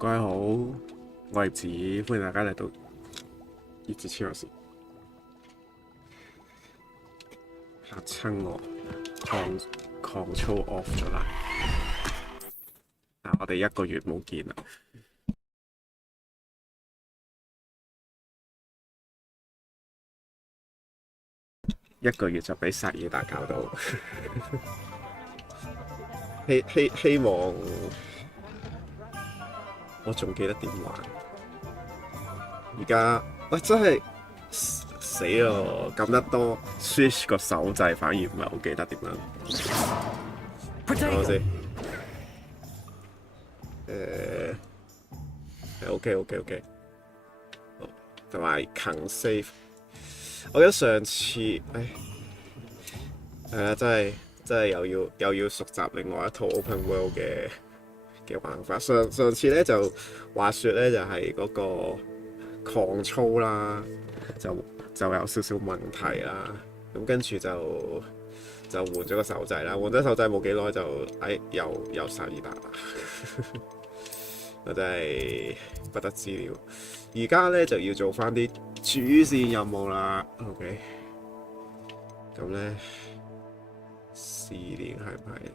各位好，我係葉子，歡迎大家嚟到葉子超有時。嚇親我，Control off 咗啦。我哋1個月冇見啦。1個月就俾薩爾達搞到，希望我仲記得點玩。而家喂真係死咯，撳得多 Switch 個手掣反而唔係好記得點樣。睇下先。OK， 同埋近 save。我記得上次，真係又要熟習另外一套 Open World 嘅玩法。上次咧就話説咧就係嗰個抗操啦，就有少少問題啦。咁跟住就換咗個手掣啦，換咗手掣冇幾耐就又薩爾達啦。我真係不得之了。而家咧就要做翻啲主線任務啦。OK， 咁咧試練係唔係？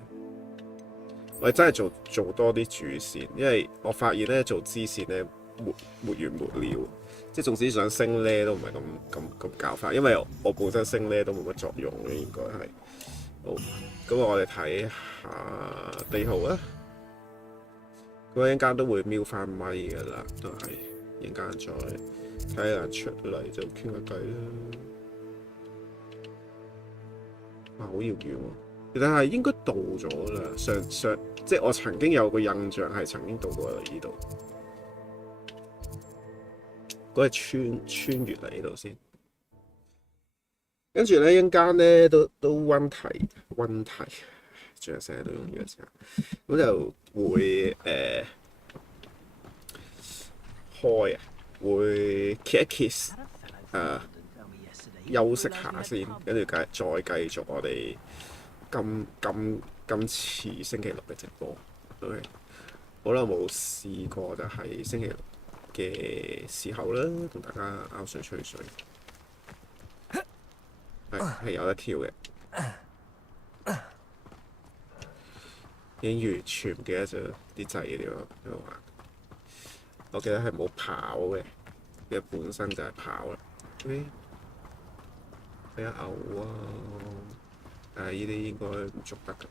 我真係做多啲主線，因為我發現咧做支線咧沒完沒了，即係縱使想升呢都唔係咁搞法，因為我本身升呢都冇乜作用嘅，應該係。好，咁我哋睇下地圖啊。咁一陣間都會瞄翻咪㗎啦，都係一陣間再睇下出嚟就傾下偈啦。好遙遠喎！但係應該到咗啦，上即係我曾經有個印象係曾經到過嚟呢度。嗰係穿越嚟呢度先，跟住咧一陣間咧都溫題，仲有成日都用呢個字，咁就會開啊，會 kiss 休息下先，跟住再繼續我哋今次星期六嘅直播。OK， 好耐冇試過就係星期六嘅時候啦，同大家拗水吹水，係有得跳嘅。已經完全唔記得咗啲掣點樣玩。我記得係冇跑嘅，因為本身就係跑啦。睇下牛啊！但係呢啲應該唔捉得㗎。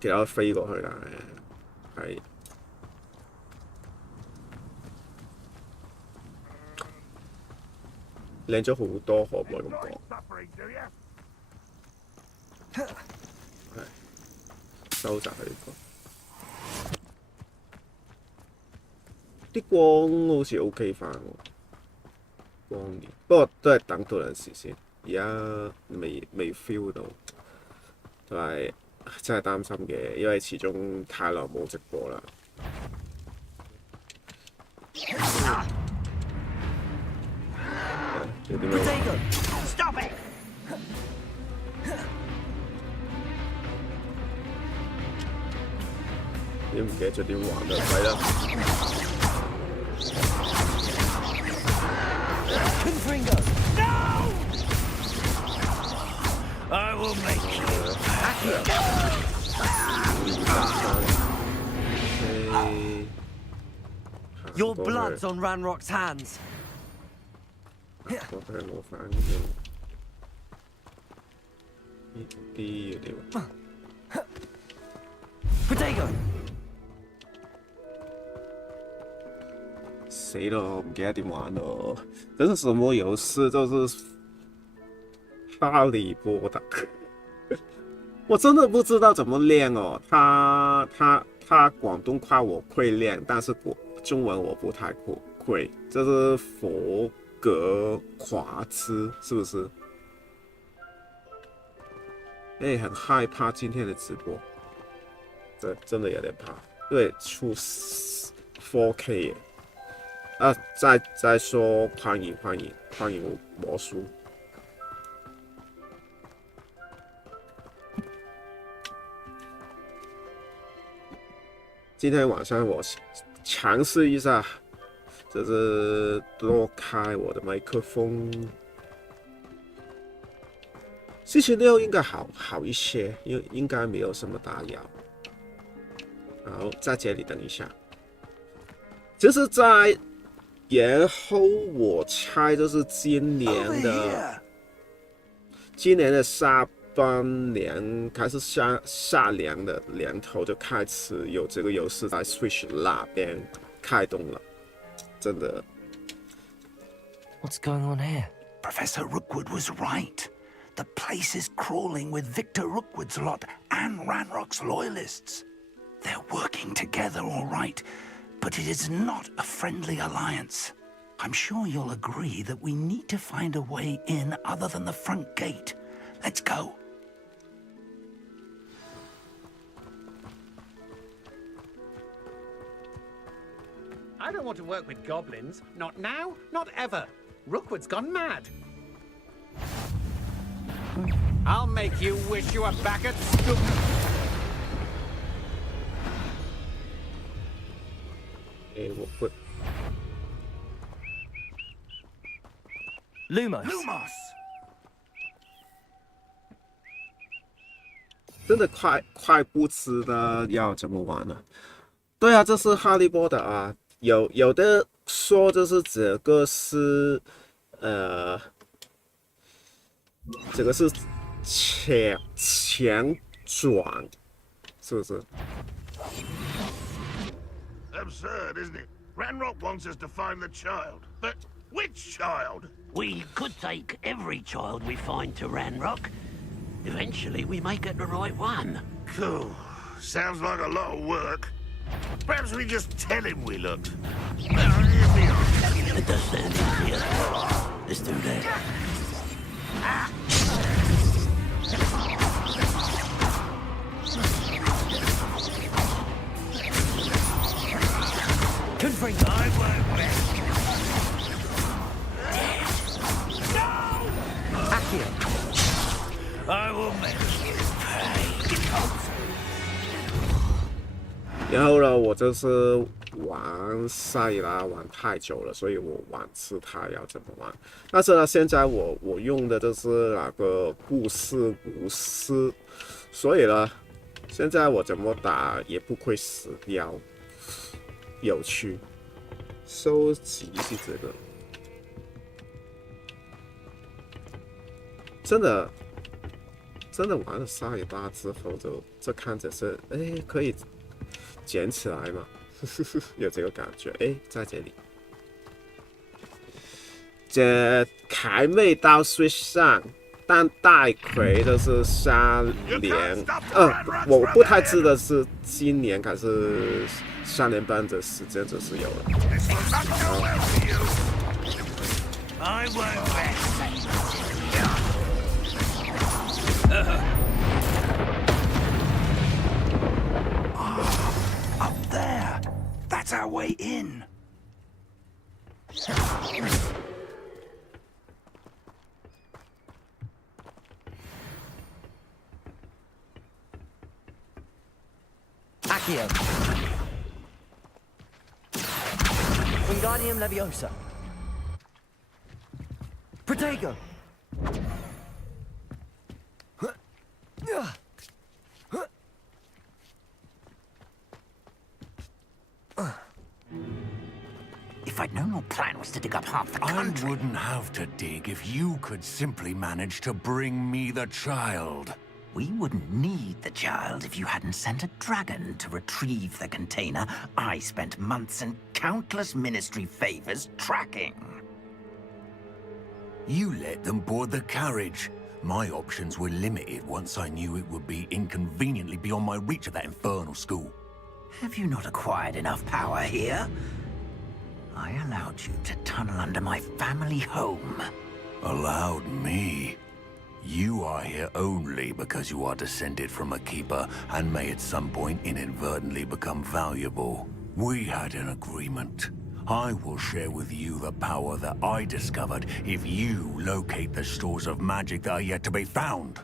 其實我飛過去啦，係。靚咗好多，可唔可以咁講？係收集佢啲光好似 OK 翻喎，光源。不過都係等到陣時先，而家未 feel 到，同埋真係擔心嘅，因為始終太耐冇直播啦。點樣？你唔記得咗點玩就係啦。Your blood's on Ranrock's hands. 我睇我反應呢啲嘅點？Potato 死咯！唔記得點玩咯。這是什麼遊戲？就是哈利波特。我真的不知道怎麼練哦。他廣東話我會練，但是中文我不太會。這是霍格華茲，是不是？很害怕今天的直播，真的有點怕，因為出 4K 耶。再說歡迎魔術。今天晚上我尝试一下，就是多开我的麦克风。星期六应该好一些，应该没有什么打扰。好，在这里等一下。就是在然后我猜就是今年的下半年开始下年的年头就开始有这个游戏在 Switch 那边开动了，真的。What's going on here? Professor Rookwood was right. The place is crawling with Victor Rookwood's lot and Ranrock's loyalists. They're working together, all right, but it is not a friendly alliance. I'm sure you'll agree that we need to find a way in other than the front gate. Let's go. I don't want to work with goblins. Not now, not ever. Rookwood's gone mad. I'll make you wish you were back at school. Lumos. Lumos! 真的快不知道要怎么玩了。对啊，这是哈利波特啊，有的说就是这个是这个是前传，是不是？ Absurd, isn't it? Ranrock wants us to find the child. But which child? We could take every child we find to Ranrock. Eventually, we may get the right one. Cool. Sounds like a lot of work. Perhaps we just tell him we looked. It does sound easier. Let's do that. Confring. I won't win. Accio. I will make you pay. 然后呢，我就是玩塞拉玩太久了，所以我玩次他要怎么玩。但是呢，现在我用的就是那个故事模式，所以呢，现在我怎么打也不会死掉，有趣。收集是这个，真的玩了塞拉之后就看着是可以。 捡起来嘛，有这个感觉。哎，在这里，这还没到Switch上，但戴盔就是下年，我不太记得是今年还是3年半的时间，就是有了。I won't Up there. That's our way in. Accio. Wingardium Leviosa. Protego. If I'd known your plan was to dig up half the country... I wouldn't have to dig if you could simply manage to bring me the child. We wouldn't need the child if you hadn't sent a dragon to retrieve the container I spent months and countless ministry favors tracking. You let them board the carriage. My options were limited once I knew it would be inconveniently beyond my reach at that infernal school. Have you not acquired enough power here? I allowed you to tunnel under my family home. Allowed me? You are here only because you are descended from a keeper and may at some point inadvertently become valuable. We had an agreement. I will share with you the power that I discovered if you locate the stores of magic that are yet to be found.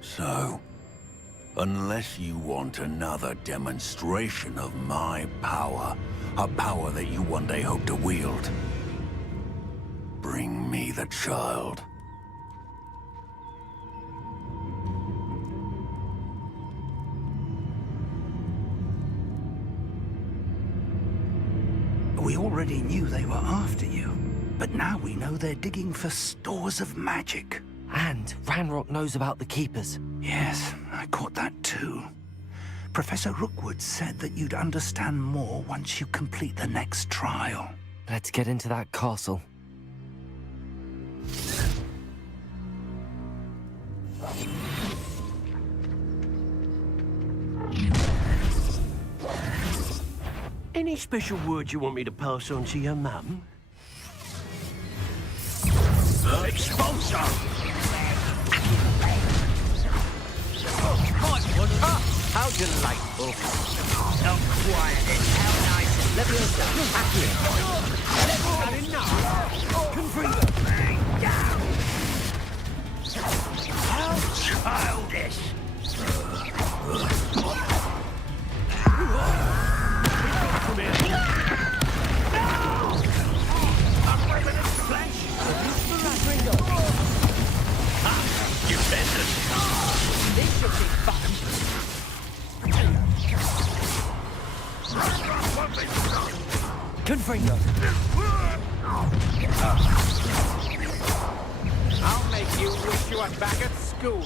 So, Unless you want another demonstration of my power, a power that you one day hope to wield. Bring me the child. We already knew they were after you, but now we know they're digging for stores of magic. And Ranrock knows about the Keepers. Yes, I caught that too. Professor Rookwood said that you'd understand more once you complete the next trial. Let's get into that castle. Any special words you want me to pass on to your mum? Expulsor! How delightful. Not quiet. How nice. Leviosa. Accio. Had enough? Confringo. Down! How childish! This should be fun. Confringo. I'll make you wish you were back at school.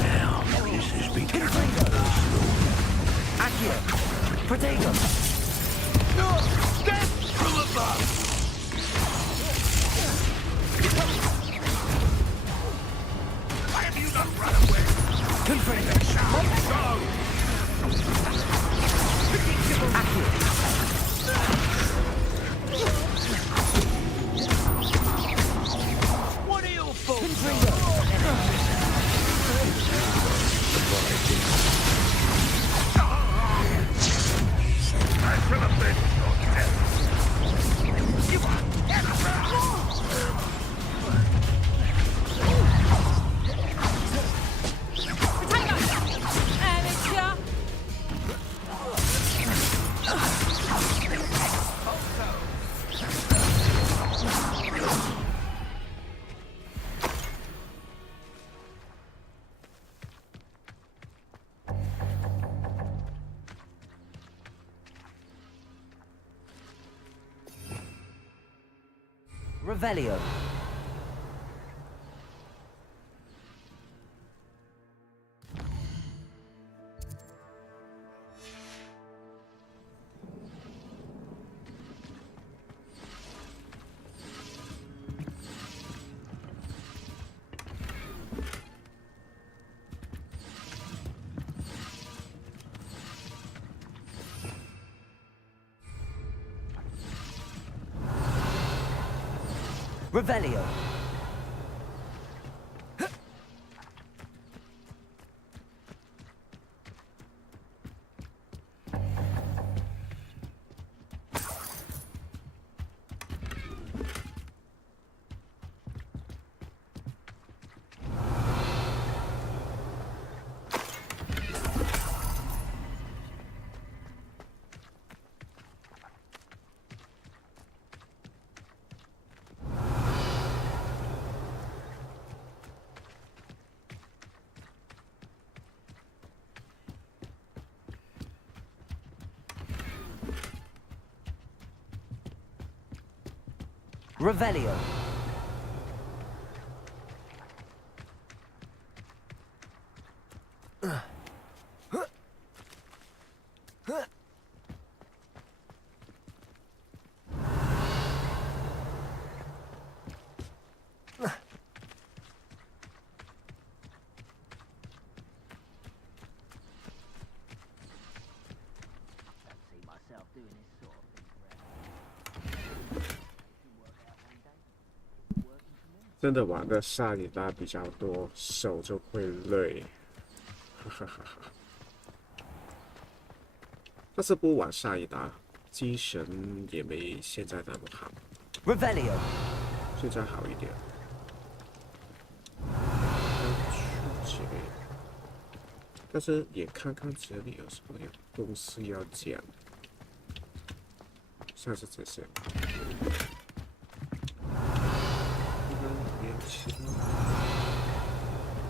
Now, this is becoming Accio. Protego. Death from above! Why have you not run away? Confringo. Accio. What are you for? Confringo. I shall avenge your death. You are Revelio. Revelio. Revelio.真的玩的萨里达比较多，手就会累，哈哈哈哈。但是不玩萨里达，精神也没现在那么好。Revelio. 现在好一点。出街。但是也看看这里有什么东西要讲，像是这些。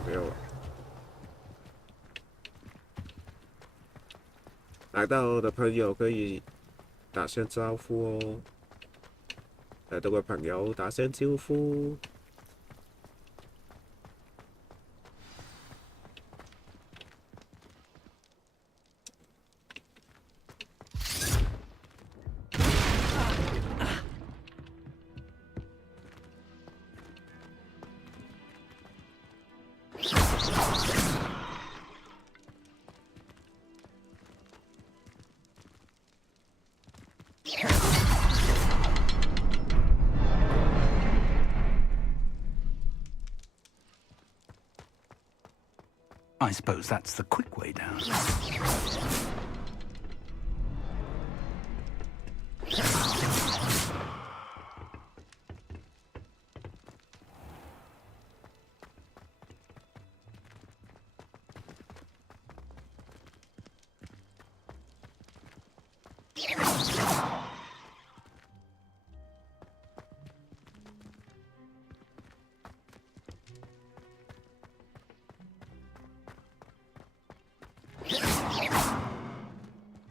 没有了。来到的朋友可以打声招呼哦。来到的朋友打声招呼。I suppose that's the quick way down.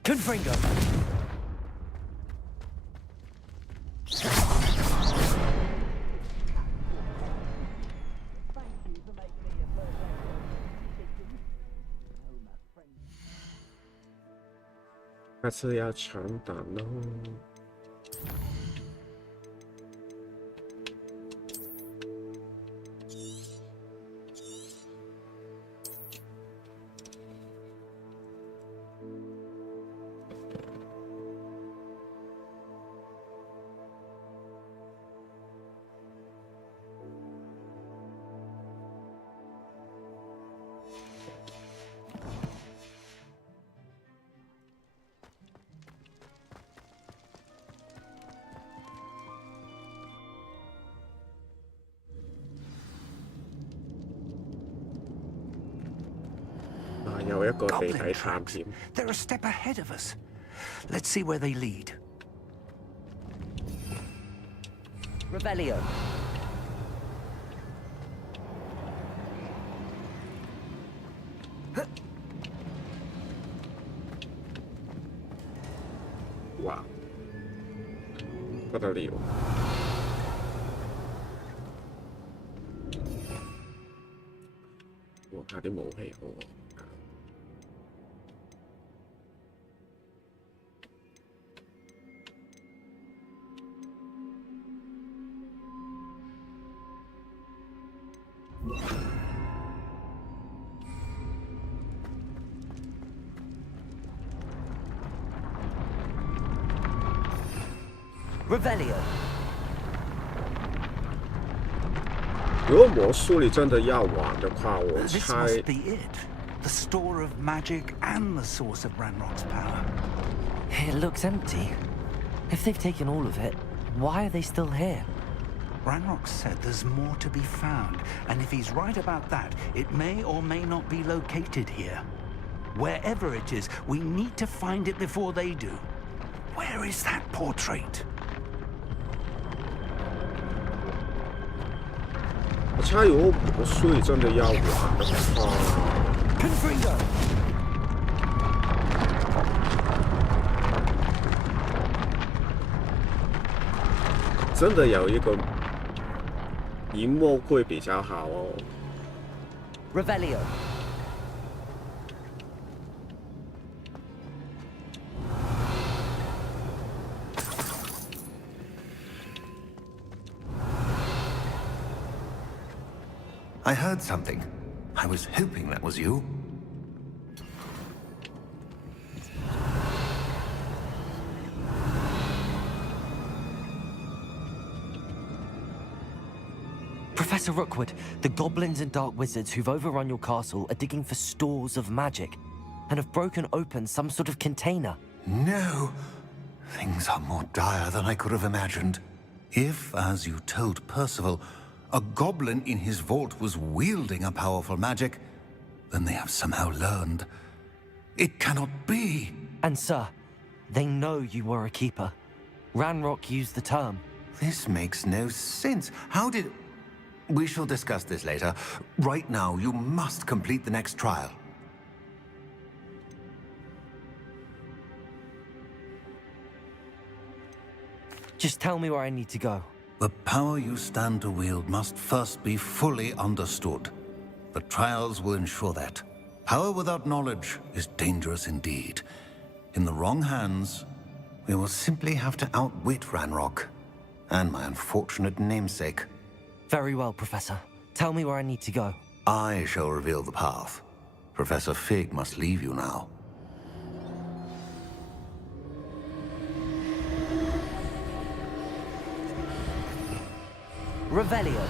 Confringo. "下次要长胆哦。有一個地底 Goblin 探 tracks. 險。 They're a step ahead of us. Let's see where they lead. Revelio. Wow， 不得了！哇，下啲武器好喎。Revelio. 如果魔术里真的要玩的话，我 This 猜 must be it. The store of magic and the source of Ranrock's power. It looks empty. If they've taken all of it, why are they still here? Ranrock said there's more to be found, and if he's right about that, it may or may not be located here. Wherever it is, we need to find it before they do. Where is that portrait? 我猜如果魔术里真的要玩的话， Confringo. 真的有一个荧幕会比较好哦。 Revelio. I heard something. I was hoping that was you. Professor Rookwood, the goblins and dark wizards who've overrun your castle are digging for stores of magic and have broken open some sort of container. No. Things are more dire than I could have imagined. If, as you told Percival, a goblin in his vault was wielding a powerful magic, Then they have somehow learned. It cannot be! And sir, they know you were a keeper. Ranrock used the term. This makes no sense. How did... We shall discuss this later. Right now, you must complete the next trial. Just tell me where I need to go. The power you stand to wield must first be fully understood. The trials will ensure that. Power without knowledge is dangerous indeed. In the wrong hands, we will simply have to outwit Ranrock and my unfortunate namesake. Very well, Professor. Tell me where I need to go. I shall reveal the path. Professor Fig must leave you now. Revelio.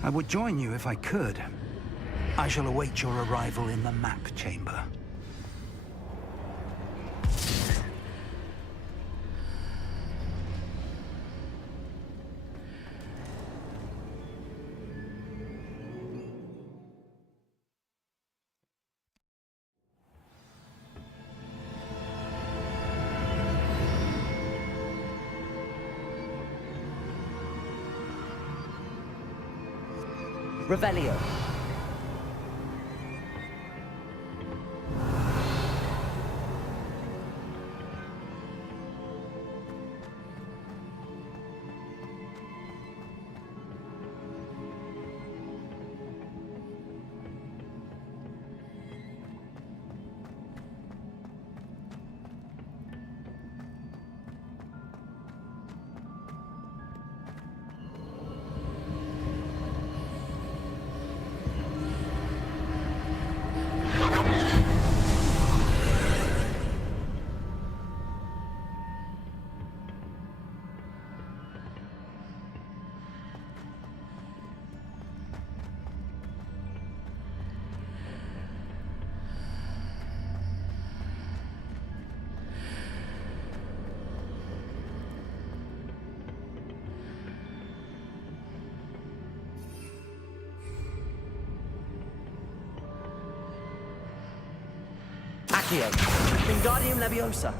I would join you if I could. I shall await your arrival in the map chamber. Revelio. Accio. Wingardium Leviosa.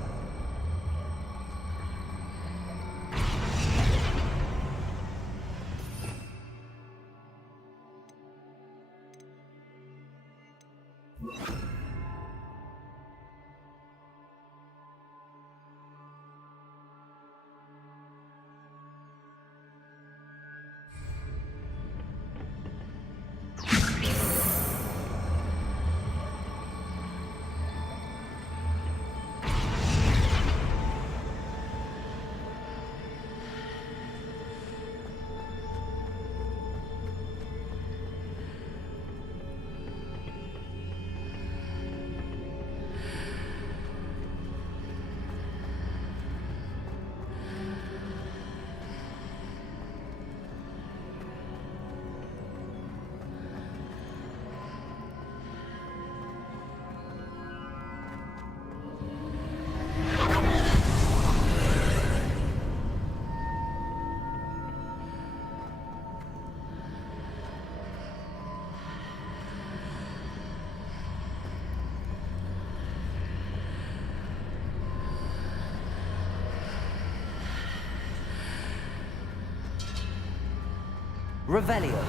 Revelio.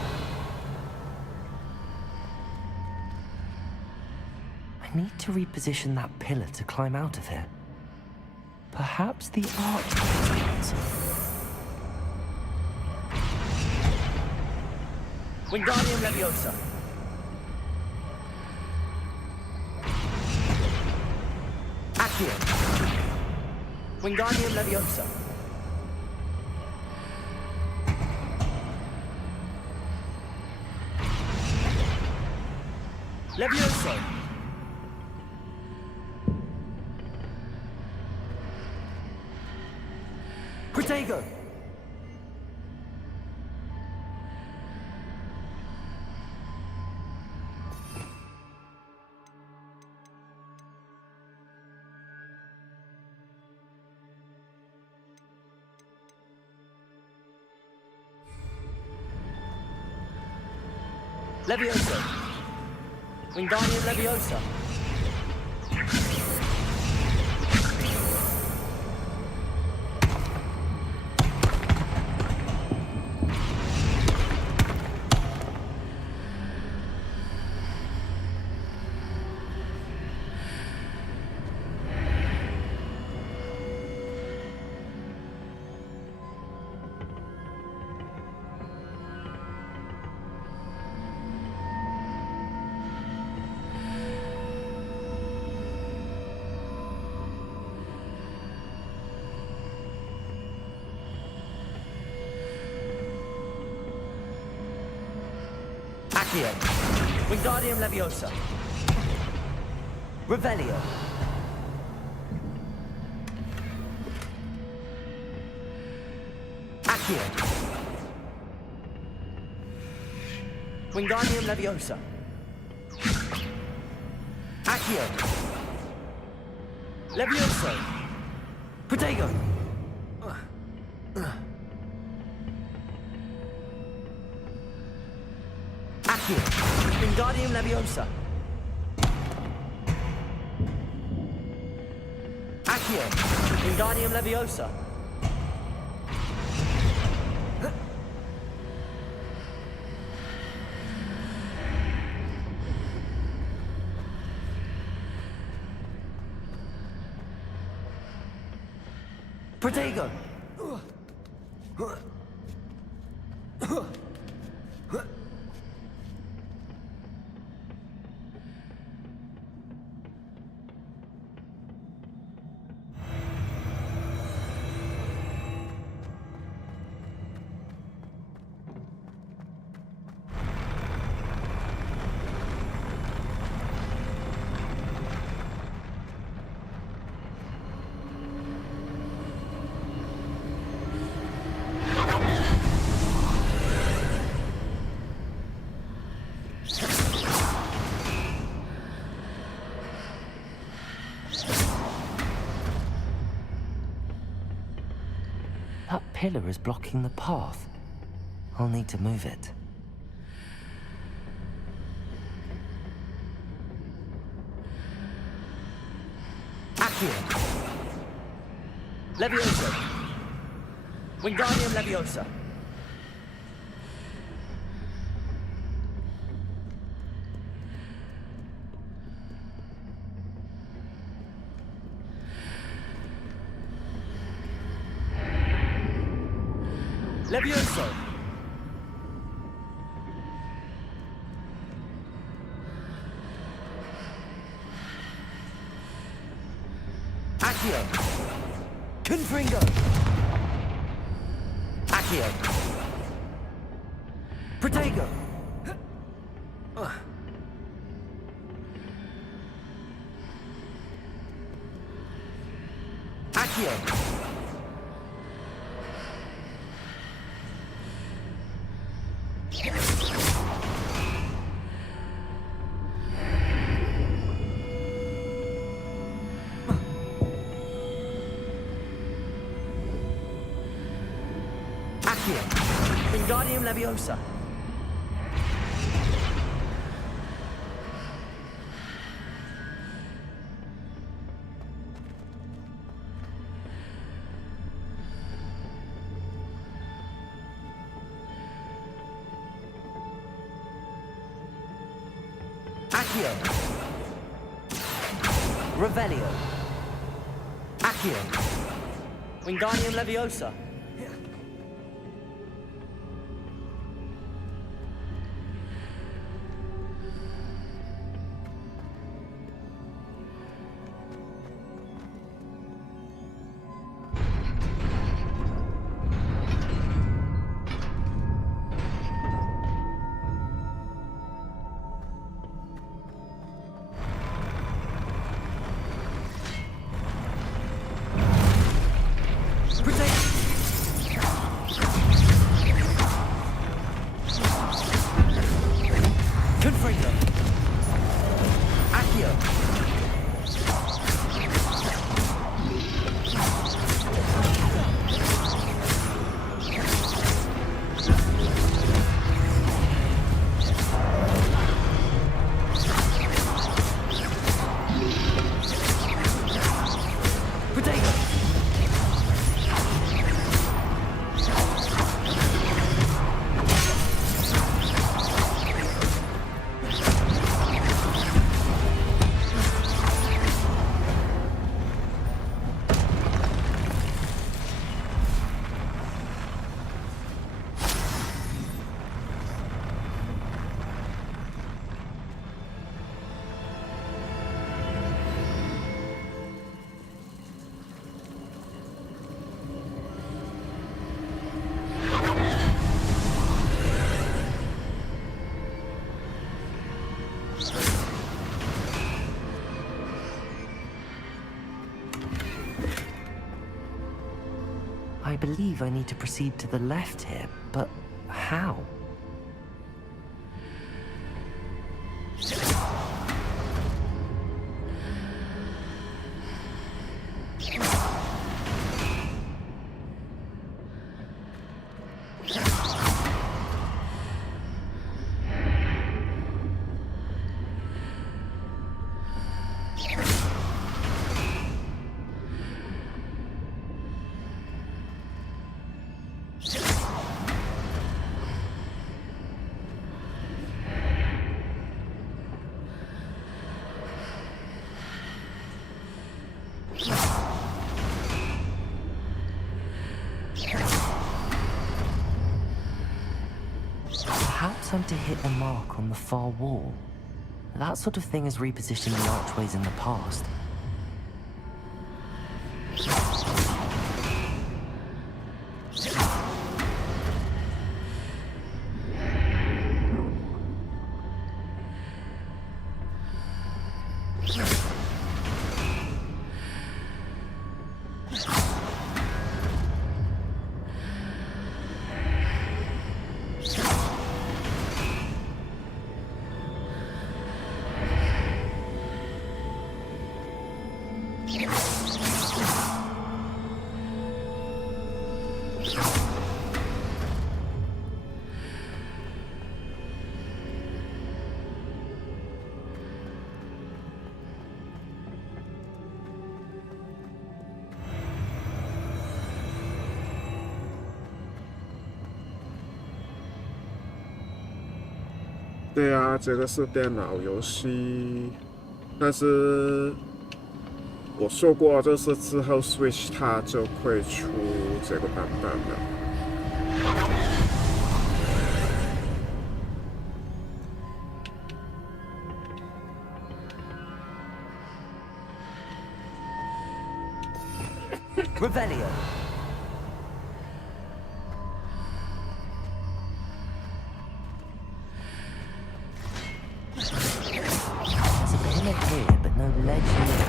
I need to reposition that pillar to climb out of here. Perhaps the art is the answer. Wingardium Leviosa. Accio. Wingardium Leviosa. Levioso. Protego. Leviosa. Wingardium Leviosa. Accio. Wingardium Leviosa. Revelio. Accio. Wingardium Leviosa. Accio. Levioso. Protego. Accio. Wingardium Leviosa. Accio. Wingardium Leviosa. Protego. That pillar is blocking the path. I'll need to move it. Accio. Leviosa. Wingardium Leviosa. Levioso. Accio. Confringo. Accio. Protego. Accio. Accio. Wingardium Leviosa. Accio. Revelio. Accio. Wingardium Leviosa. Confringo. Accio. I believe I need to proceed to the left here, but how? Perhaps I'm to hit a mark on the far wall. That sort of thing has repositioned the archways in the past.对啊，这个是电脑游戏，但是我说过，就是之后 Switch 它就会出这个版本了。Revelio. There's a pyramid here, but no ledge here.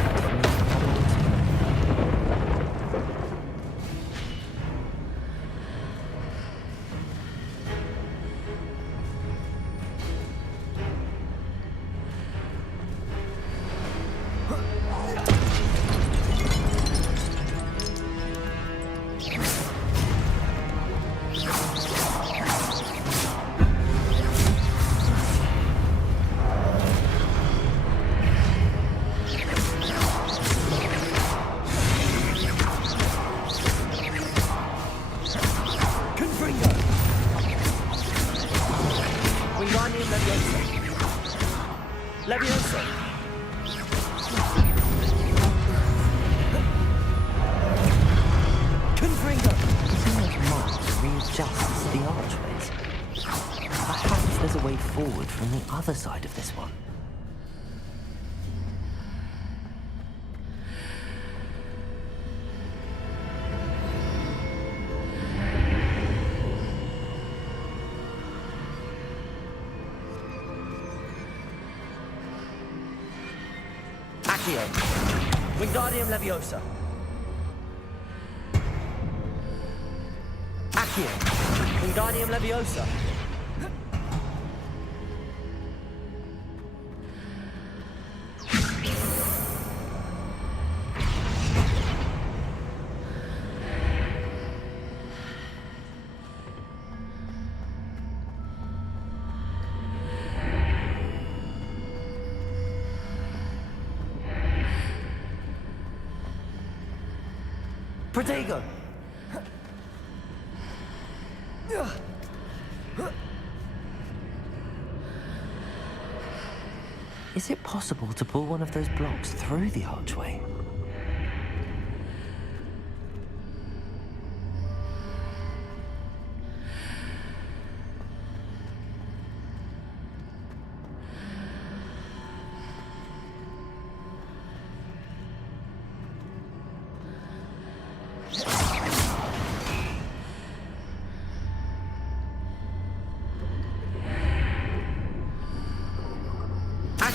Leviosa. Confringo. These marks readjusts the archways. Perhaps there's a way forward from the other side of this one. Accio. Wingardium Leviosa. Accio. Wingardium Leviosa. Protego! Is it possible to pull one of those blocks through the archway?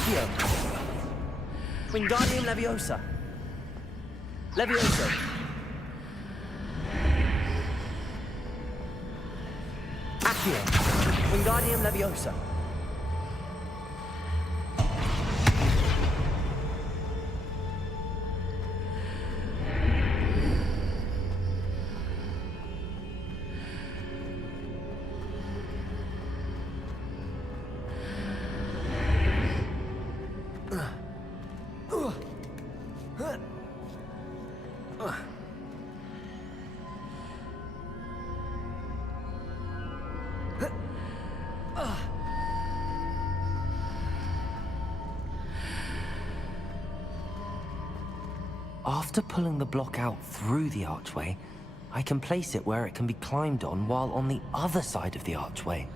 Accio. Wingardium Leviosa. Levioso. Accio. Wingardium Leviosa. After pulling the block out through the archway, I can place it where it can be climbed on while on the other side of the archway.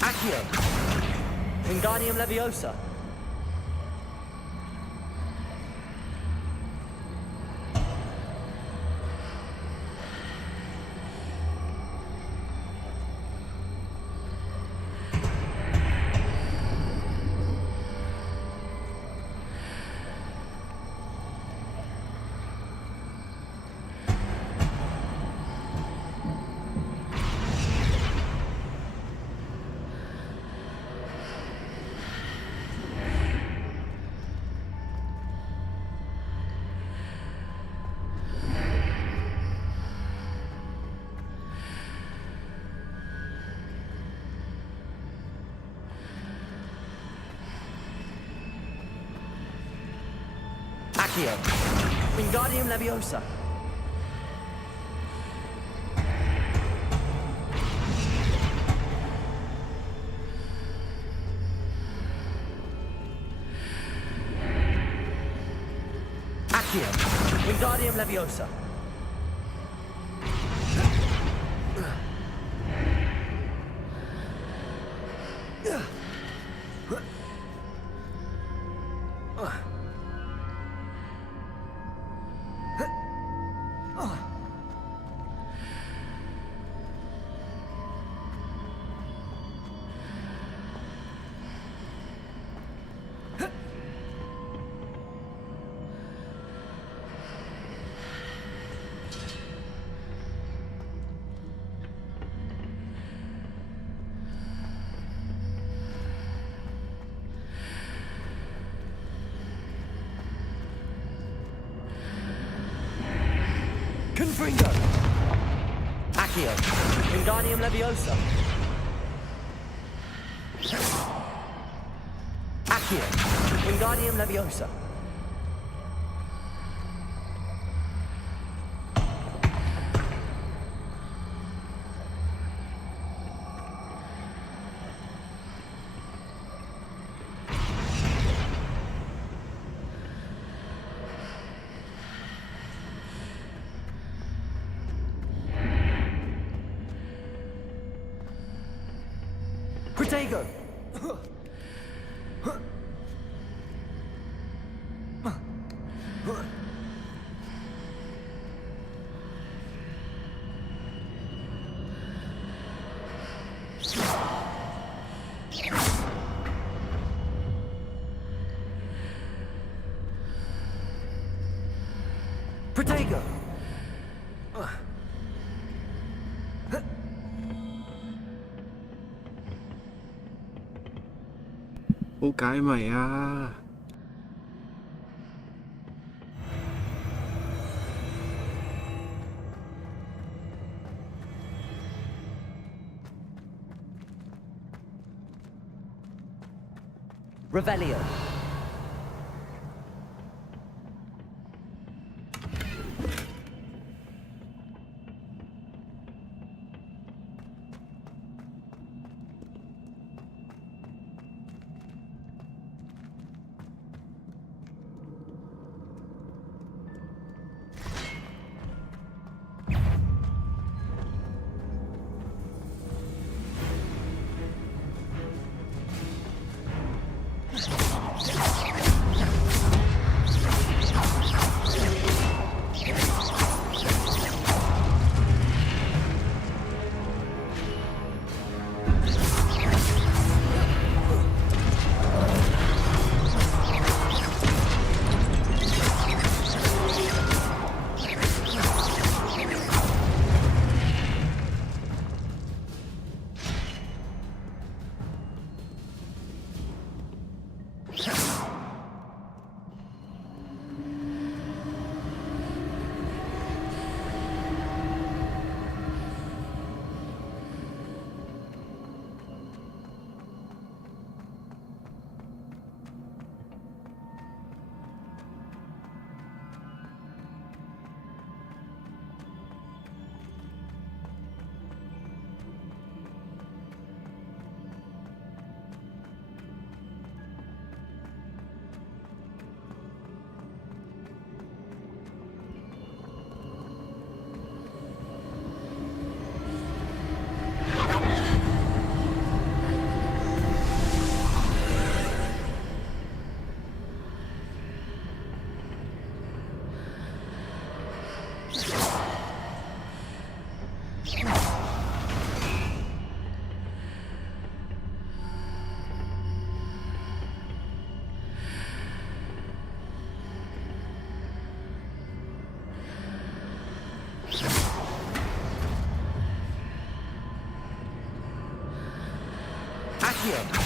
Accio! Wingardium Leviosa! Accio! Wingardium Leviosa! Accio! Wingardium Leviosa! Confringo! Accio! Wingardium Leviosa! Accio! Wingardium Leviosa! Protego! Protego! 好解謎啊！ Revelio. Accio.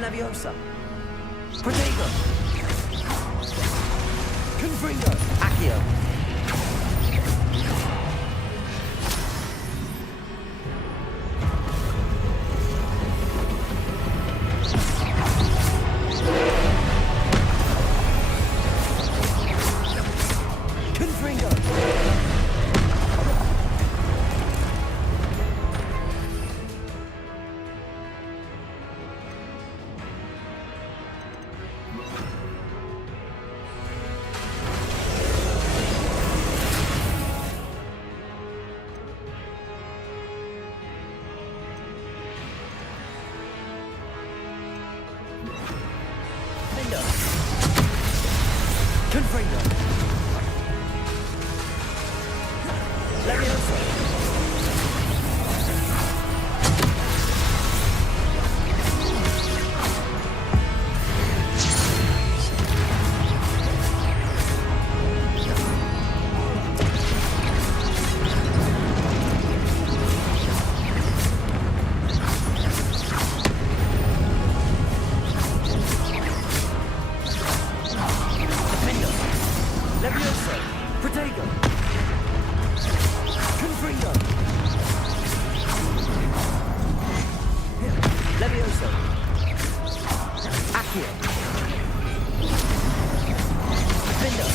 Leviosa. Protego. Confringo. Accio. Confringo. Confringo. Leviosa. Leviosa. Protego. Confringo. Leviosa. Accio. Defender.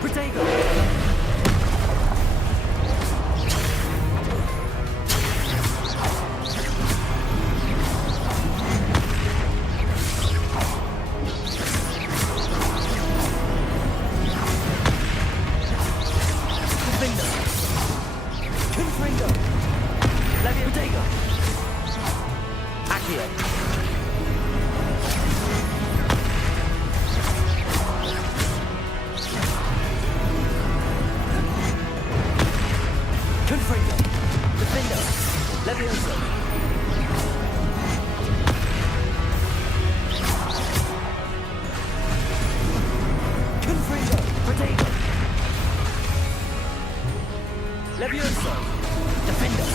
Protego. Confringo. Leviosa. Accio. Confringo. Defender. Leviosa. Confringo. Protego. Leviosa. Defender.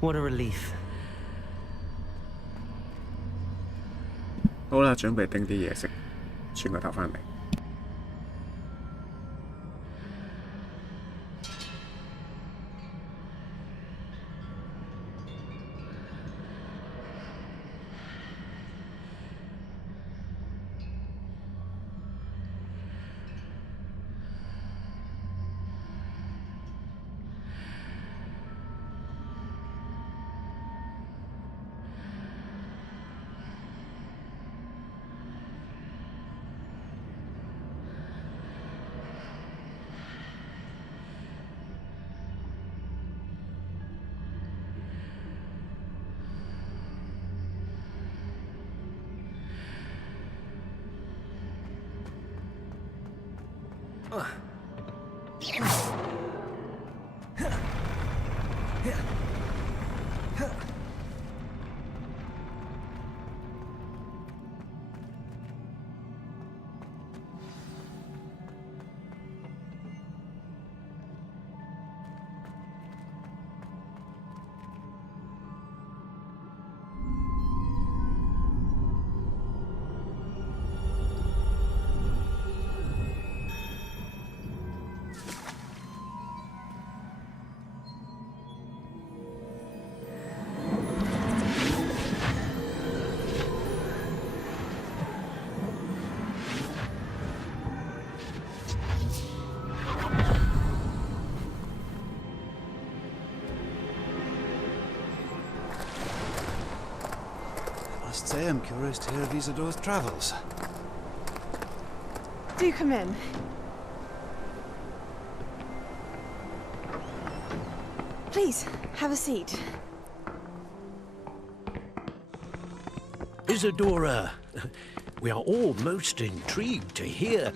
What a relief. 好啦，準備叮啲嘢食，轉個頭翻嚟。I must say I'm curious to hear of Isadora's travels. Do come in. Please, have a seat. Isadora, we are all most intrigued to hear.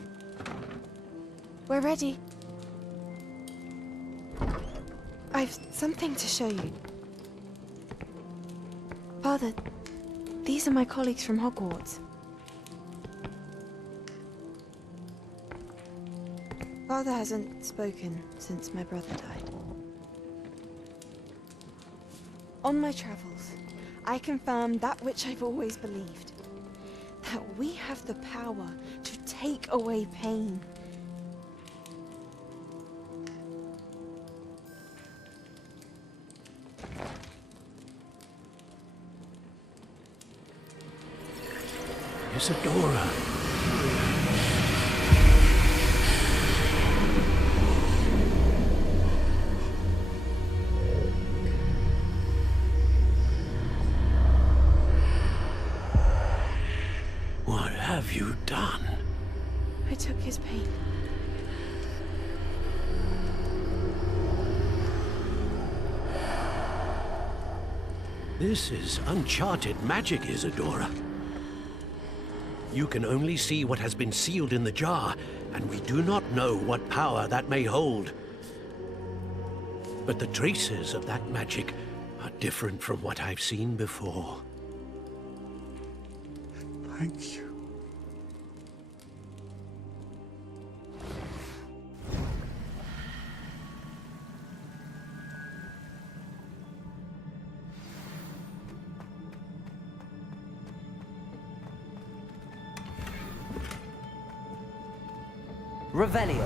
We're ready. I've something to show you. Father, these are my colleagues from Hogwarts. Father hasn't spoken since my brother died. On my travels, I confirmed that which I've always believed. That we have the power to take away pain. Isadora. What have you done? I took his pain. This is uncharted magic, Isadora. You can only see what has been sealed in the jar, and we do not know what power that may hold. But the traces of that magic are different from what I've seen before. Thank you. Revelio.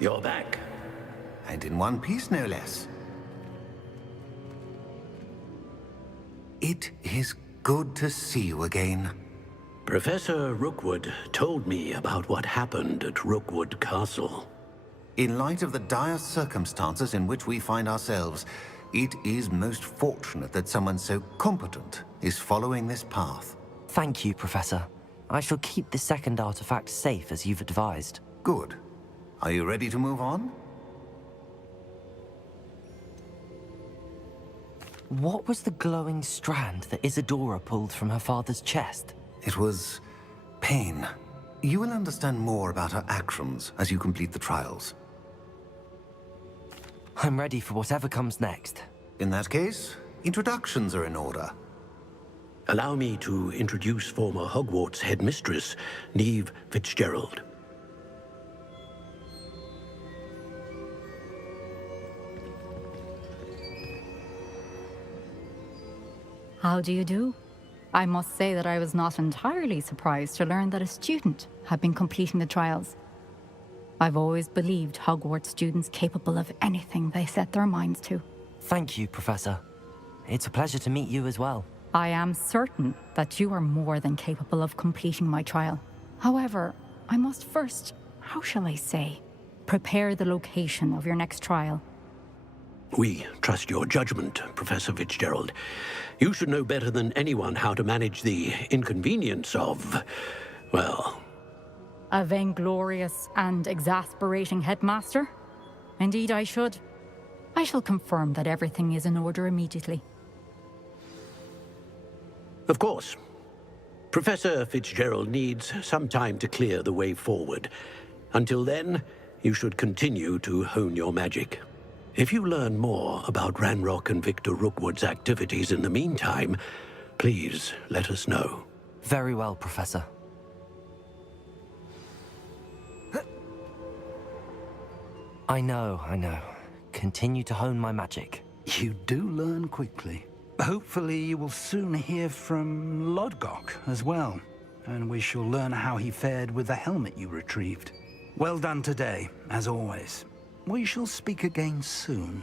You're back. And in one piece, no less. It is good to see you again. Professor Rookwood told me about what happened at Rookwood Castle. In light of the dire circumstances in which we find ourselves, it is most fortunate that someone so competent is following this path. Thank you, Professor. I shall keep the second artifact safe as you've advised. Good. Are you ready to move on? What was the glowing strand that Isadora pulled from her father's chest? It was pain. You will understand more about her actions as you complete the trials. I'm ready for whatever comes next. In that case, introductions are in order. Allow me to introduce former Hogwarts headmistress, Neve Fitzgerald. How do you do? I must say that I was not entirely surprised to learn that a student had been completing the trials. I've always believed Hogwarts students capable of anything they set their minds to. Thank you, Professor. It's a pleasure to meet you as well. I am certain that you are more than capable of completing my trial. However, I must first, how shall I say, prepare the location of your next trial. We trust your judgment, Professor Fitzgerald. You should know better than anyone how to manage the inconvenience of, well... A vainglorious and exasperating headmaster? Indeed I should. I shall confirm that everything is in order immediately. Of course. Professor Fitzgerald needs some time to clear the way forward. Until then, you should continue to hone your magic. If you learn more about Ranrock and Victor Rookwood's activities in the meantime, please let us know. Very well, Professor. I know. Continue to hone my magic. You do learn quickly. Hopefully you will soon hear from Lodgok as well, and we shall learn how he fared with the helmet you retrieved. Well done today, as always. We shall speak again soon.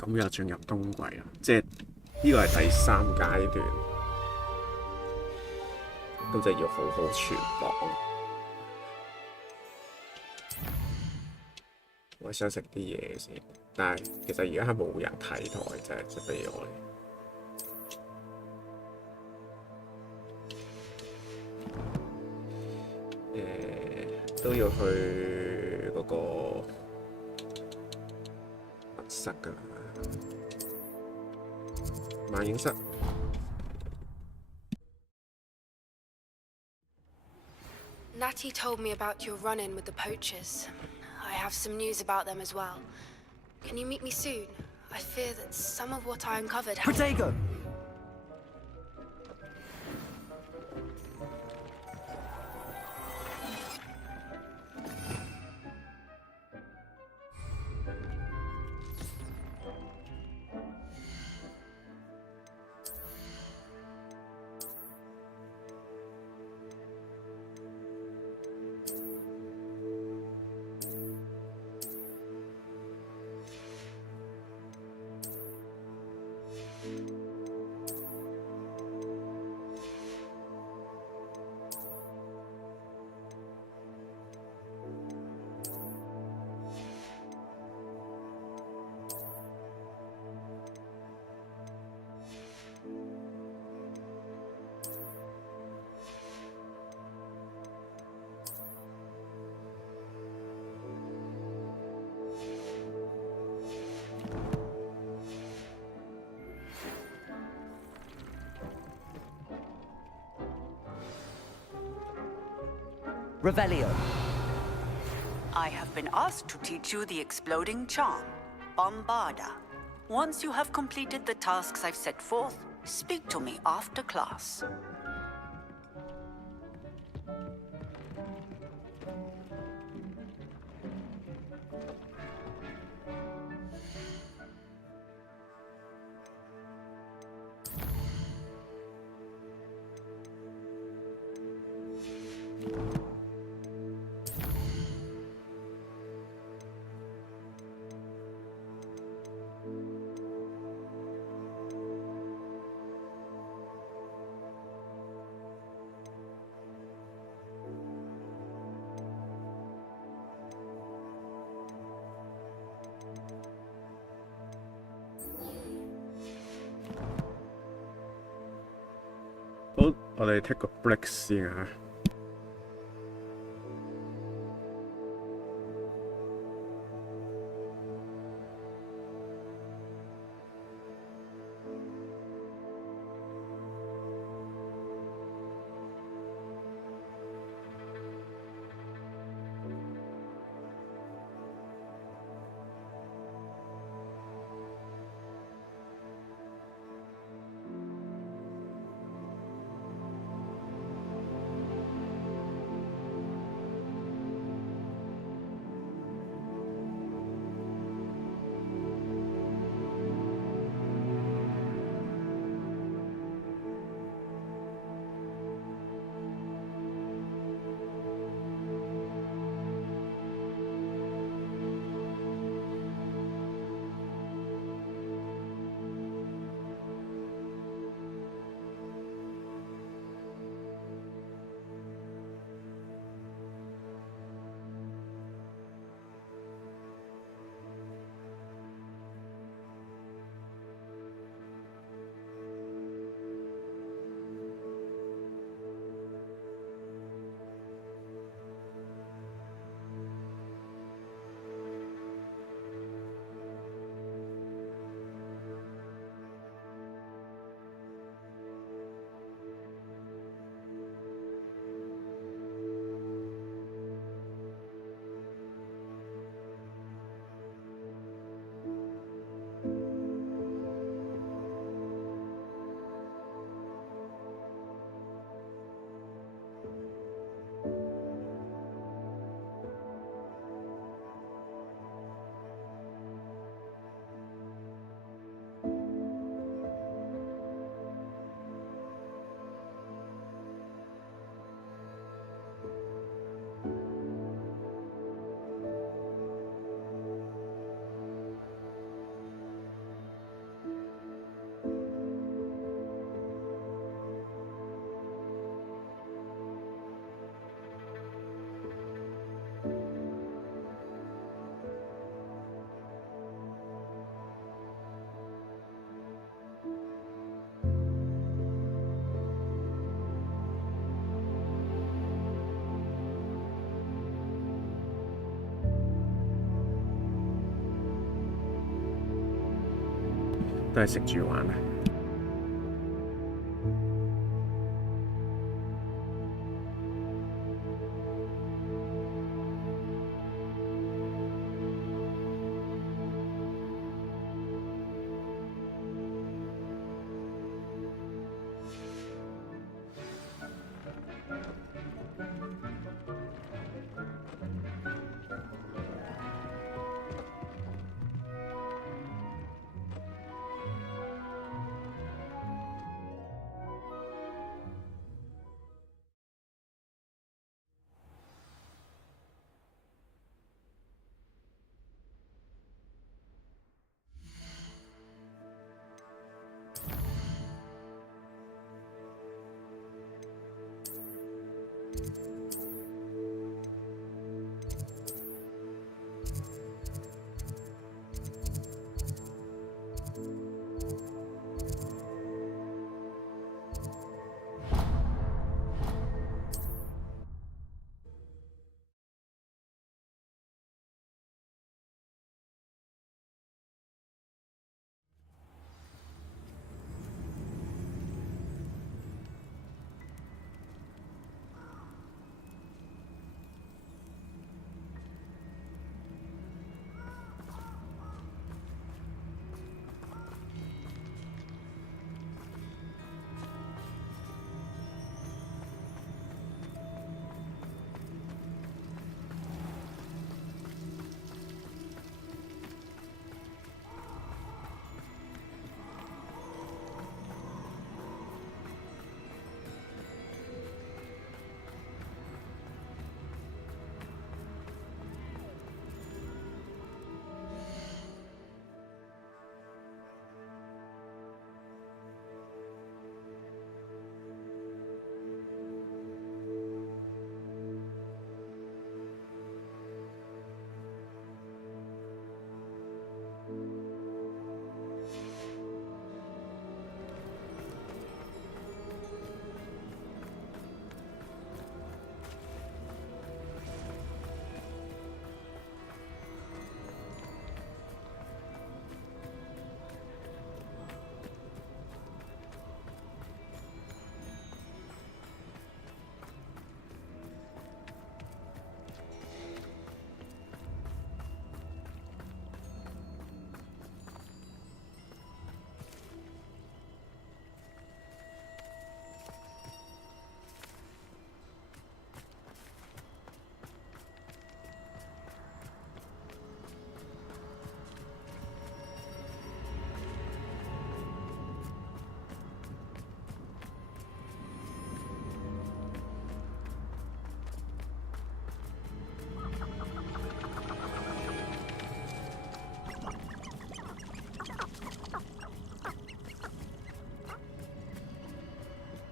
咁又進入冬季啦，即係呢個係第3階段，咁就要好好存檔。我想食啲嘢先，但係其實而家係冇人睇台，就俾我哋。都要去嗰個密室㗎啦。萬影室。Natty told me about your run-in with the poachers. I have some news about them as well. Can you meet me soon? I fear that some of what I uncovered... Protego! Revelio. I have been asked to teach you the exploding charm, Bombarda. Once you have completed the tasks I've set forth, speak to me after class.好，我哋 take 個 break 先啊。都係食住玩啊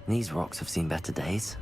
！These rocks have seen better days.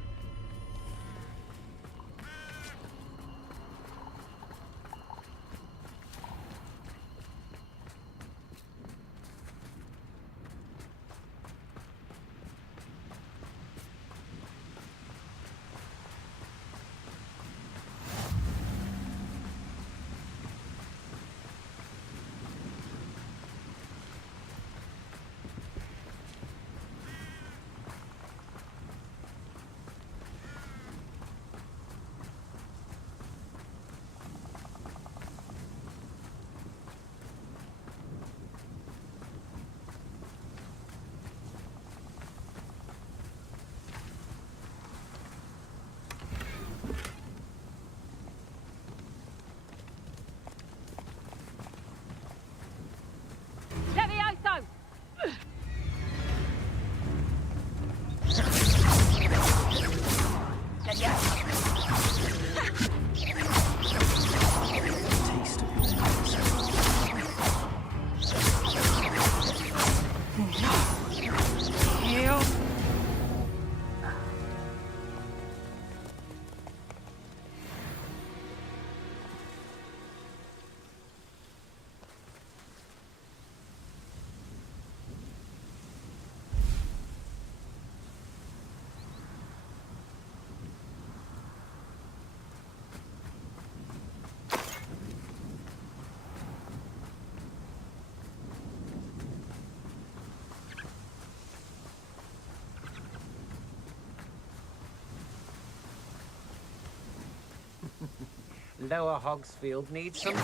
Lower Hogsfield needs some...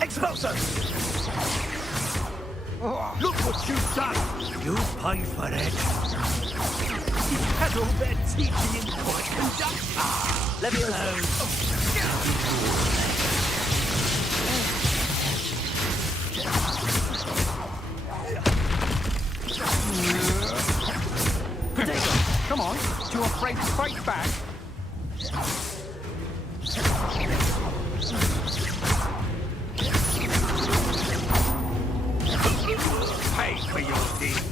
Expulsor! Look what you've done! You pay for it! You had all their teaching in quiet conduct! Let me alone! Potato, come on. Too afraid to fight back? Pay for your deed!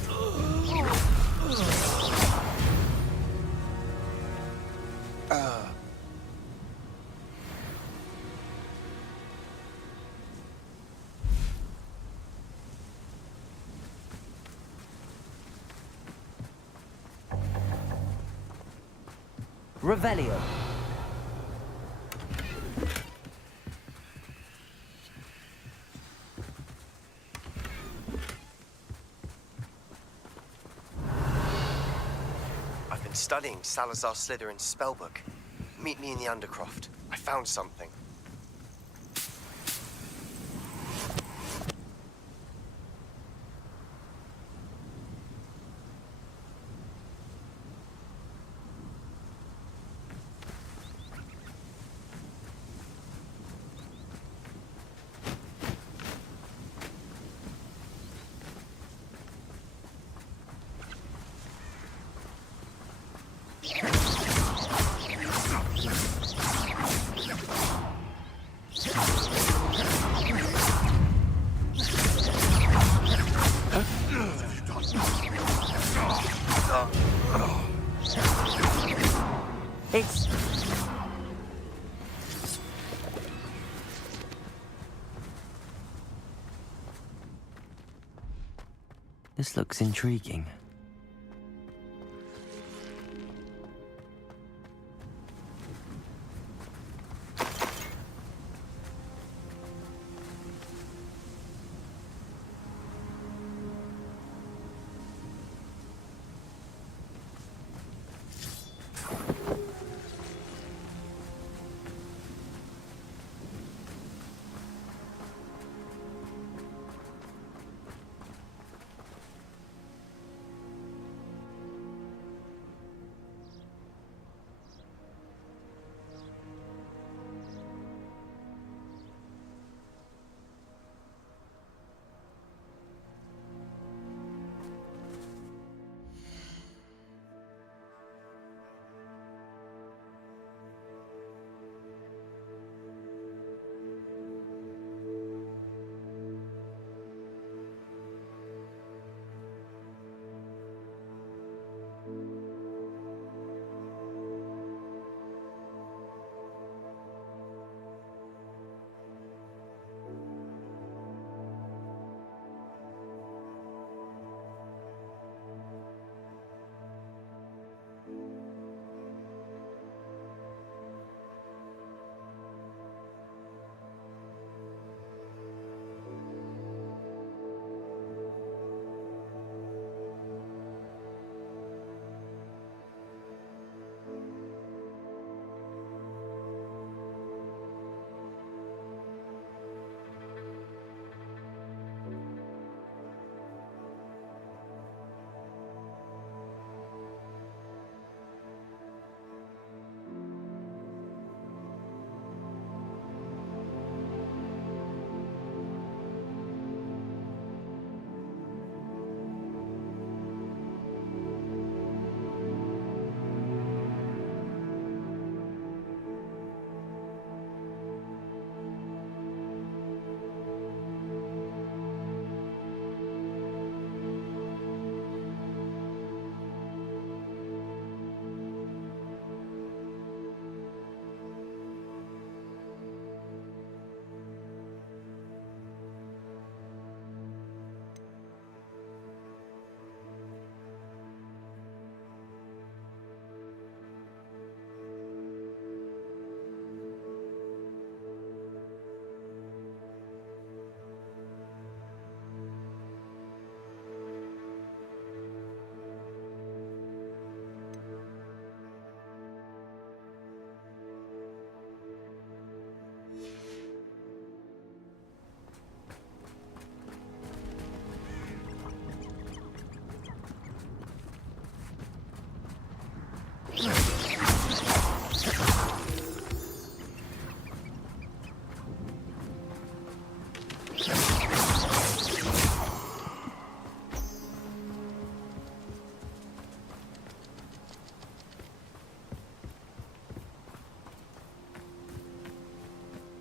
Revelio. I've been studying Salazar Slytherin's spellbook. Meet me in the Undercroft. I found something. This looks intriguing.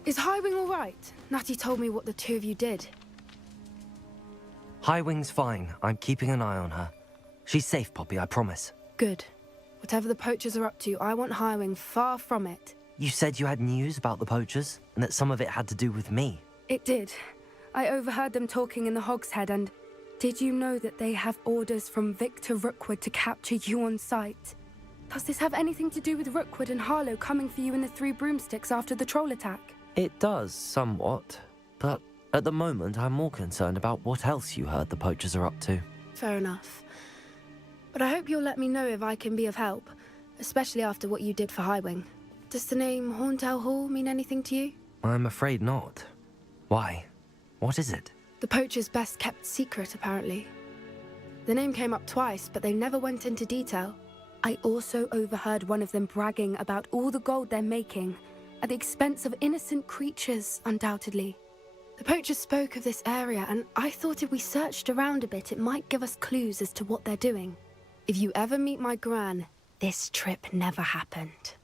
Is Highwing all right? Natty told me what the two of you did. Highwing's fine. I'm keeping an eye on her. She's safe, Poppy, I promise. Good. Whatever the poachers are up to, I want Highwing far from it. You said you had news about the poachers, and that some of it had to do with me. It did. I overheard them talking in the Hogshead, and did you know that they have orders from Victor Rookwood to capture you on sight? Does this have anything to do with Rookwood and Harlow coming for you in the Three Broomsticks after the troll attack? It does, somewhat. But at the moment, I'm more concerned about what else you heard the poachers are up to. Fair enough. But I hope you'll let me know if I can be of help, especially after what you did for Highwing. Does the name Horntail Hall mean anything to you? I'm afraid not. Why? What is it? The poacher's best kept secret, apparently. The name came up twice, but they never went into detail. I also overheard one of them bragging about all the gold they're making, at the expense of innocent creatures, undoubtedly. The poachers spoke of this area, and I thought if we searched around a bit, it might give us clues as to what they're doing. If you ever meet my gran, this trip never happened.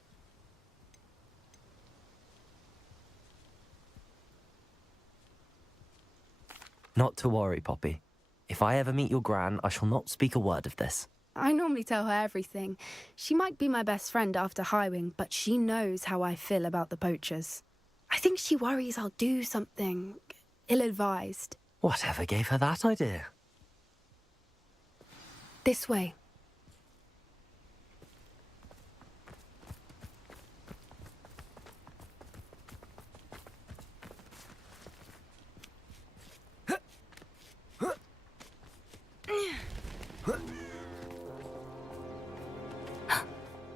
Not to worry, Poppy. If I ever meet your gran, I shall not speak a word of this. I normally tell her everything. She might be my best friend after Highwing, but she knows how I feel about the poachers. I think she worries I'll do something ill-advised. Whatever gave her that idea? This way.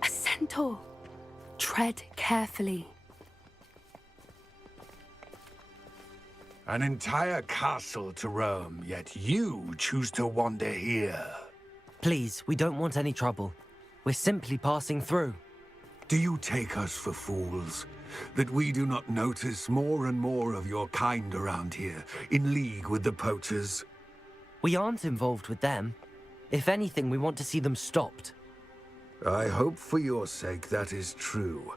A centaur. Tread carefully. An entire castle to roam, yet you choose to wander here. Please, we don't want any trouble. We're simply passing through. Do you take us for fools? That we do not notice more and more of your kind around here, in league with the poachers? We aren't involved with them. If anything, we want to see them stopped. I hope for your sake that is true.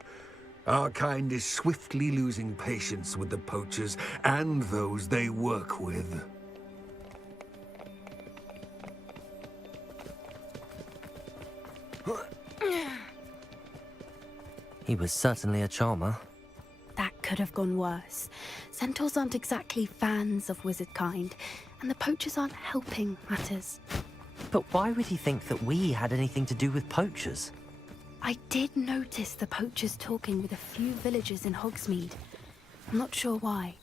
Our kind is swiftly losing patience with the poachers and those they work with. He was certainly a charmer. That could have gone worse. Centaurs aren't exactly fans of wizard kind, and the poachers aren't helping matters. But why would he think that we had anything to do with poachers? I did notice the poachers talking with a few villagers in Hogsmeade. I'm not sure why.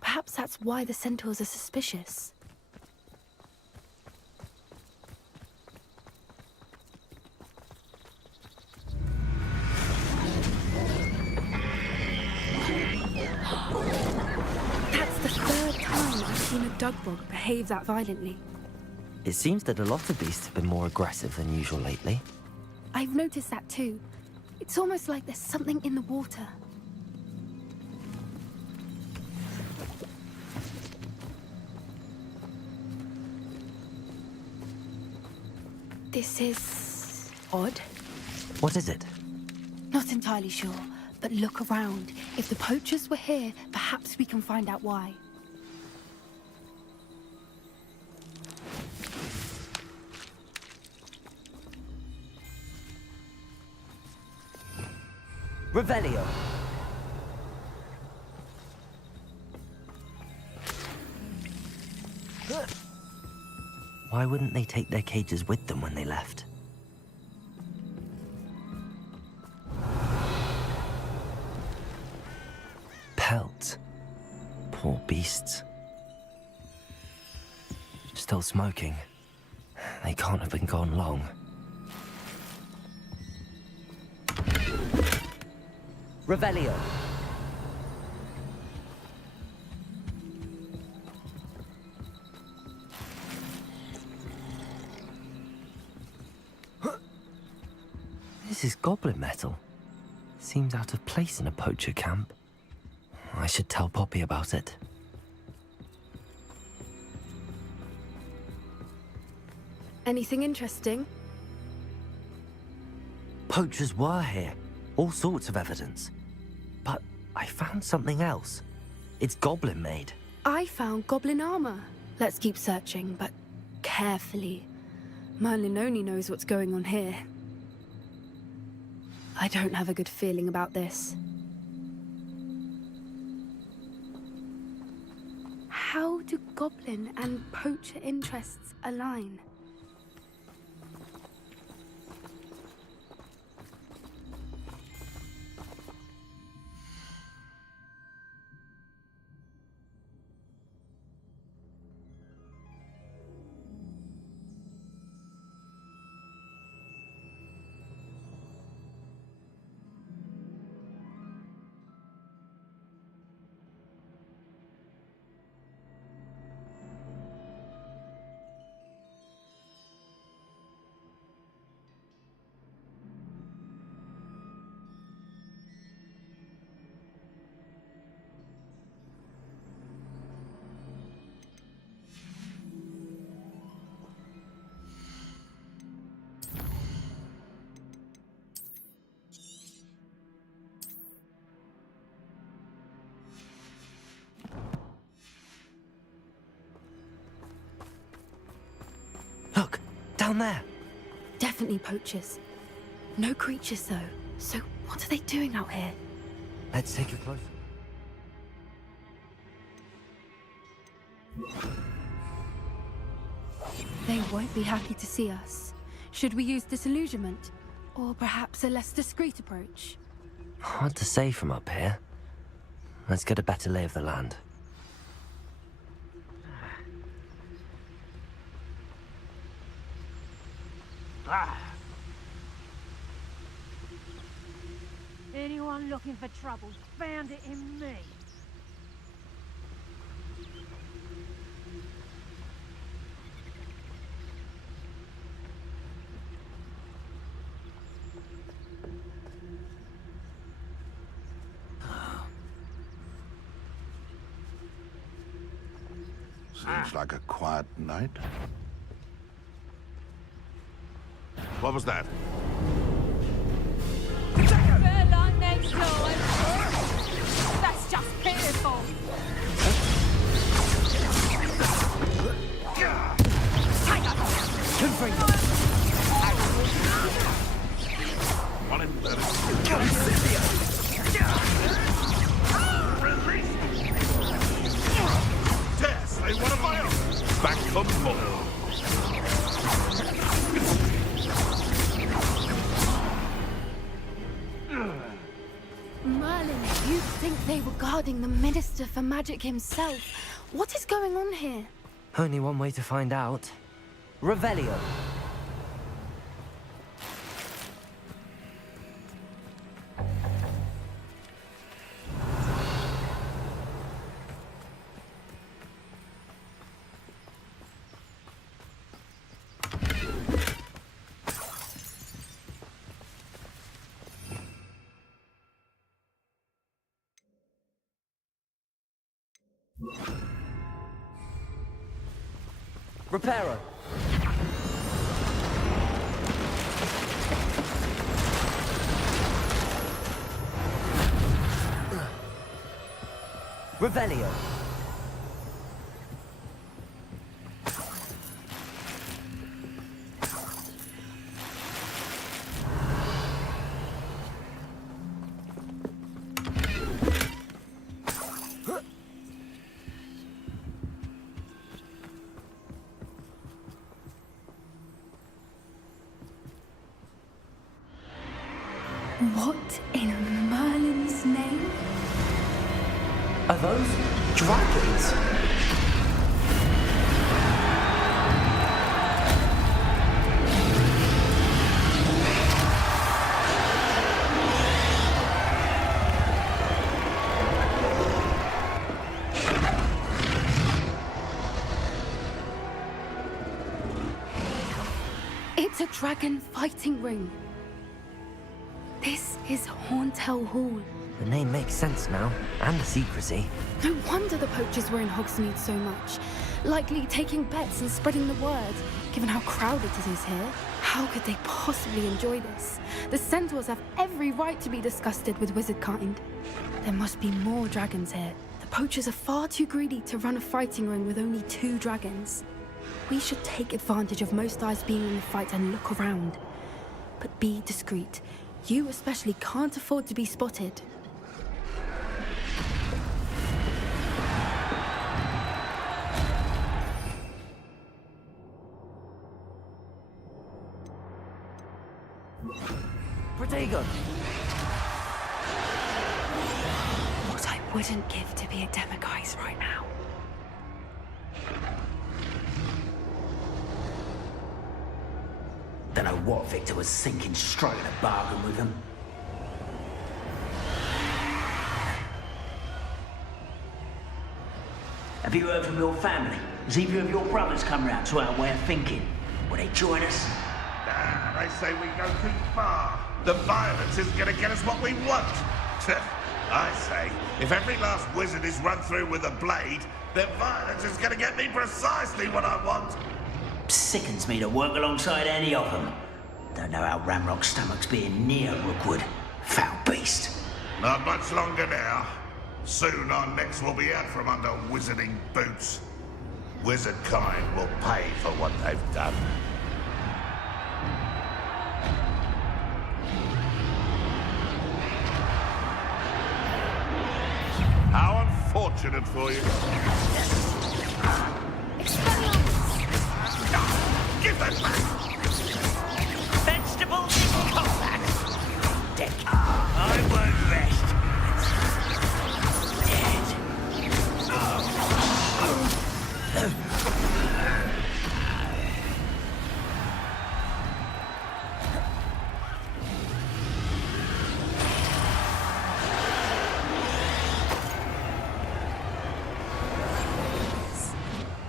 Perhaps that's why the centaurs are suspicious. That's the third time I've seen a dugbog behave that violently. It seems that a lot of beasts have been more aggressive than usual lately. I've noticed that too. It's almost like there's something in the water. This is odd. What is it? Not entirely sure, but look around. If the poachers were here, perhaps we can find out why. Revelio! Why wouldn't they take their cages with them when they left? Pelts. Poor beasts. Still smoking. They can't have been gone long. Revelio. This is goblin metal. Seems out of place in a poacher camp. I should tell Poppy about it. Anything interesting? Poachers were here. All sorts of evidence. But I found something else. It's goblin made. I found goblin armor. Let's keep searching, but carefully. Merlin only knows what's going on here. I don't have a good feeling about this. How do goblin and poacher interests align? Look, down there. Definitely poachers. No creatures, though. So what are they doing out here? Let's take a closer. They won't be happy to see us. Should we use disillusionment? Or perhaps a less discreet approach? Hard to say from up here. Let's get a better lay of the land. Anyone looking for trouble found it in me. Seems like a quiet night. What was that? Next door. That's just pitiful. One in there. Tess, they want to buy us. Back for more. Merlin, you'd think they were guarding the Minister for Magic himself. What is going on here? Only one way to find out. Revelio. Reparo. Revelio. What in Merlin's name? Are those dragons? It's a dragon fighting ring. This is Hauntel Hall. The name makes sense now, and the secrecy. No wonder the poachers were in Hogsmeade so much. Likely taking bets and spreading the word, given how crowded it is here. How could they possibly enjoy this? The centaurs have every right to be disgusted with wizard kind. There must be more dragons here. The poachers are far too greedy to run a fighting ring with only 2 dragons. We should take advantage of most eyes being in the fight and look around. But be discreet. You especially can't afford to be spotted. Protego! What I wouldn't give to be a Demiguise right now. Don't know what Victor was thinking, striking a bargain with him. Have you heard from your family? Has either of your brothers come round to our way of thinking? Will they join us? Nah, they say we go too far. The violence isn't gonna get us what we want. I say, if every last wizard is run through with a blade, then violence is gonna get me precisely what I want. Sickens me to work alongside any of them. Don't know how Ramrock's stomach's being near Rookwood. Foul beast. Not much longer now. Soon our necks will be out from under wizarding boots. Wizard kind will pay for what they've done. How unfortunate for you. Give that back! Vegetables in combat! Dick, I won't rest.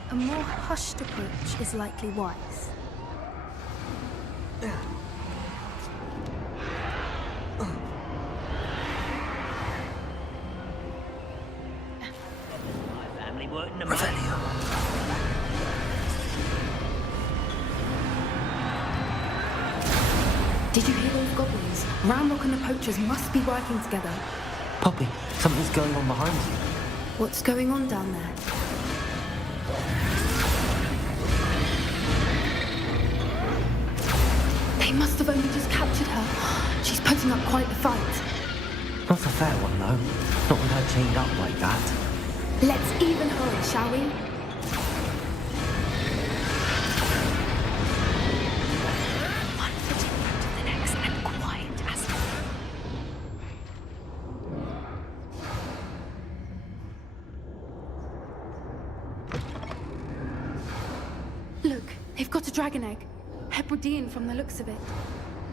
A more hushed approach is likely wise. My family weren't in the Revelio. Did you hear those goblins? Ramrock and the poachers must be working together. Poppy, something's going on behind you. What's going on down there? They must have only just captured her. She's putting up quite the fight. Not a fair one, though. Not with her chained up like that. Let's even her, shall we? One foot in front of the next and quiet as Look, they've got a dragon egg. Hebridean from the looks of it.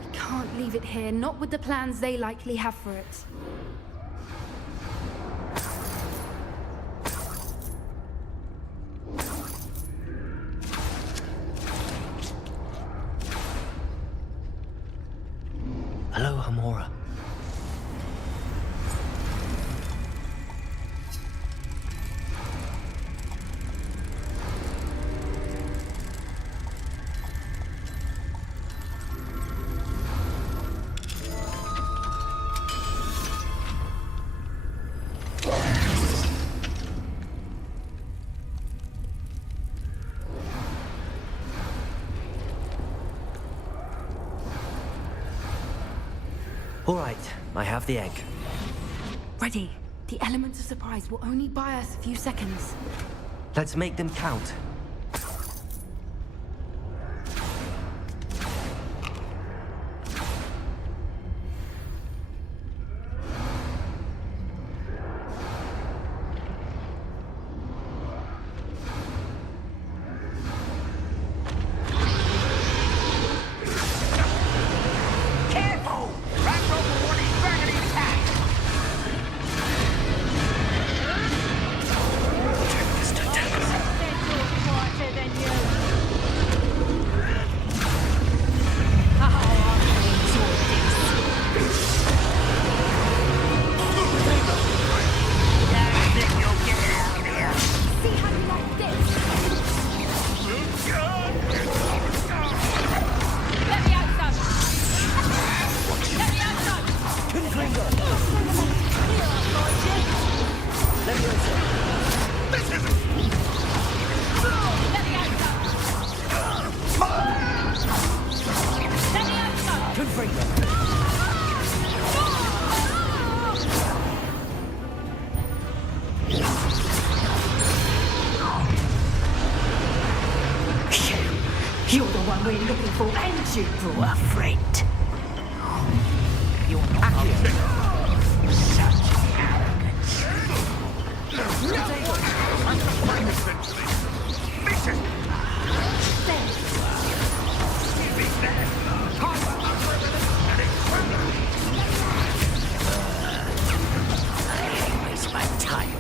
We can't leave it here, not with the plans they likely have for it. Hello, Hamora. All right, I have the egg. Ready. The element of surprise will only buy us a few seconds. Let's make them count. we're looking for engine drawer. Afraid. You're accurate. Such arrogance. Mission! Waste my time.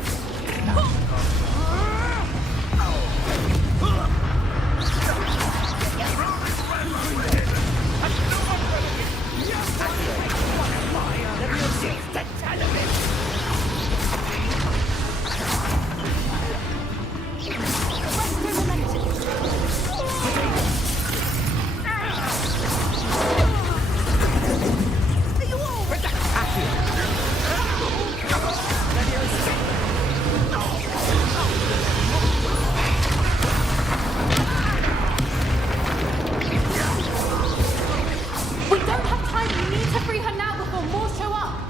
We don't have time. We need to free her now before more show up.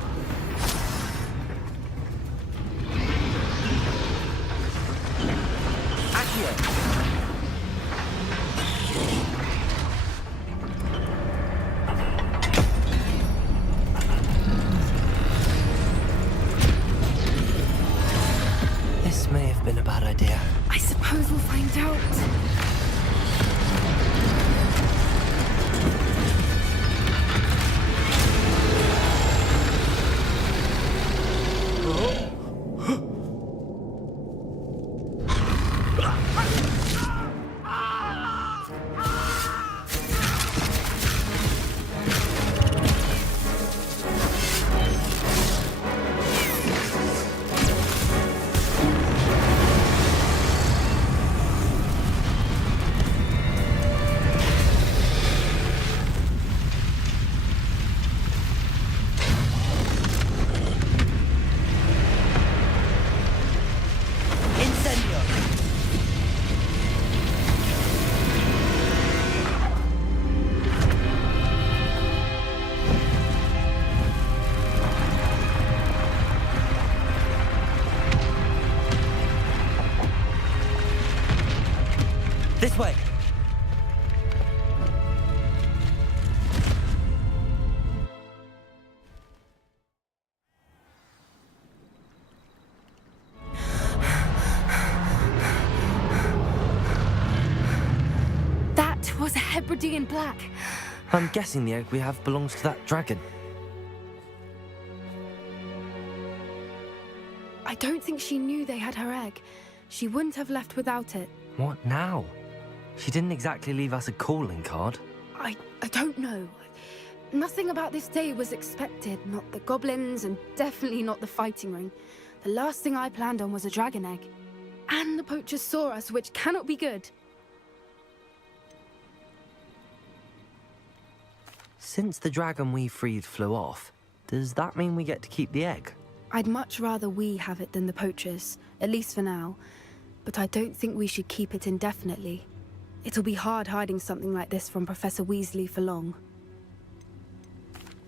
This may have been a bad idea. I suppose we'll find out. This way. That was a Hebridean black. I'm guessing the egg we have belongs to that dragon. I don't think she knew they had her egg. She wouldn't have left without it. What now? She didn't exactly leave us a calling card. I don't know. Nothing about this day was expected. Not the goblins, and definitely not the fighting ring. The last thing I planned on was a dragon egg. And the poachers saw us, which cannot be good. Since the dragon we freed flew off, does that mean we get to keep the egg? I'd much rather we have it than the poachers, at least for now. But I don't think we should keep it indefinitely. It'll be hard hiding something like this from Professor Weasley for long.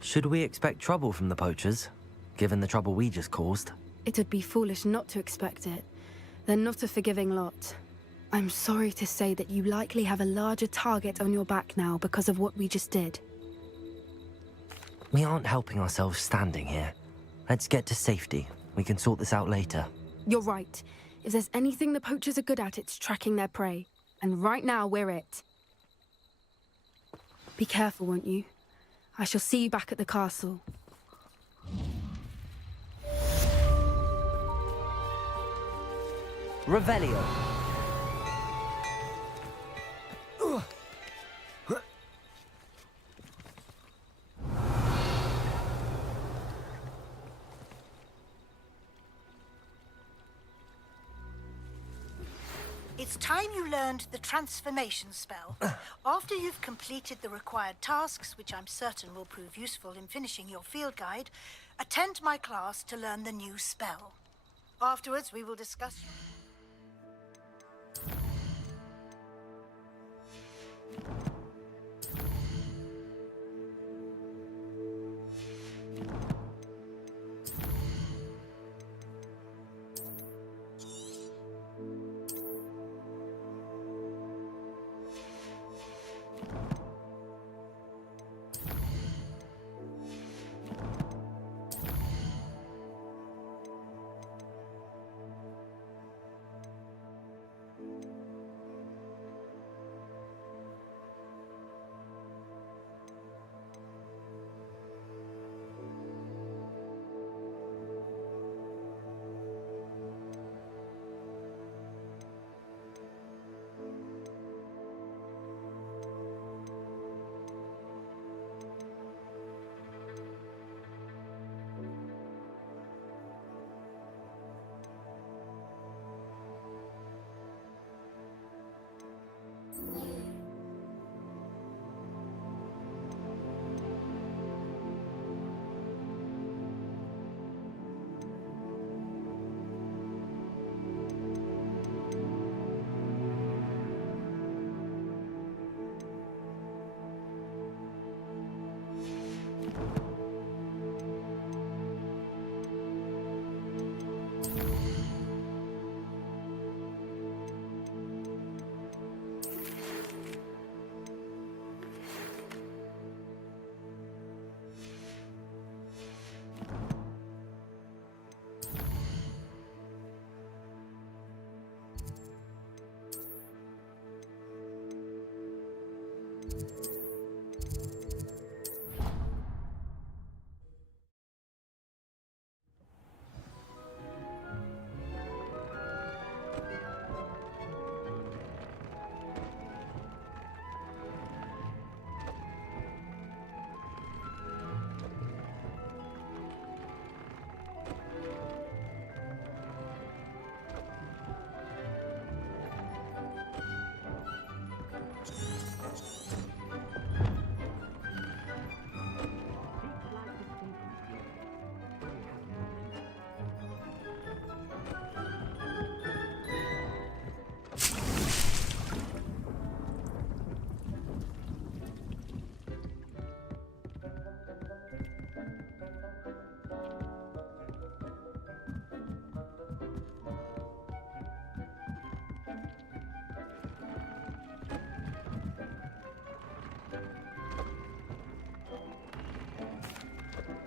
Should we expect trouble from the poachers, given the trouble we just caused? It would be foolish not to expect it. They're not a forgiving lot. I'm sorry to say that you likely have a larger target on your back now because of what we just did. We aren't helping ourselves standing here. Let's get to safety. We can sort this out later. You're right. If there's anything the poachers are good at, it's tracking their prey. And right now, we're it. Be careful, won't you? I shall see you back at the castle. Revelio. It's time you learned the transformation spell. After you've completed the required tasks, which I'm certain will prove useful in finishing your field guide, attend my class to learn the new spell. Afterwards, we will discuss...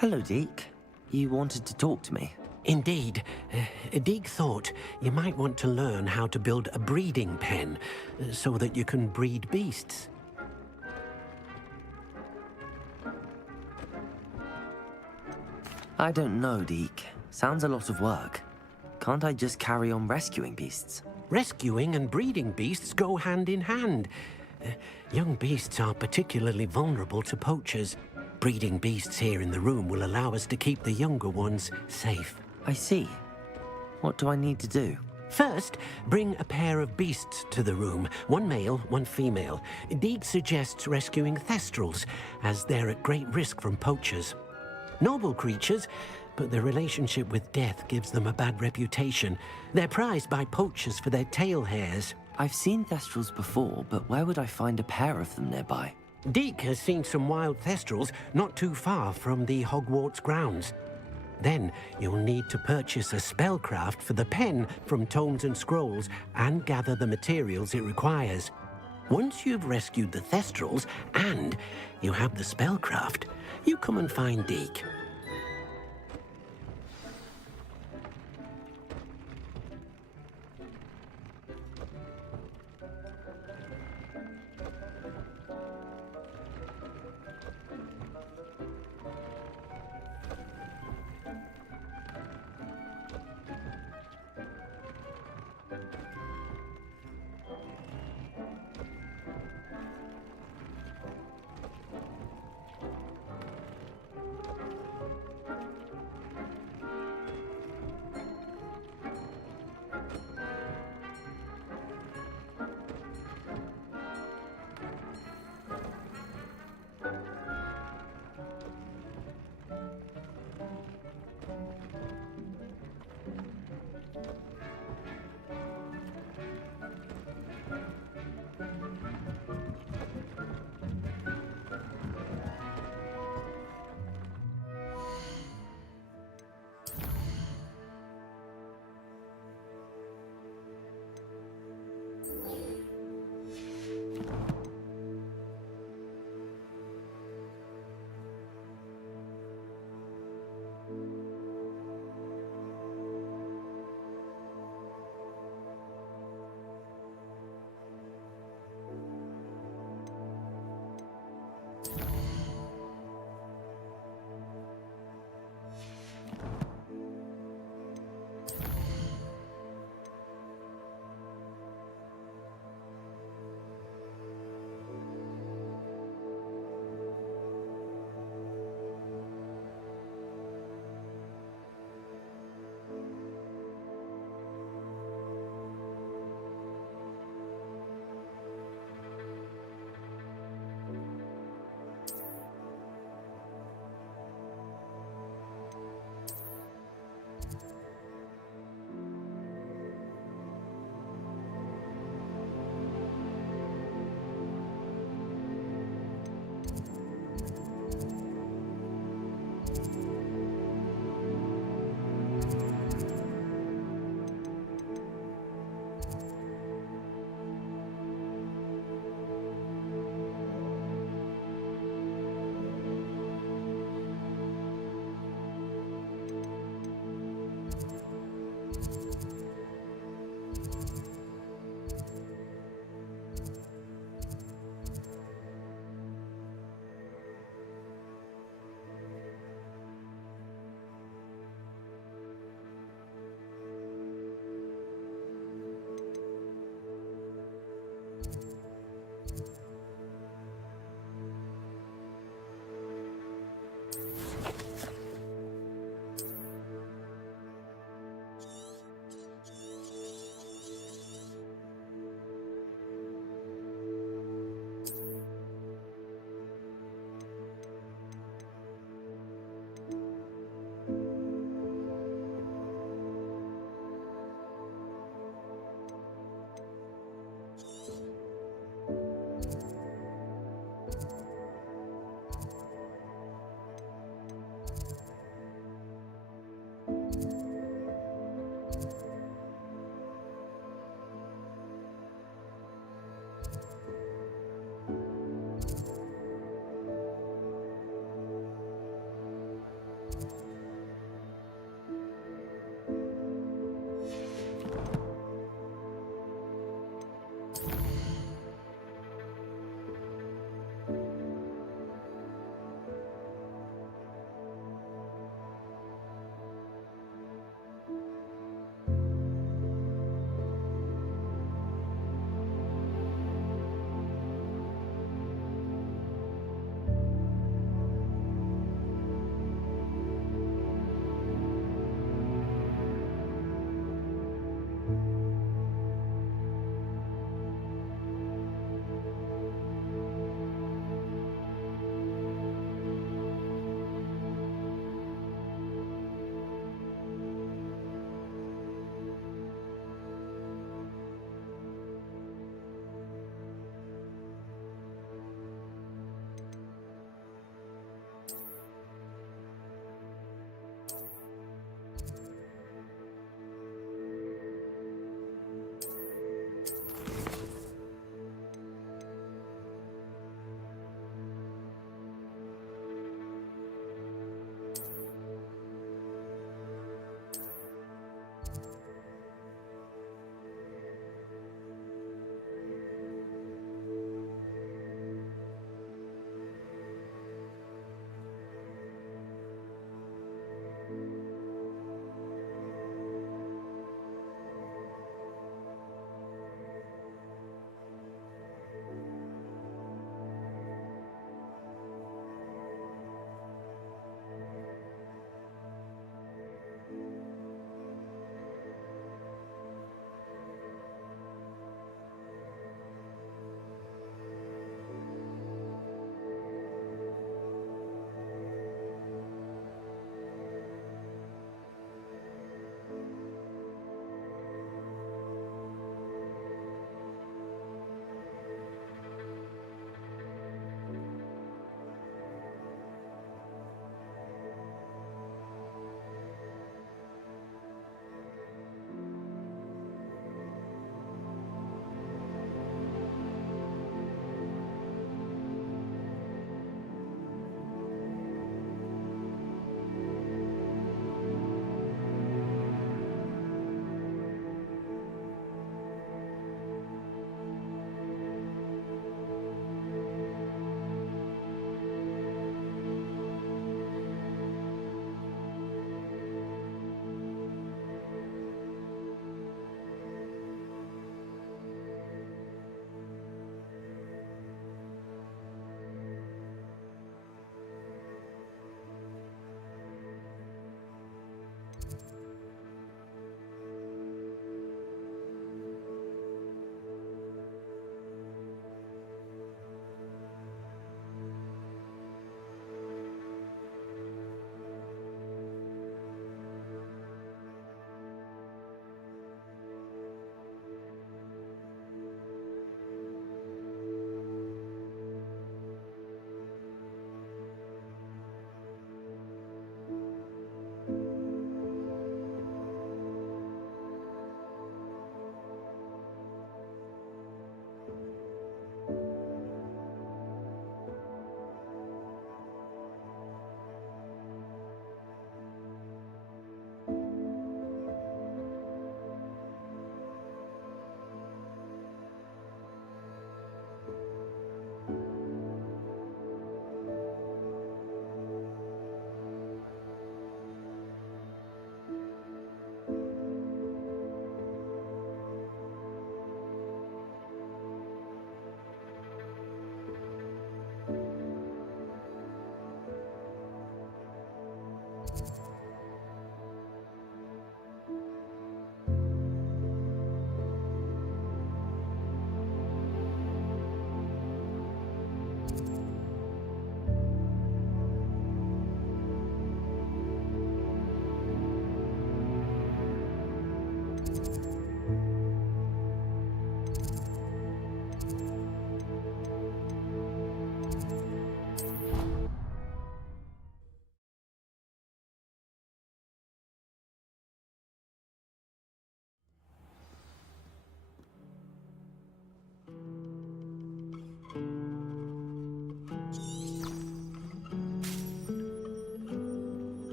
Hello, Deke. You wanted to talk to me? Indeed. Deek thought you might want to learn how to build a breeding pen so that you can breed beasts. I don't know, Deke. Sounds a lot of work. Can't I just carry on rescuing beasts? Rescuing and breeding beasts go hand in hand. Young beasts are particularly vulnerable to poachers. Breeding beasts here in the room will allow us to keep the younger ones safe. I see. What do I need to do? First, bring a pair of beasts to the room. One male, one female. Deek suggests rescuing thestrals, as they're at great risk from poachers. Noble creatures, but their relationship with death gives them a bad reputation. They're prized by poachers for their tail hairs. I've seen thestrals before, but where would I find a pair of them nearby? Deek has seen some wild thestrals not too far from the Hogwarts grounds. Then you'll need to purchase a spellcraft for the pen from Tomes and Scrolls and gather the materials it requires. Once you've rescued the thestrals and you have the spellcraft, you come and find Deek.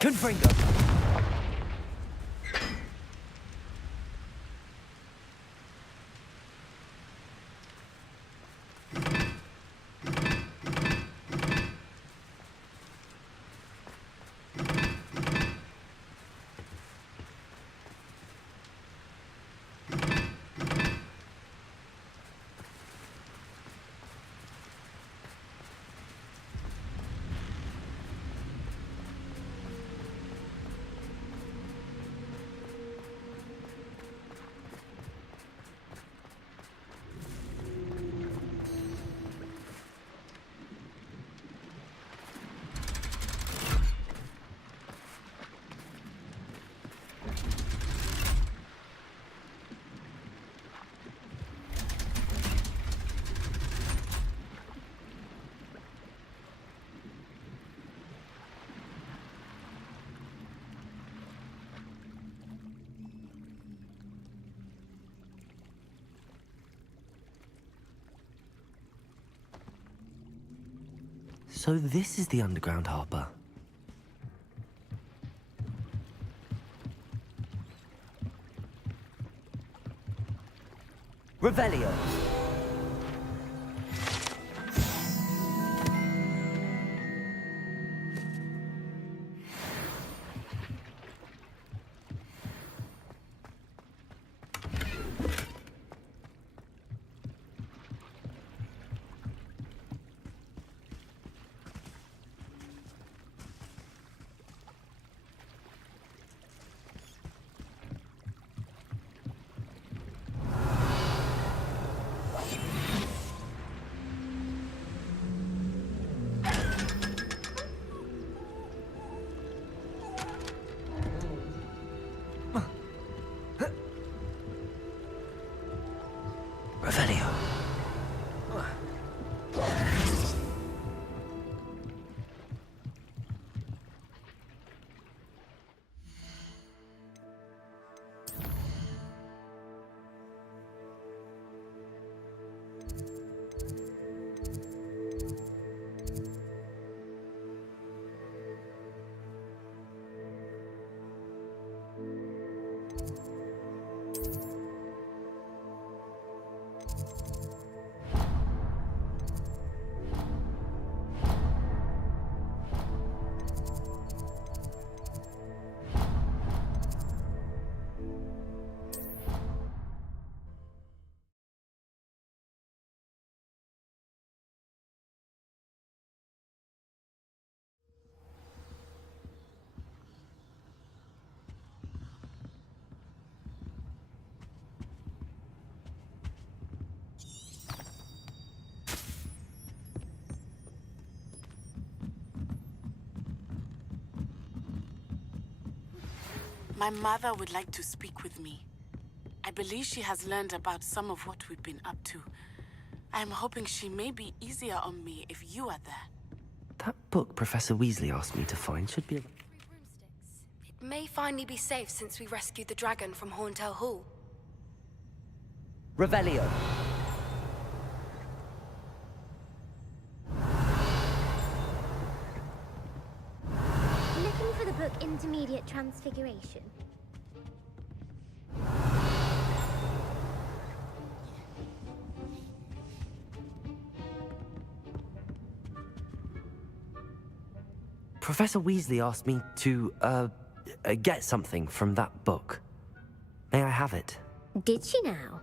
Confringo! So this is the underground harbor. Revelio. Revelio. My mother would like to speak with me. I believe she has learned about some of what we've been up to. I am hoping she may be easier on me if you are there. That book Professor Weasley asked me to find should be... It may finally be safe since we rescued the dragon from Horntail Hall. Revelio. Looking for the book Intermediate Transfiguration. Professor Weasley asked me to, get something from that book. May I have it? Did she now?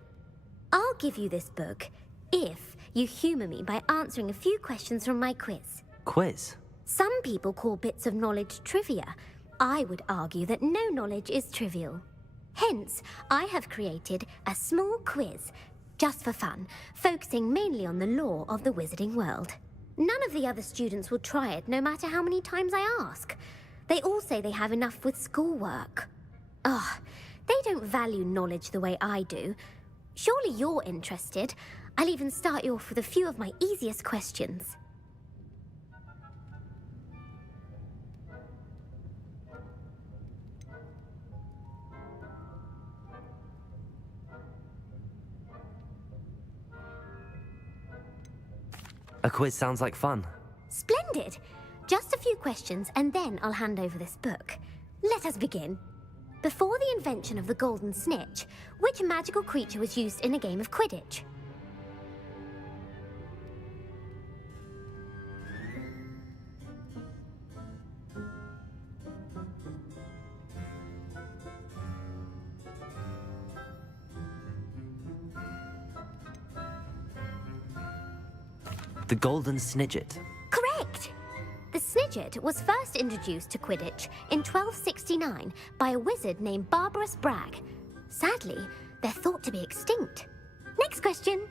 I'll give you this book if you humor me by answering a few questions from my quiz. Quiz? Some people call bits of knowledge trivia. I would argue that no knowledge is trivial. Hence, I have created a small quiz, just for fun, focusing mainly on the lore of the wizarding world. None of the other students will try it, no matter how many times I ask. They all say they have enough with schoolwork. Ugh, they don't value knowledge the way I do. Surely you're interested. I'll even start you off with a few of my easiest questions. A quiz sounds like fun. Splendid! Just a few questions and then I'll hand over this book. Let us begin. Before the invention of the golden snitch, which magical creature was used in a game of Quidditch? The Golden Snidget. Correct! The Snidget was first introduced to Quidditch in 1269 by a wizard named Barbarous Bragg. Sadly, they're thought to be extinct. Next question.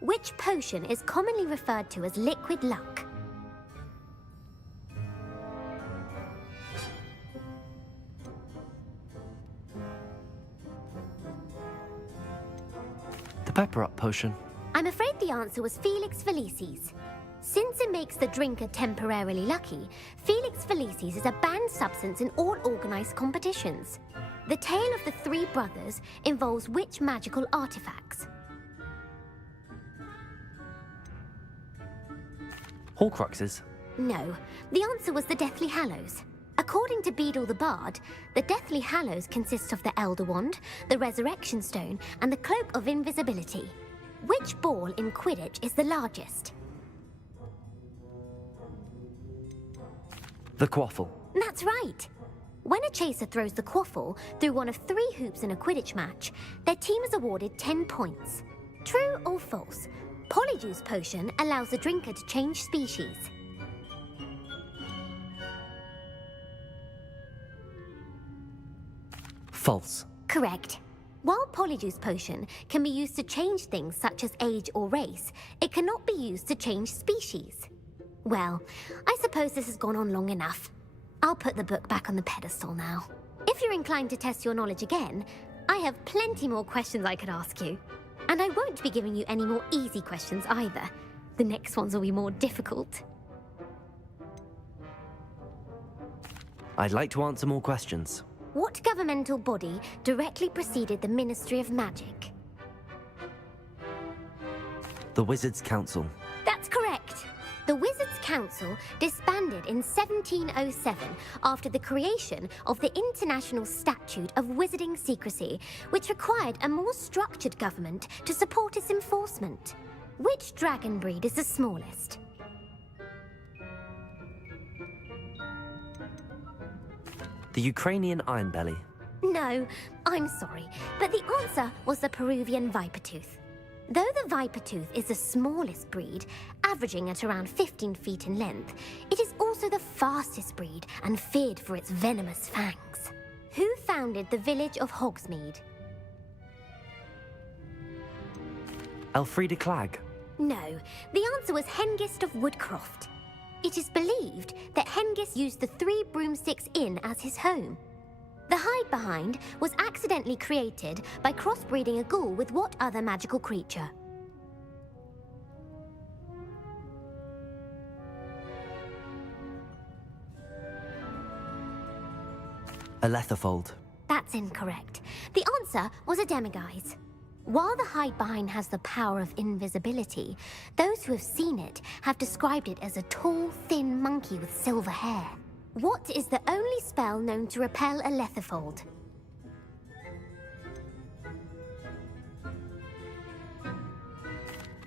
Which potion is commonly referred to as liquid luck? The Pepper Up potion. I'm afraid the answer was Felix Felicis. Since it makes the drinker temporarily lucky, Felix Felicis is a banned substance in all organized competitions. The tale of the three brothers involves which magical artifacts? Horcruxes. No, the answer was the Deathly Hallows. According to Beadle the Bard, the Deathly Hallows consists of the Elder Wand, the Resurrection Stone, and the Cloak of Invisibility. Which ball in Quidditch is the largest? The Quaffle. That's right. When a chaser throws the quaffle through one of 3 hoops in a Quidditch match, their team is awarded 10 points. True or false? Polyjuice potion allows the drinker to change species. False. Correct. While Polyjuice potion can be used to change things such as age or race, it cannot be used to change species. Well, I suppose this has gone on long enough. I'll put the book back on the pedestal now. If you're inclined to test your knowledge again, I have plenty more questions I could ask you. And I won't be giving you any more easy questions either. The next ones will be more difficult. I'd like to answer more questions. What governmental body directly preceded the Ministry of Magic? The Wizards' Council. That's correct. The Wizards' Council disbanded in 1707 after the creation of the International Statute of Wizarding Secrecy, which required a more structured government to support its enforcement. Which dragon breed is the smallest? The Ukrainian Ironbelly. No, I'm sorry, but the answer was the Peruvian Vipertooth. Though the Vipertooth is the smallest breed, averaging at around 15 feet in length, it is also the fastest breed and feared for its venomous fangs. Who founded the village of Hogsmeade? Elfrida Clegg. No, the answer was Hengist of Woodcroft. It is believed that Hengist used the 3 Broomsticks Inn as his home. The hide-behind was accidentally created by crossbreeding a ghoul with what other magical creature? A Letherfold. That's incorrect. The answer was a Demiguise. While the hide-behind has the power of invisibility, those who have seen it have described it as a tall, thin monkey with silver hair. What is the only spell known to repel a Letherfold?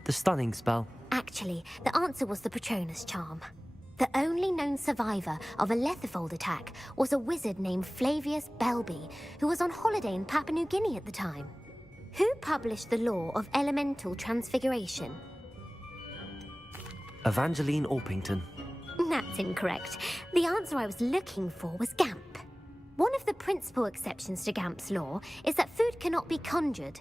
The Stunning Spell. Actually, the answer was the Patronus Charm. The only known survivor of a Letherfold attack was a wizard named Flavius Belby, who was on holiday in Papua New Guinea at the time. Who published the law of elemental transfiguration? Evangeline Orpington. That's incorrect. The answer I was looking for was Gamp. One of the principal exceptions to Gamp's law is that food cannot be conjured,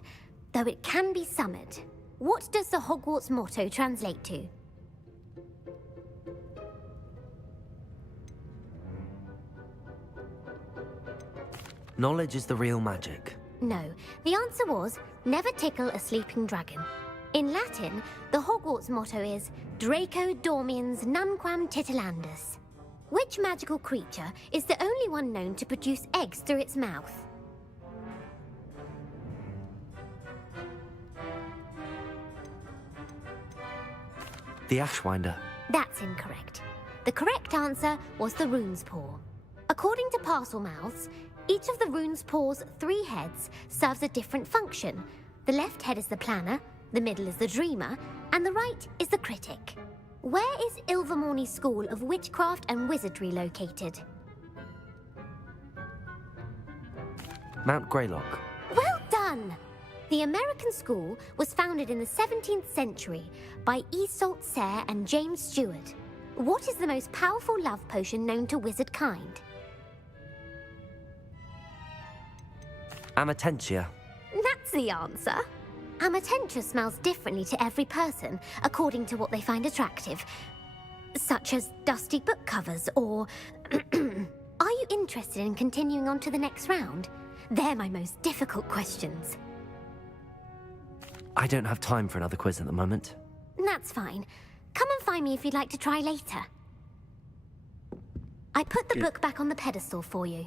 though it can be summoned. What does the Hogwarts motto translate to? Knowledge is the real magic. No, the answer was, never tickle a sleeping dragon. In Latin, the Hogwarts motto is, Draco dormiens nunquam titilandus. Which magical creature is the only one known to produce eggs through its mouth? The Ashwinder. That's incorrect. The correct answer was the rune's paw. According to parcel mouths, each of the rune's paw's 3 heads serves a different function. The left head is the planner, the middle is the dreamer, and the right is the critic. Where is Ilvermorny School of Witchcraft and Wizardry located? Mount Greylock. Well done! The American school was founded in the 17th century by Iseult Sayre and James Stewart. What is the most powerful love potion known to wizard kind? Amatentia. That's the answer. Amatentia smells differently to every person according to what they find attractive, such as dusty book covers or... Are you interested in continuing on to the next round? They're my most difficult questions. I don't have time for another quiz at the moment. That's fine. Come and find me if you'd like to try later. I put the book back on the pedestal for you.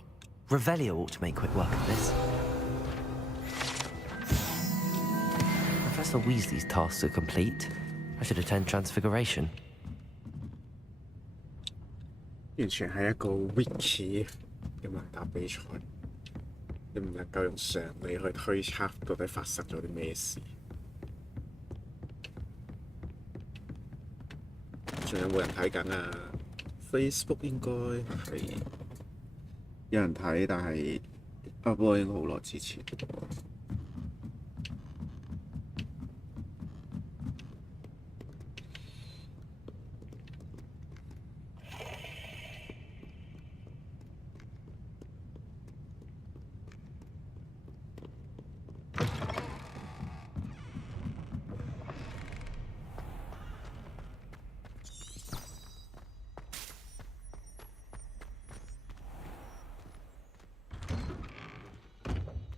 Revelio ought to make quick work of this. Professor Weasley's tasks are complete. I should attend Transfiguration. 完全係一個 wiki 嘅問答比賽，你唔能夠用常理去推測到底發生咗啲咩事。仲有冇人睇緊啊 ？Facebook 應該係有人睇，但係不過應該好耐之前。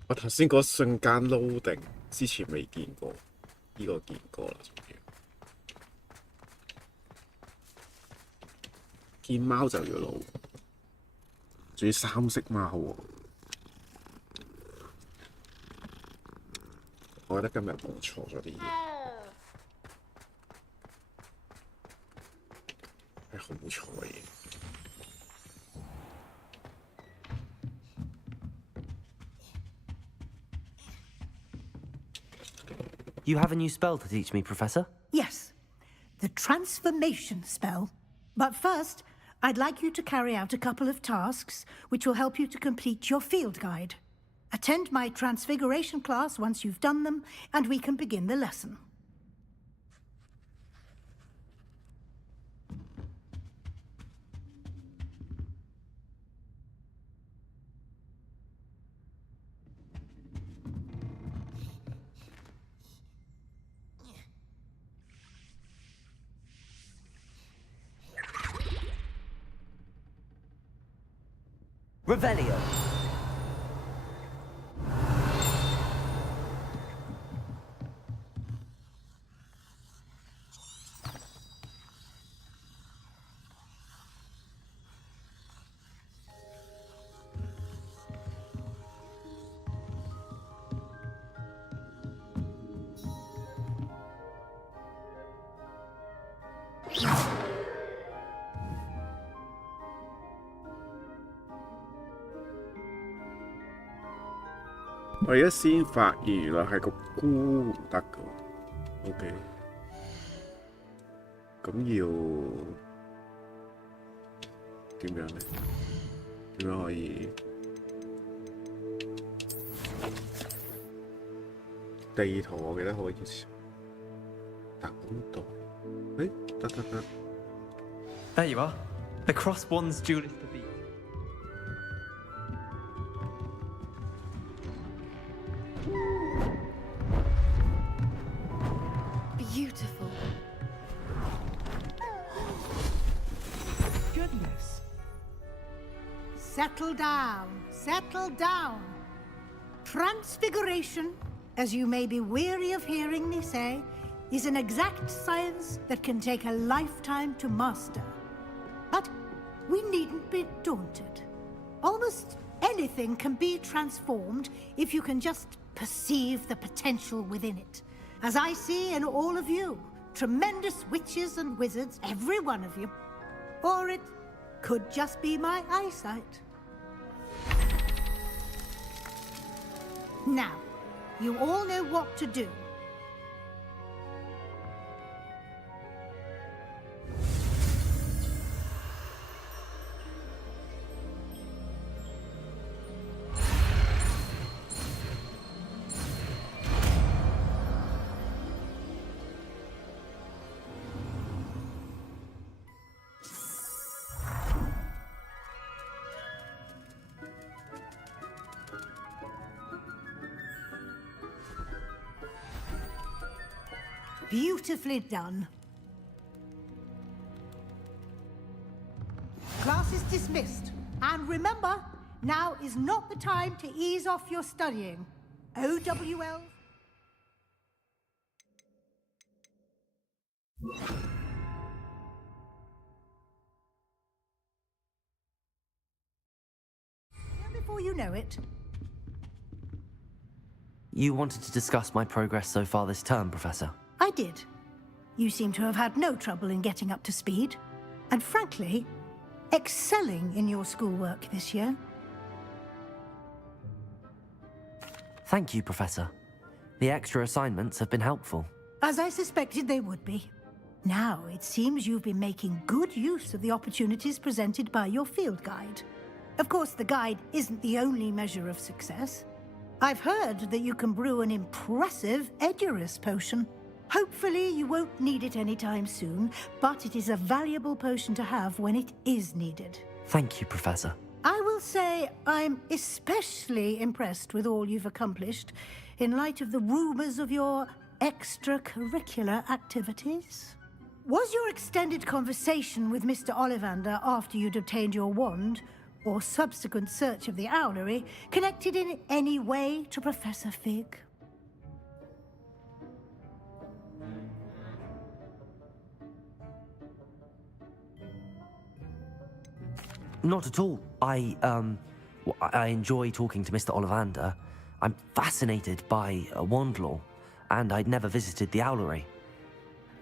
我頭先嗰瞬間撈定，之前未見過，呢個見過啦，仲要見貓就要撈，仲要3色貓喎。我覺得今日冇錯咗啲嘢，係好錯嘅嘢。You have a new spell to teach me, Professor? Yes, the transformation spell. But first, I'd like you to carry out a couple of tasks which will help you to complete your field guide. Attend my transfiguration class once you've done them, and we can begin the lesson. Revelio.我而家先發現原來係個菇唔得㗎 ，OK， 咁要點樣咧？點樣可以地圖？我記得可以等待，得。 There you are, the Crosswands duelist to beat. Beautiful. Goodness. Settle down, settle down. Transfiguration, as you may be weary of hearing me say, is an exact science that can take a lifetime to master. But we needn't be daunted. Almost anything can be transformed if you can just perceive the potential within it. As I see in all of you, tremendous witches and wizards, every one of you. Or it could just be my eyesight. Now, you all know what to do. Beautifully done. Class is dismissed. And remember, now is not the time to ease off your studying. OWL. Before you know it. You wanted to discuss my progress so far this term, Professor? I did. You seem to have had no trouble in getting up to speed. And frankly, excelling in your schoolwork this year. Thank you, Professor. The extra assignments have been helpful. As I suspected they would be. Now, it seems you've been making good use of the opportunities presented by your field guide. Of course, the guide isn't the only measure of success. I've heard that you can brew an impressive Edurus potion. Hopefully, you won't need it anytime soon, but it is a valuable potion to have when it is needed. Thank you, Professor. I will say I'm especially impressed with all you've accomplished in light of the rumors of your extracurricular activities. Was your extended conversation with Mr. Ollivander after you'd obtained your wand, or subsequent search of the owlery, connected in any way to Professor Fig? Not at all. I enjoy talking to Mr. Ollivander. I'm fascinated by wand lore, and I'd never visited the owlery.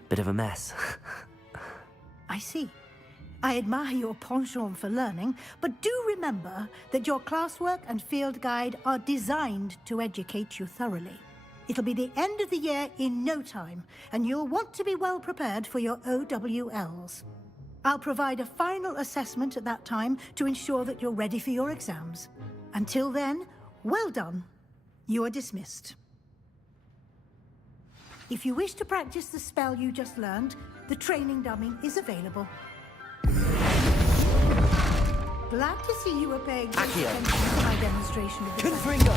Bit of a mess. I see. I admire your penchant for learning, but do remember that your classwork and field guide are designed to educate you thoroughly. It'll be the end of the year in no time, and you'll want to be well prepared for your OWLs. I'll provide a final assessment at that time to ensure that you're ready for your exams. Until then, well done. You are dismissed. If you wish to practice the spell you just learned, the training dummy is available. Glad to see you were paying attention to my demonstration of the Confringo!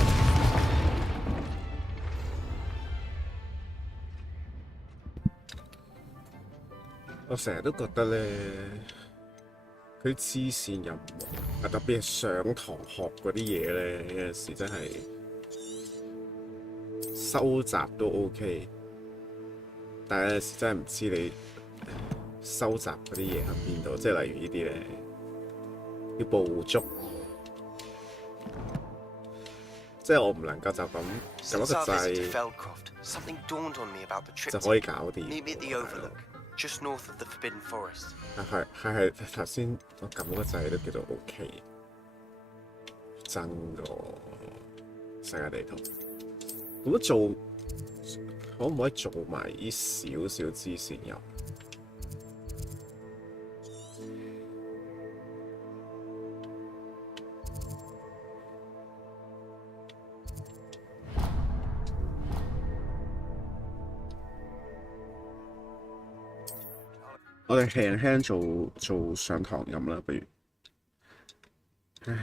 我成日都覺得咧，佢啲支線任務，特別係上堂學嗰啲嘢咧，有陣時真係收集都 OK，但係有陣時真係唔知你收集嗰啲嘢喺邊度，即係例如呢啲咧，要捕捉，即係我唔能夠就咁撳一個掣就可以搞掂。Just north of the Forbidden Forest. 係頭先我撳嗰個掣都叫做 OK， 真個世界地圖。咁可唔可以做埋呢少少支線入？我哋輕輕做上堂咁啦，不如。唉。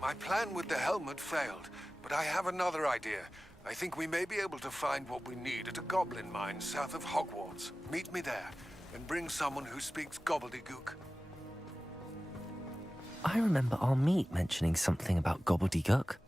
My plan with the helmet failed, but I have another idea. I think we may be able to find what we need at a goblin mine south of Hogwarts. Meet me there, and bring someone who speaks gobbledygook. I remember our meet mentioning something about gobbledygook.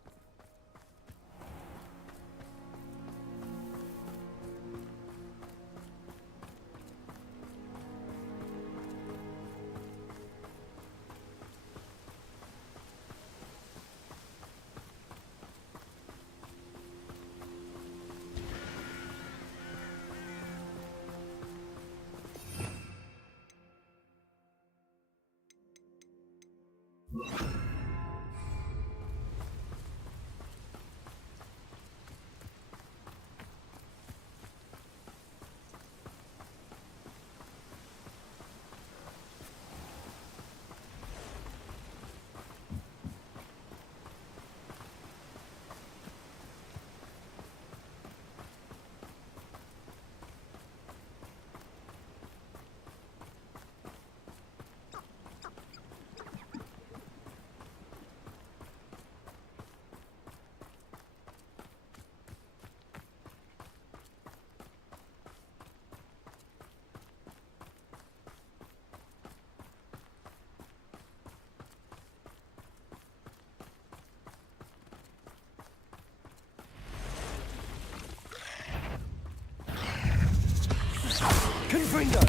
Fringo!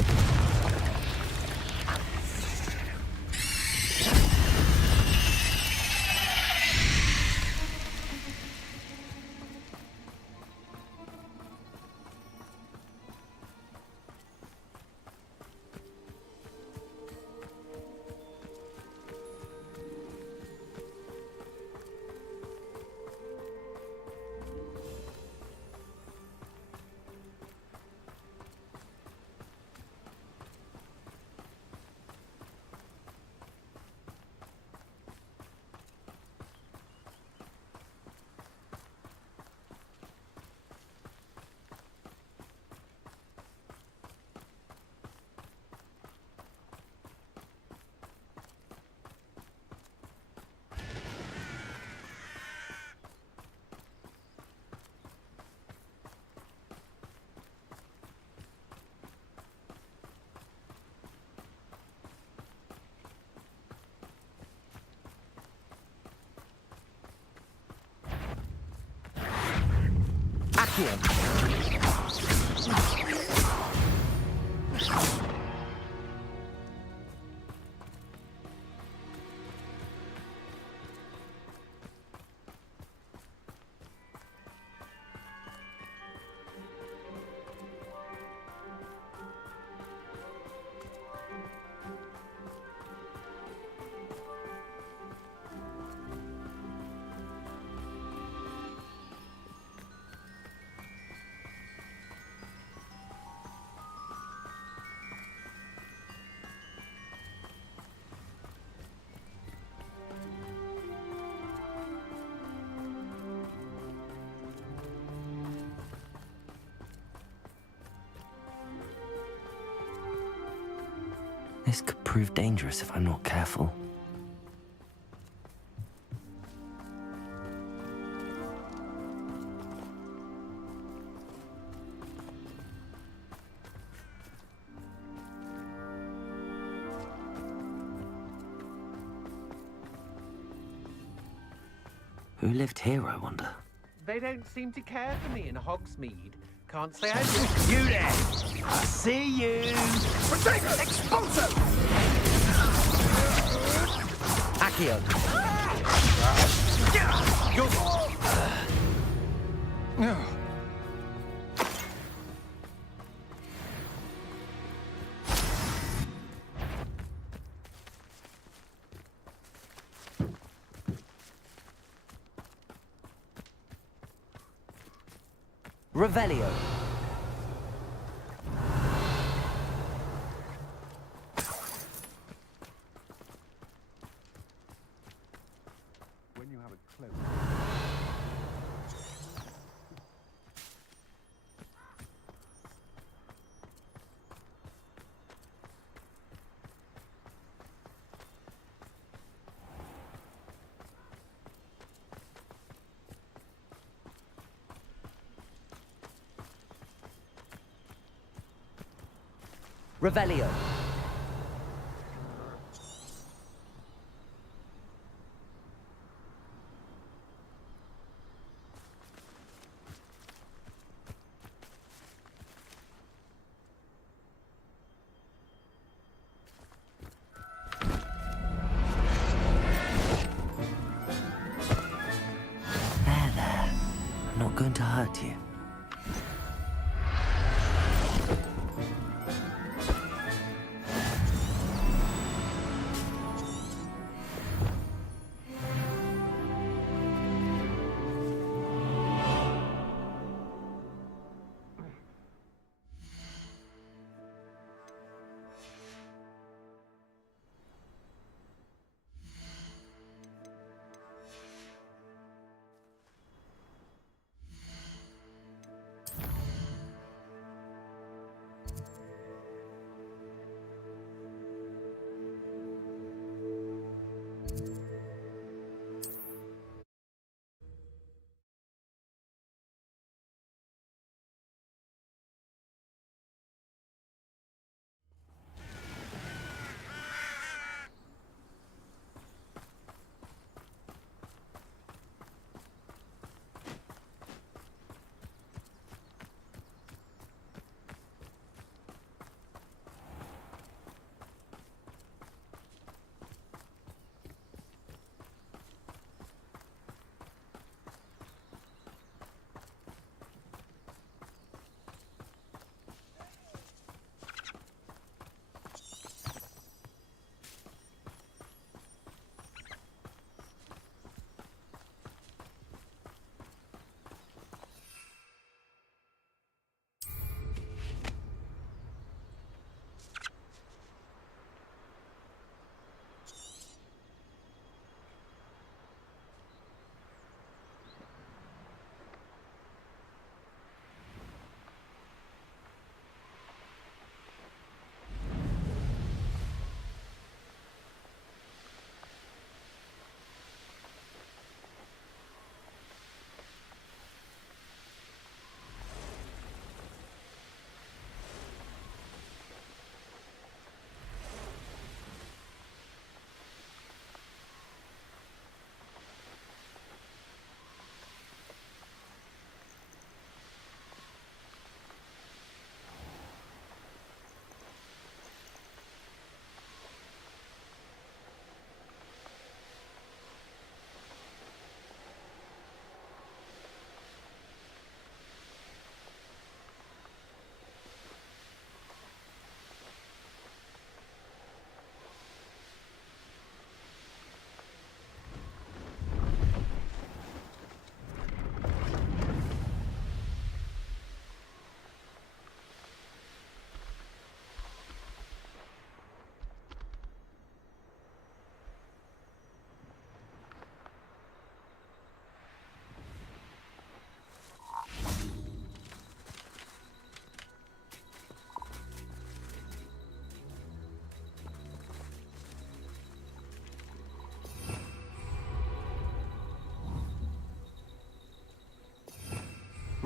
Accio! This could prove dangerous if I'm not careful. Who lived here, I wonder? They don't seem to care for me in Hogsmeade. Can't say I do. You there! I see you! Protego! Expulso! Accio! Revelio. When you have a cloak. Revelio. There. I'm not going to hurt you.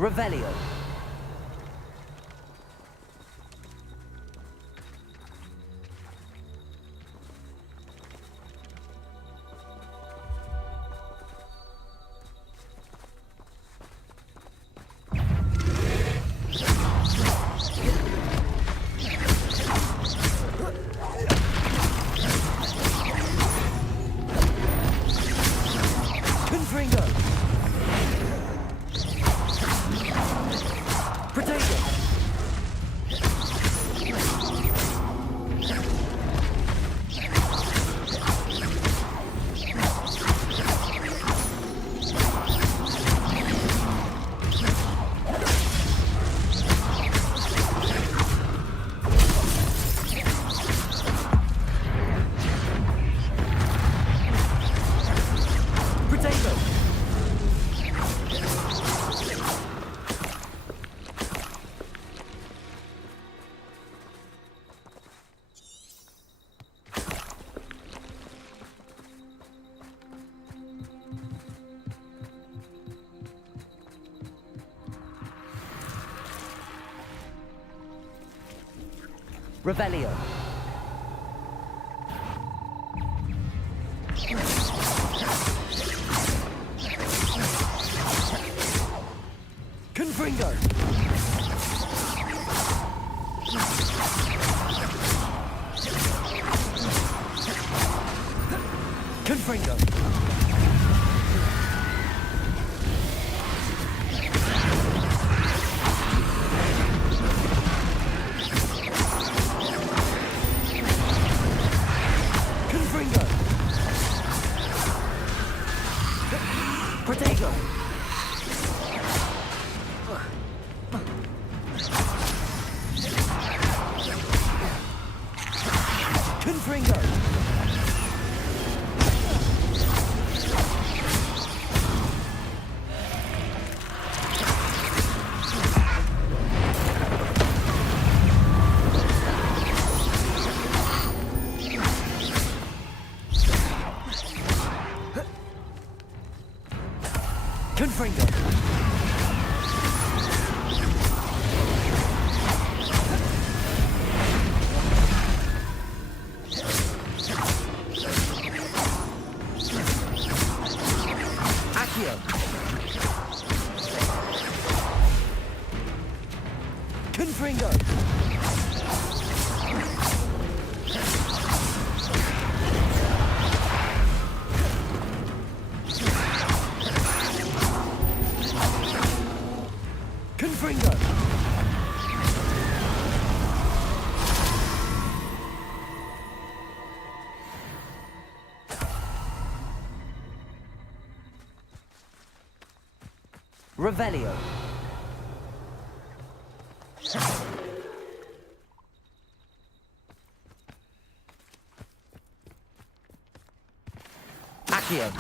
Revelio. Revelio. Confringo. Confringo. Confringo. Accio. Confringo. Confringo. Revelio. Accio.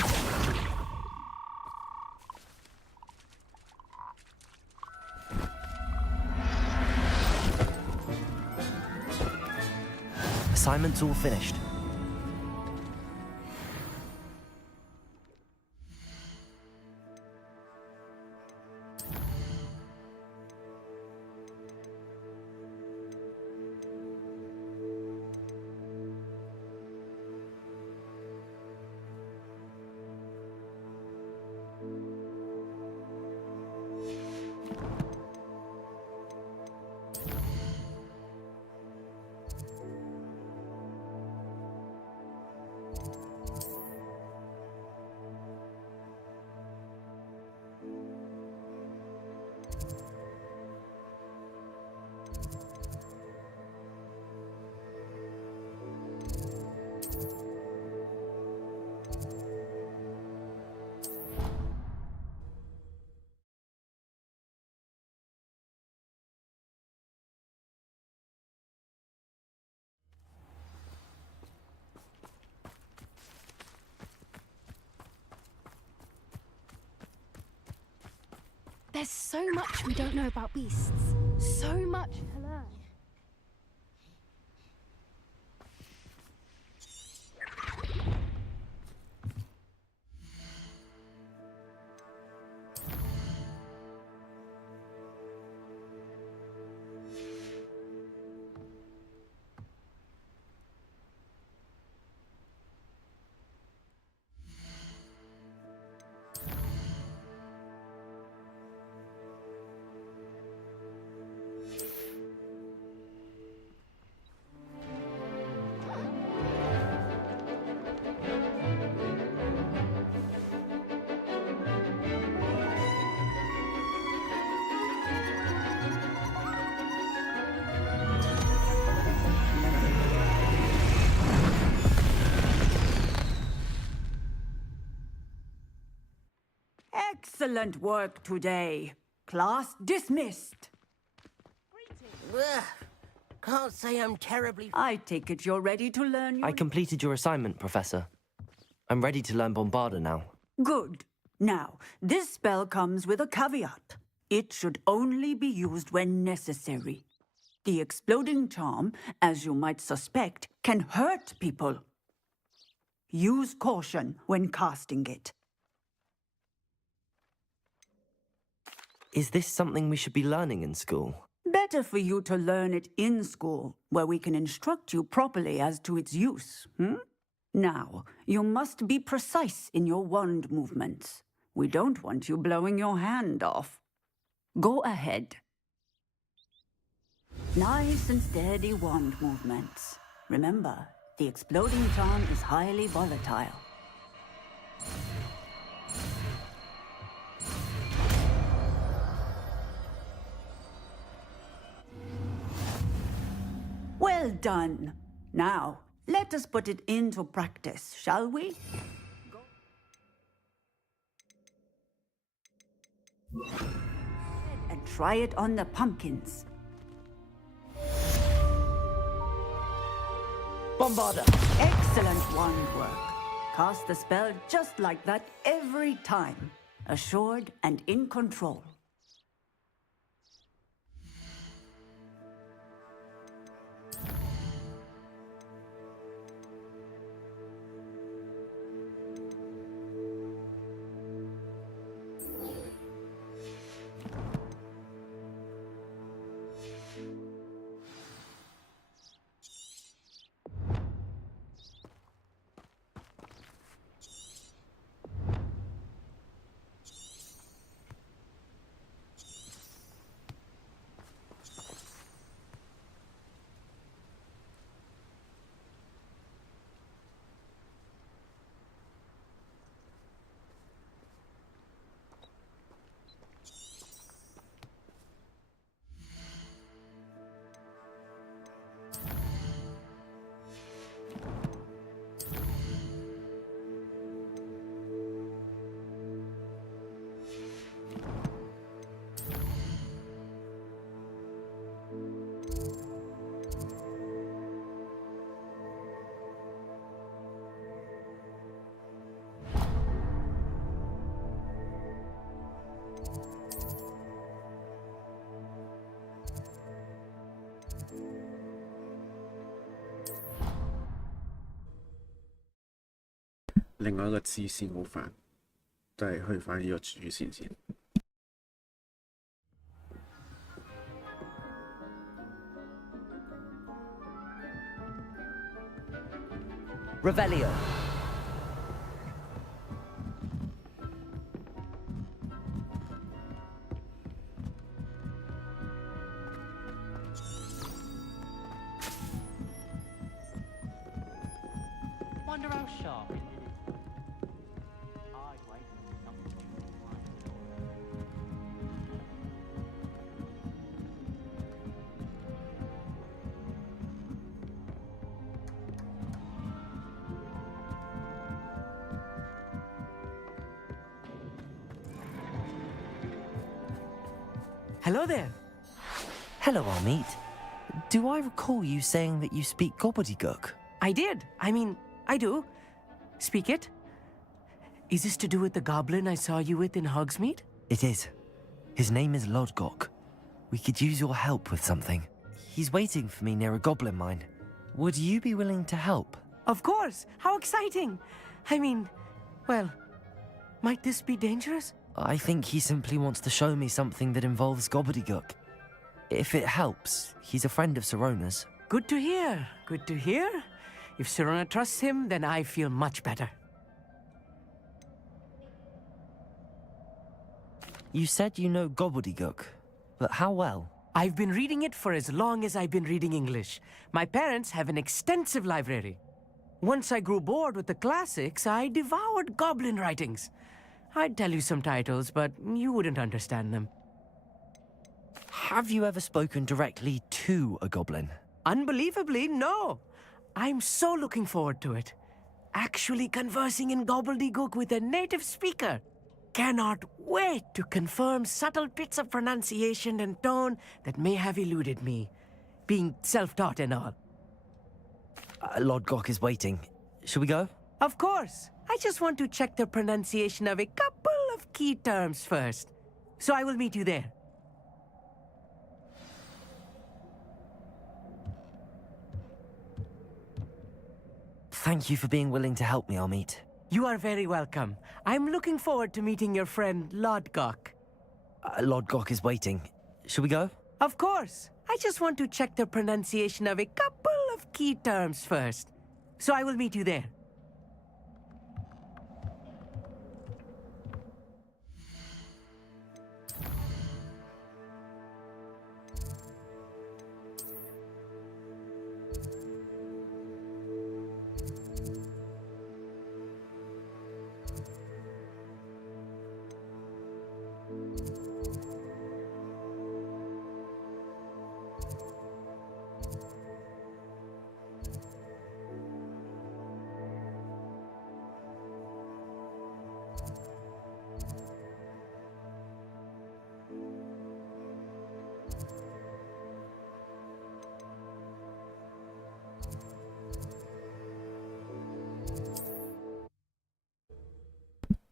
Assignment's all finished. There's so much we don't know about beasts. So much to learn. Excellent work today. Class dismissed. Ugh. Can't say I'm terribly... I take it you're ready to learn your... I completed your assignment, Professor. I'm ready to learn Bombarda now. Good. Now, this spell comes with a caveat. It should only be used when necessary. The exploding charm, as you might suspect, can hurt people. Use caution when casting it. Is this something we should be learning in school? Better for you to learn it in school, where we can instruct you properly as to its use. Now, you must be precise in your wand movements. We don't want you blowing your hand off. Go ahead. Nice and steady wand movements. Remember, the exploding charm is highly volatile. Well done. Now, let us put it into practice, shall we? And try it on the pumpkins. Bombarda! Excellent wand work. Cast the spell just like that every time. Assured and in control.另外一個支線好煩，都係去翻呢個主線先。Revelio. Wonder how sharp. Hello there. Hello, Almeet. Do I recall you saying that you speak gobbledygook? I did. I mean, I do. Speak it. Is this to do with the goblin I saw you with in Hogsmeade? It is. His name is Lodgok. We could use your help with something. He's waiting for me near a goblin mine. Would you be willing to help? Of course. How exciting. I mean, well, might this be dangerous? I think he simply wants to show me something that involves gobbledygook. If it helps, he's a friend of Sirona's. Good to hear. Good to hear. If Sirona trusts him, then I feel much better. You said you know gobbledygook, but how well? I've been reading it for as long as I've been reading English. My parents have an extensive library. Once I grew bored with the classics, I devoured goblin writings. I'd tell you some titles, but you wouldn't understand them. Have you ever spoken directly to a goblin? Unbelievably, no. I'm so looking forward to it. Actually conversing in gobbledygook with a native speaker. cannot wait to confirm subtle bits of pronunciation and tone that may have eluded me, being self-taught and all. Lord Gok is waiting. Shall we go? Of course. I just want to check the pronunciation of a couple of key terms first. So I will meet you there. Thank you for being willing to help me, Amit. You are very welcome. I'm looking forward to meeting your friend, Lord Gok. Lord Gok is waiting. Shall we go? Of course. I just want to check the pronunciation of a couple of key terms first. So I will meet you there.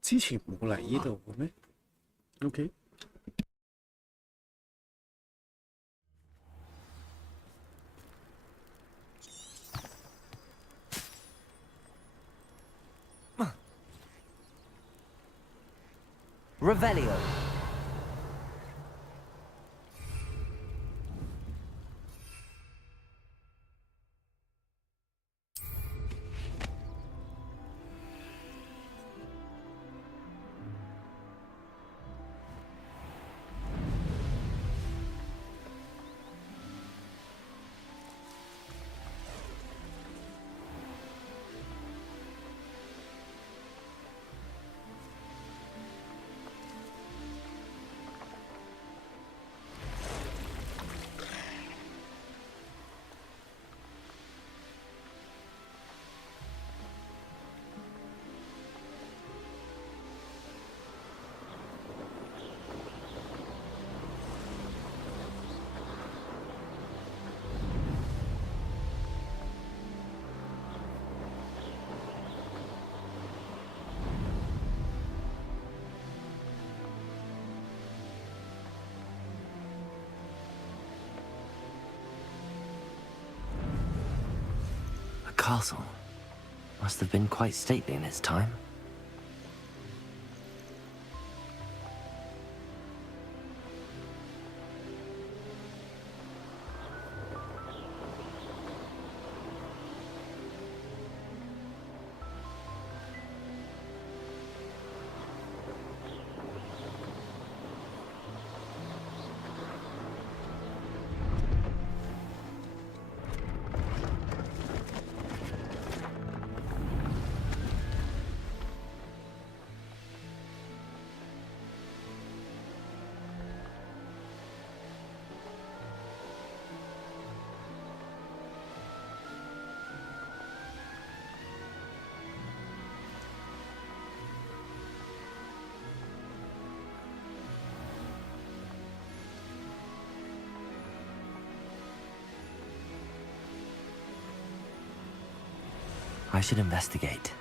之前冇嚟呢度嘅咩 ？OK。Revelio. Castle must have been quite stately in its time. I should investigate.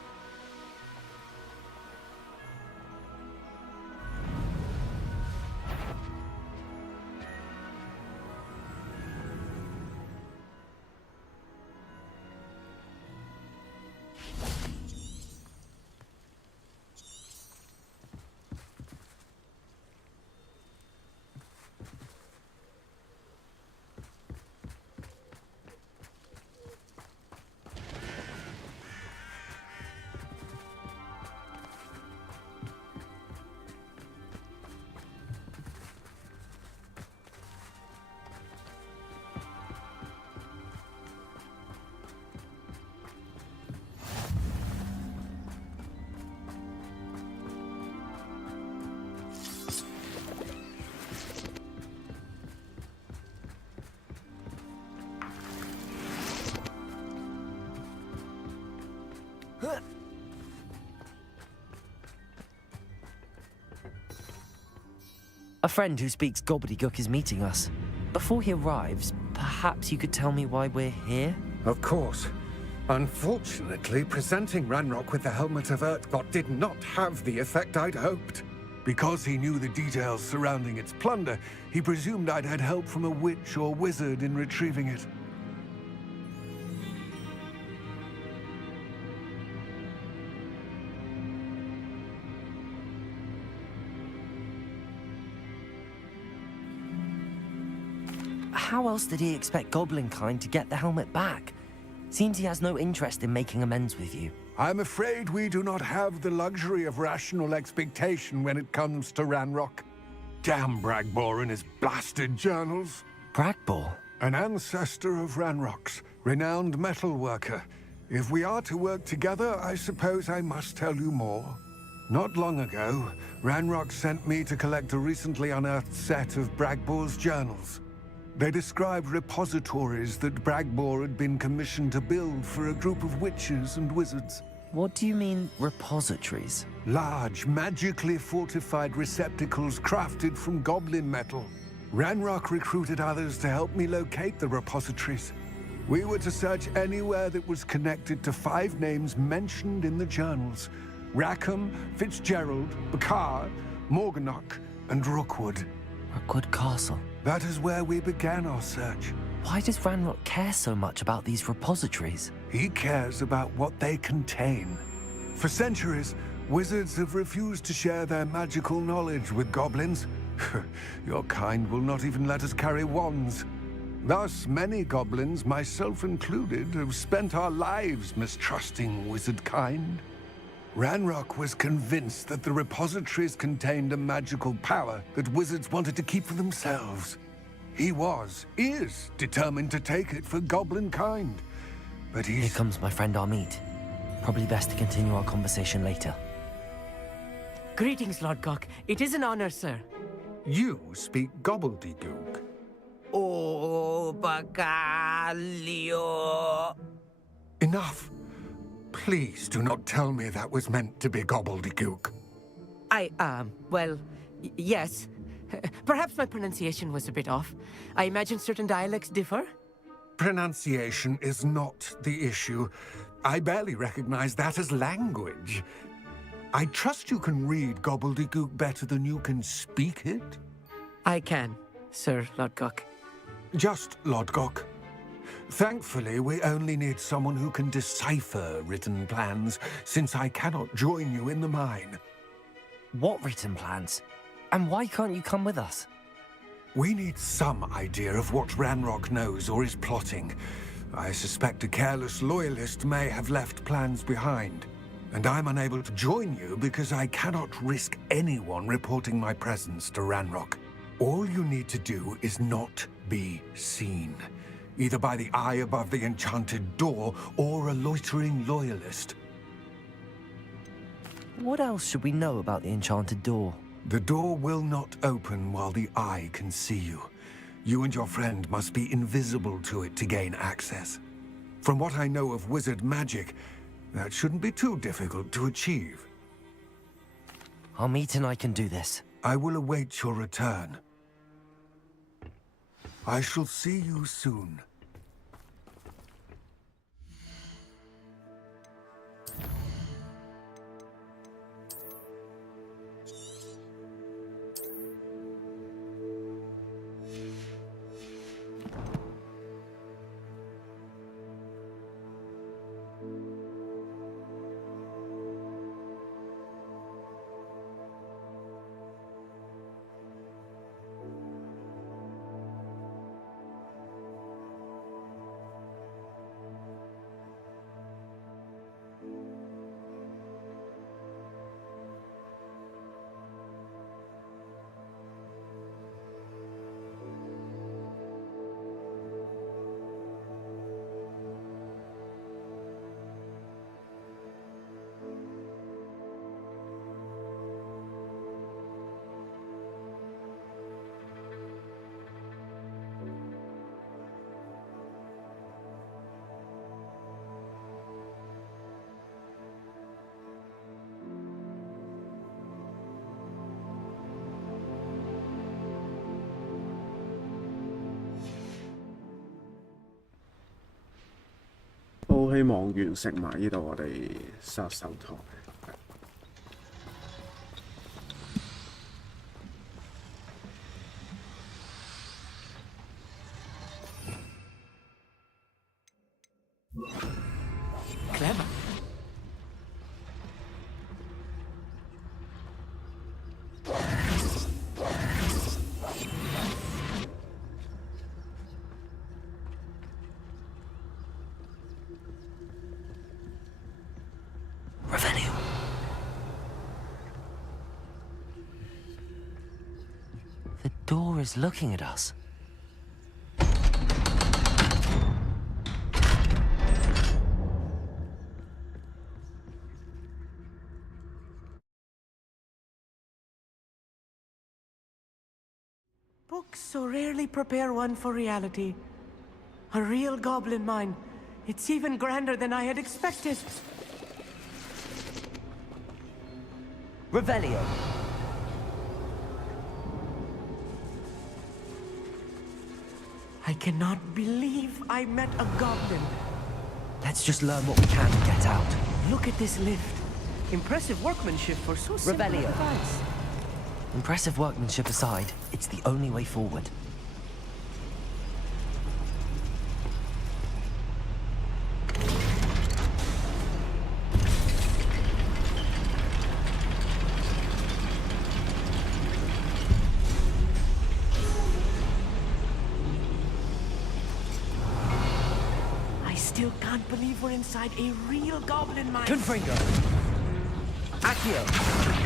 A friend who speaks gobbledygook is meeting us. Before he arrives, perhaps you could tell me why we're here? Of course. Unfortunately, presenting Ranrock with the Helmet of Urtkot did not have the effect I'd hoped. Because he knew the details surrounding its plunder, he presumed I'd had help from a witch or wizard in retrieving it. How else did he expect Goblinkind to get the helmet back? Seems he has no interest in making amends with you. I'm afraid we do not have the luxury of rational expectation when it comes to Ranrock. Damn Bragbor and his blasted journals. Bragbor? An ancestor of Ranrock's, renowned metalworker. If we are to work together, I suppose I must tell you more. Not long ago, Ranrock sent me to collect a recently unearthed set of Bragbor's journals. They described repositories that Bragbor had been commissioned to build for a group of witches and wizards. What do you mean, repositories? Large, magically fortified receptacles crafted from goblin metal. Ranrock recruited others to help me locate the repositories. We were to search anywhere that was connected to 5 names mentioned in the journals: Rackham, Fitzgerald, Bakar, Morganach, and Rookwood. Rookwood Castle. That is where we began our search. Why does Ranrock care so much about these repositories? He cares about what they contain. For centuries, wizards have refused to share their magical knowledge with goblins. Your kind will not even let us carry wands. Thus, many goblins, myself included, have spent our lives mistrusting wizard kind. Ranrock was convinced that the repositories contained a magical power that wizards wanted to keep for themselves. He is determined to take it for goblin kind. But Here comes my friend Amit. Probably best to continue our conversation later. Greetings, Lord Gok. It is an honor, sir. You speak gobbledygook. Oh, Bacalio. Enough. Please do not tell me that was meant to be gobbledygook. Well, yes. Perhaps my pronunciation was a bit off. I imagine certain dialects differ. Pronunciation is not the issue. I barely recognize that as language. I trust you can read gobbledygook better than you can speak it? I can, Sir Lodgok. Just Lodgok. Thankfully, we only need someone who can decipher written plans, since I cannot join you in the mine. What written plans? And why can't you come with us? We need some idea of what Ranrock knows or is plotting. I suspect a careless loyalist may have left plans behind. And I'm unable to join you because I cannot risk anyone reporting my presence to Ranrock. All you need to do is not be seen, either by the eye above the enchanted door or a loitering loyalist. What else should we know about the enchanted door? The door will not open while the eye can see you. You and your friend must be invisible to it to gain access. From what I know of wizard magic, that shouldn't be too difficult to achieve. Amit and I can do this. I will await your return. I shall see you soon. 都希望完成埋呢度我哋殺手堂。Clever. Revelio. The door is looking at us. Books so rarely prepare one for reality. A real goblin mine. It's even grander than I had expected. Revelio. I cannot believe I met a goblin. Let's just learn what we can and get out. Look at this lift. Impressive workmanship for so simple a Revelio. device. Impressive workmanship aside, it's the only way forward. I still can't believe we're inside a real goblin mine. Confringo. Accio.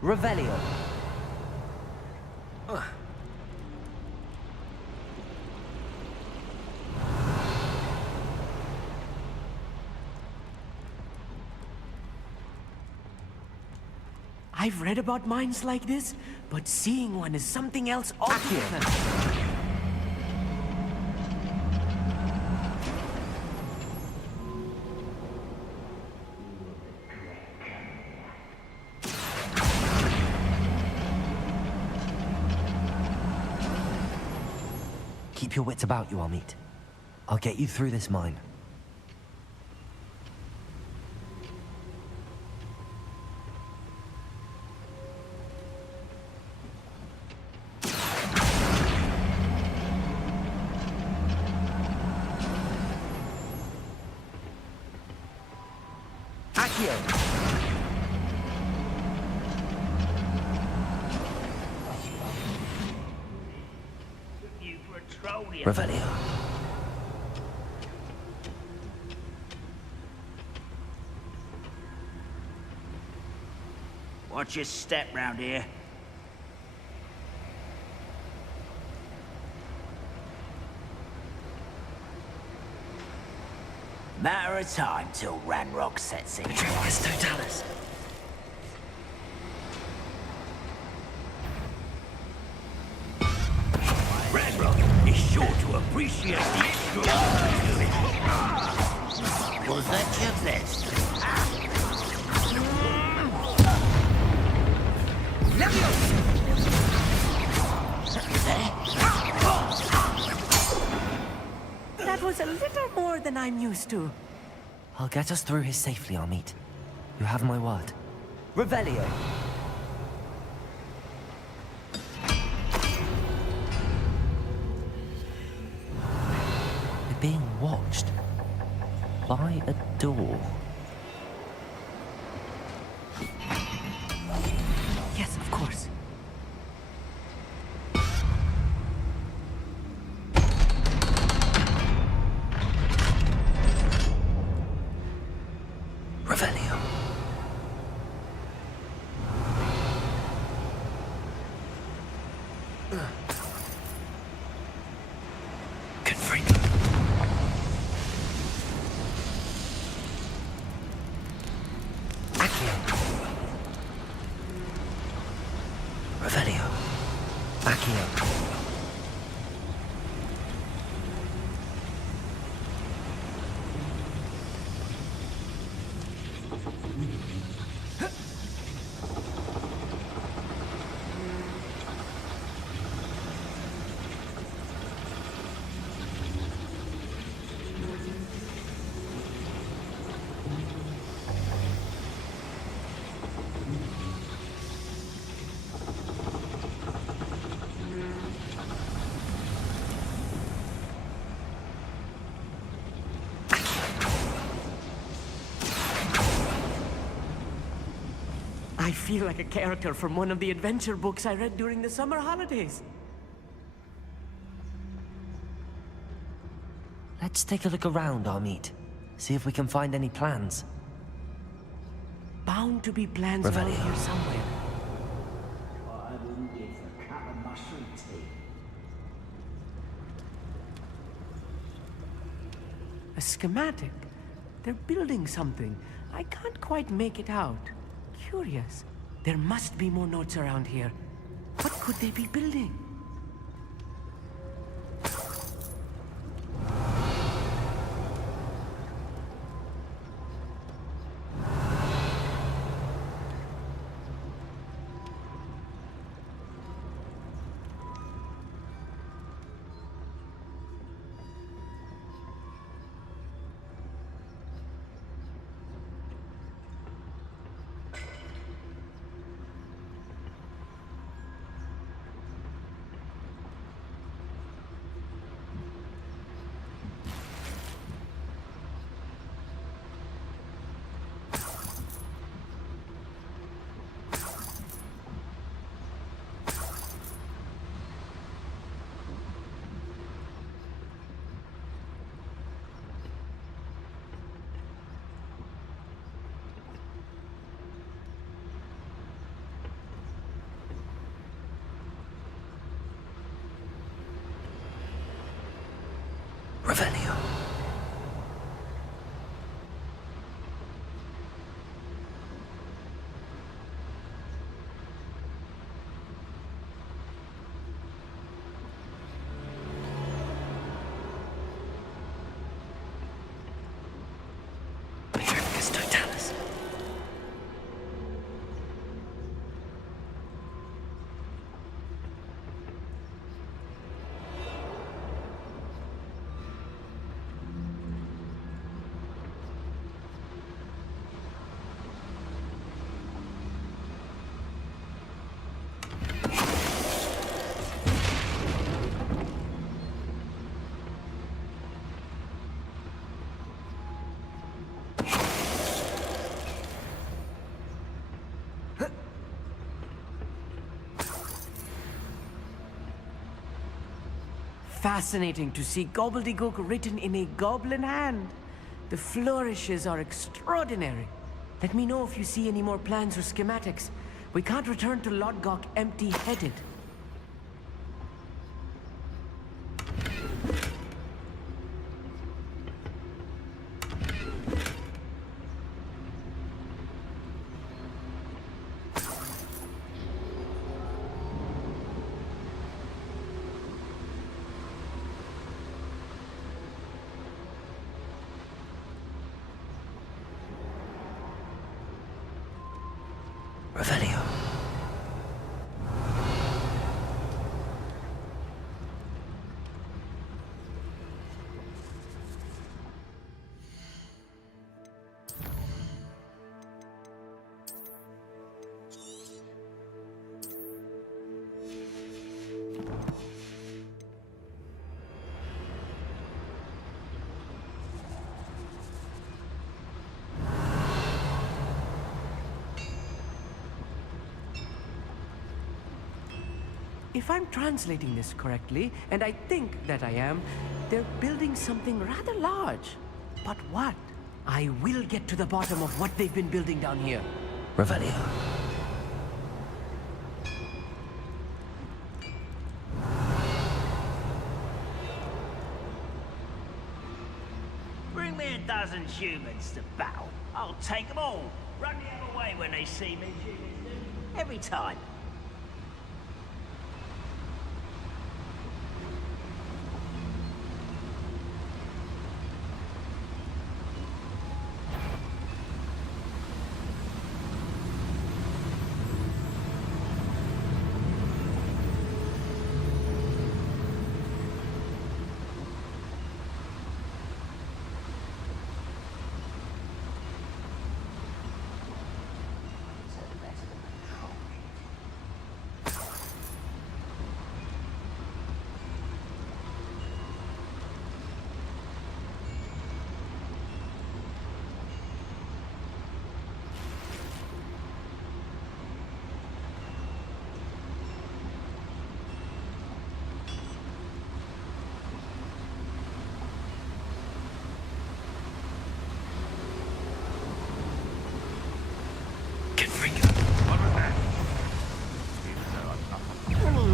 Revelio. I've read about mines like this, but seeing one is something else altogether. Keep your wits about you, Amit. I'll get you through this mine. Revelio. Watch your step round here. Matter of time till Ranrock sets in. Patriotus Totalis. Ranrock is sure to appreciate the extra. Was that your best? That was a little more than I'm used to. I'll get us through here safely, Amit. You have my word. Revelio. We're being watched by a door. Yes, of course. I feel like a character from one of the adventure books I read during the summer holidays. Let's take a look around, Amit. See if we can find any plans. Bound to be plans around here somewhere. A schematic? They're building something. I can't quite make it out. Curious. There must be more notes around here. What could they be building? Revelio. Petrificus totalis. Fascinating to see gobbledygook written in a goblin hand. The flourishes are extraordinary. Let me know if you see any more plans or schematics. We can't return to Lodgok empty-headed. Revelio. If I'm translating this correctly, and I think that I am, they're building something rather large. But what? I will get to the bottom of what they've been building down here. Revelio. me a dozen humans to battle, I'll take them all. Run the other way when they see me, every time.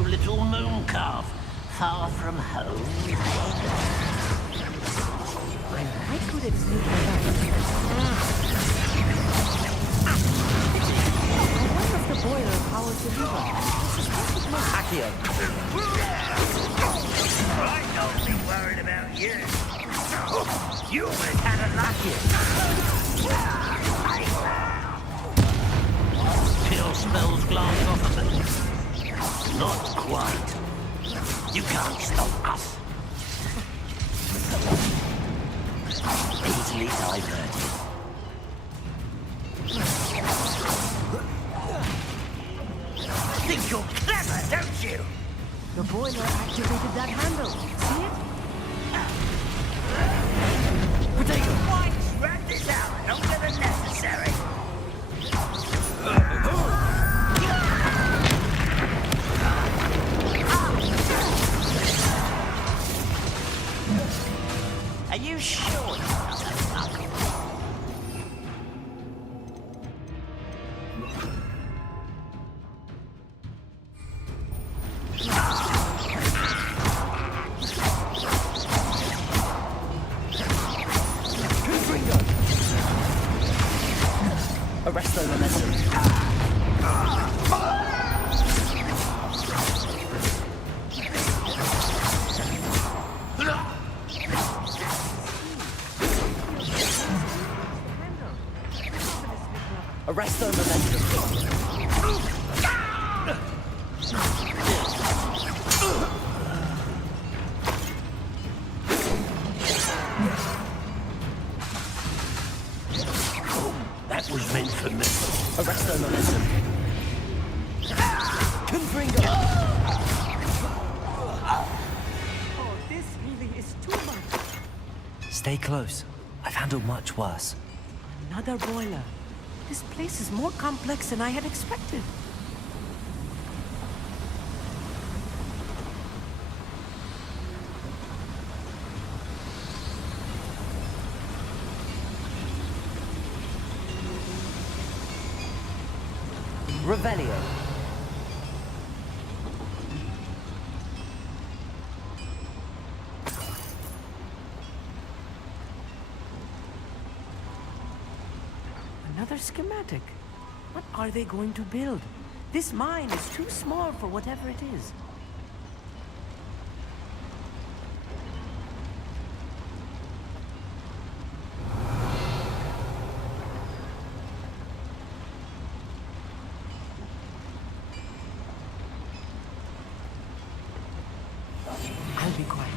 Little moon calf, far from home. I could explain one of the boiler powers the river. Accio. I don't be worried about you. You would have had a lucky. Kill spells glance off of me. Not quite. You can't stop us. Easily diverted. Think you're clever, don't you? The boiler activated that handle. See it? Potato! Why drag this out longer than necessary? Are you sure you're not a Arrest the momentum. Arrest the momentum. That was meant for me. Arrest the momentum. Confringo! Oh, this really is too much. Stay close. I've handled much worse. Another boiler. This place is more complex than I had expected. Revelio. Another schematic. What are they going to build? This mine is too small for whatever it is. I'll be quiet.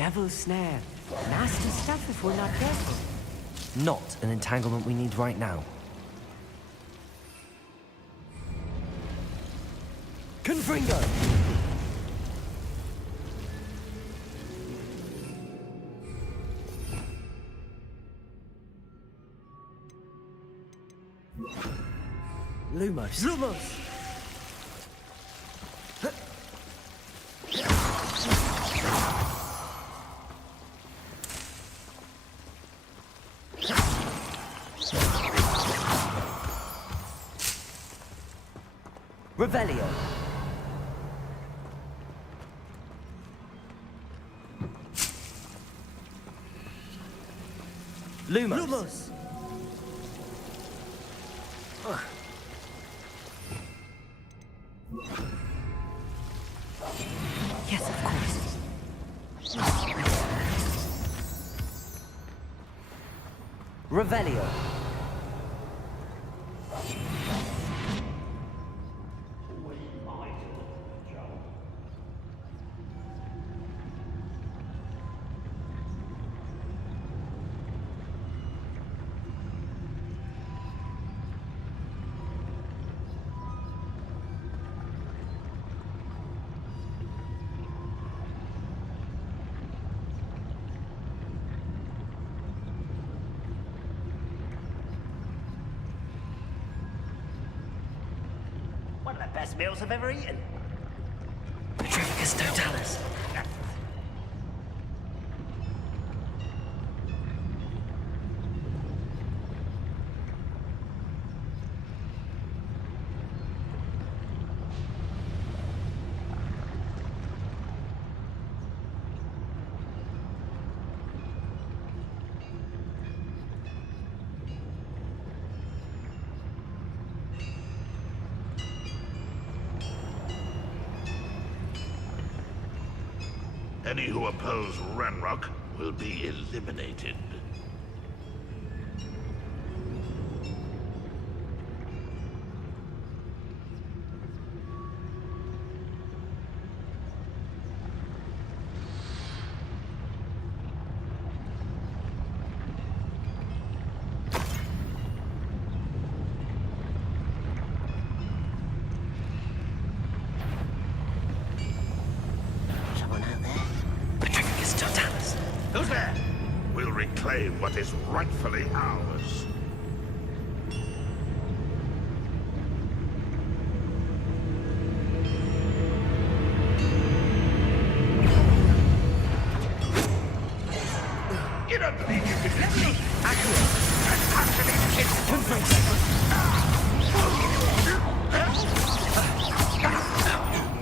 devil's snare. Nasty stuff if we're not careful. Not an entanglement we need right now. Confringo! Lumos! Lumos! Revelio. Lumos. Lumos. Yes, of course. Revelio. One of the best meals I've ever eaten. Petrificus totalis. Any who oppose Ranrock will be eliminated. Who's there? We'll reclaim what is rightfully ours. You don't believe you can let me? And actually kill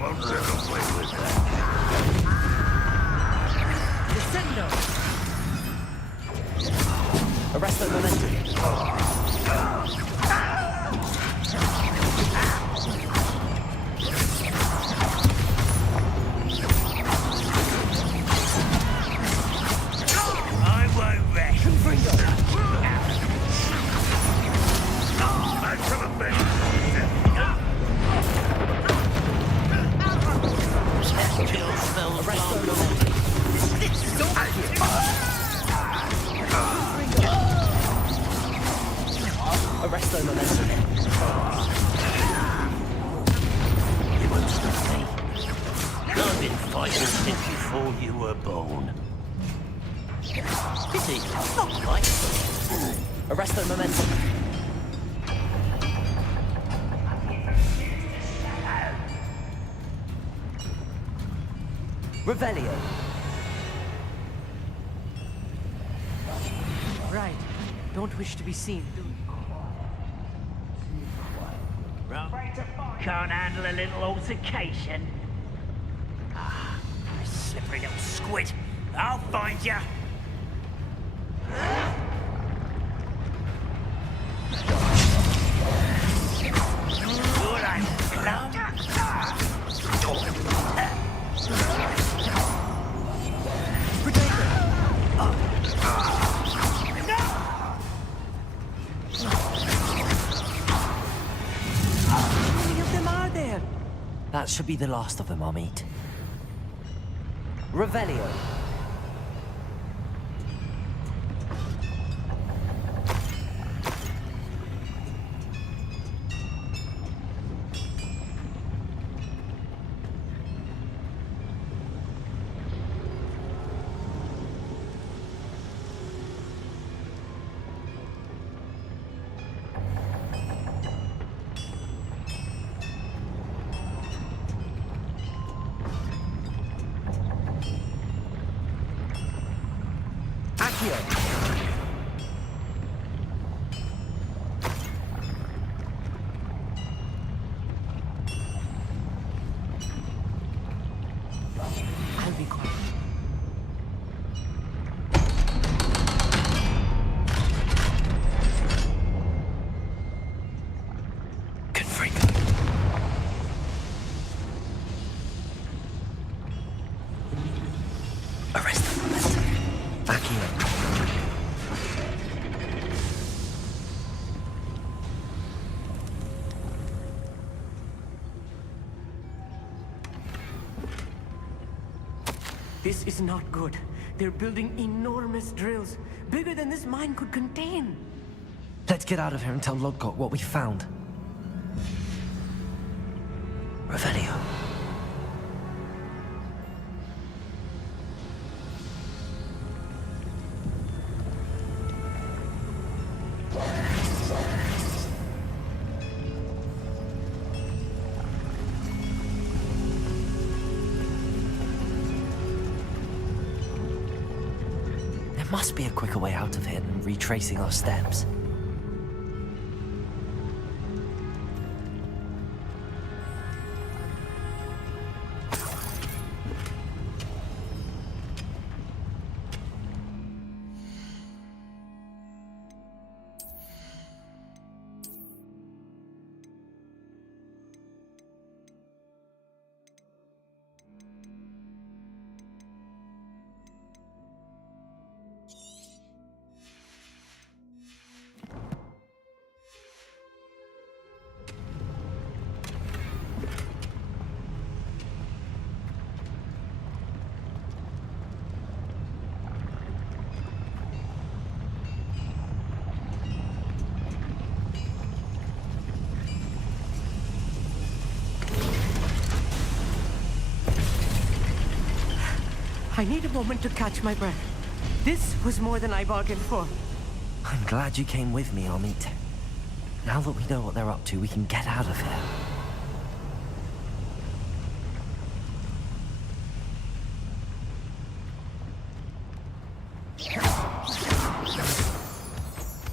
won't get away with that. Arrest the momentum. I won't rest. Confringo. I'm coming back. Kill smells Arrest the wrong. Arresto momentum. You won't stop me. I've been fighting since before you were born. Pity, not quite. Arresto momentum. Revelio. Right. Don't wish to be seen. Can't handle a little altercation. Ah, you slippery little squid. I'll find you. That should be the last of them I'll meet. Revelio. This is not good. They're building enormous drills, bigger than this mine could contain. Let's get out of here and tell Lodgok what we found. Revelio. There must be a quicker way out of here than retracing our steps. I need a moment to catch my breath. This was more than I bargained for. I'm glad you came with me, Amit. Now that we know what they're up to, we can get out of here.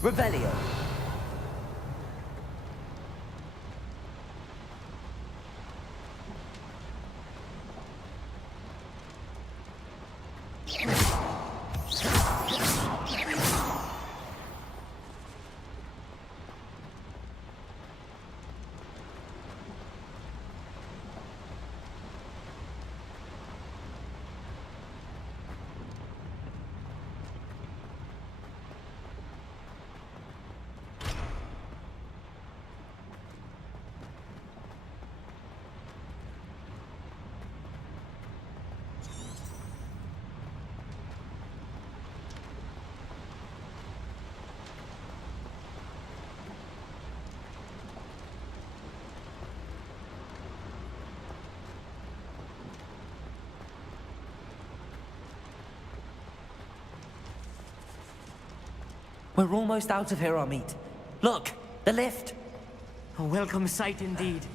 Revelio. We're almost out of here, Amit. Look, the lift. A welcome sight indeed.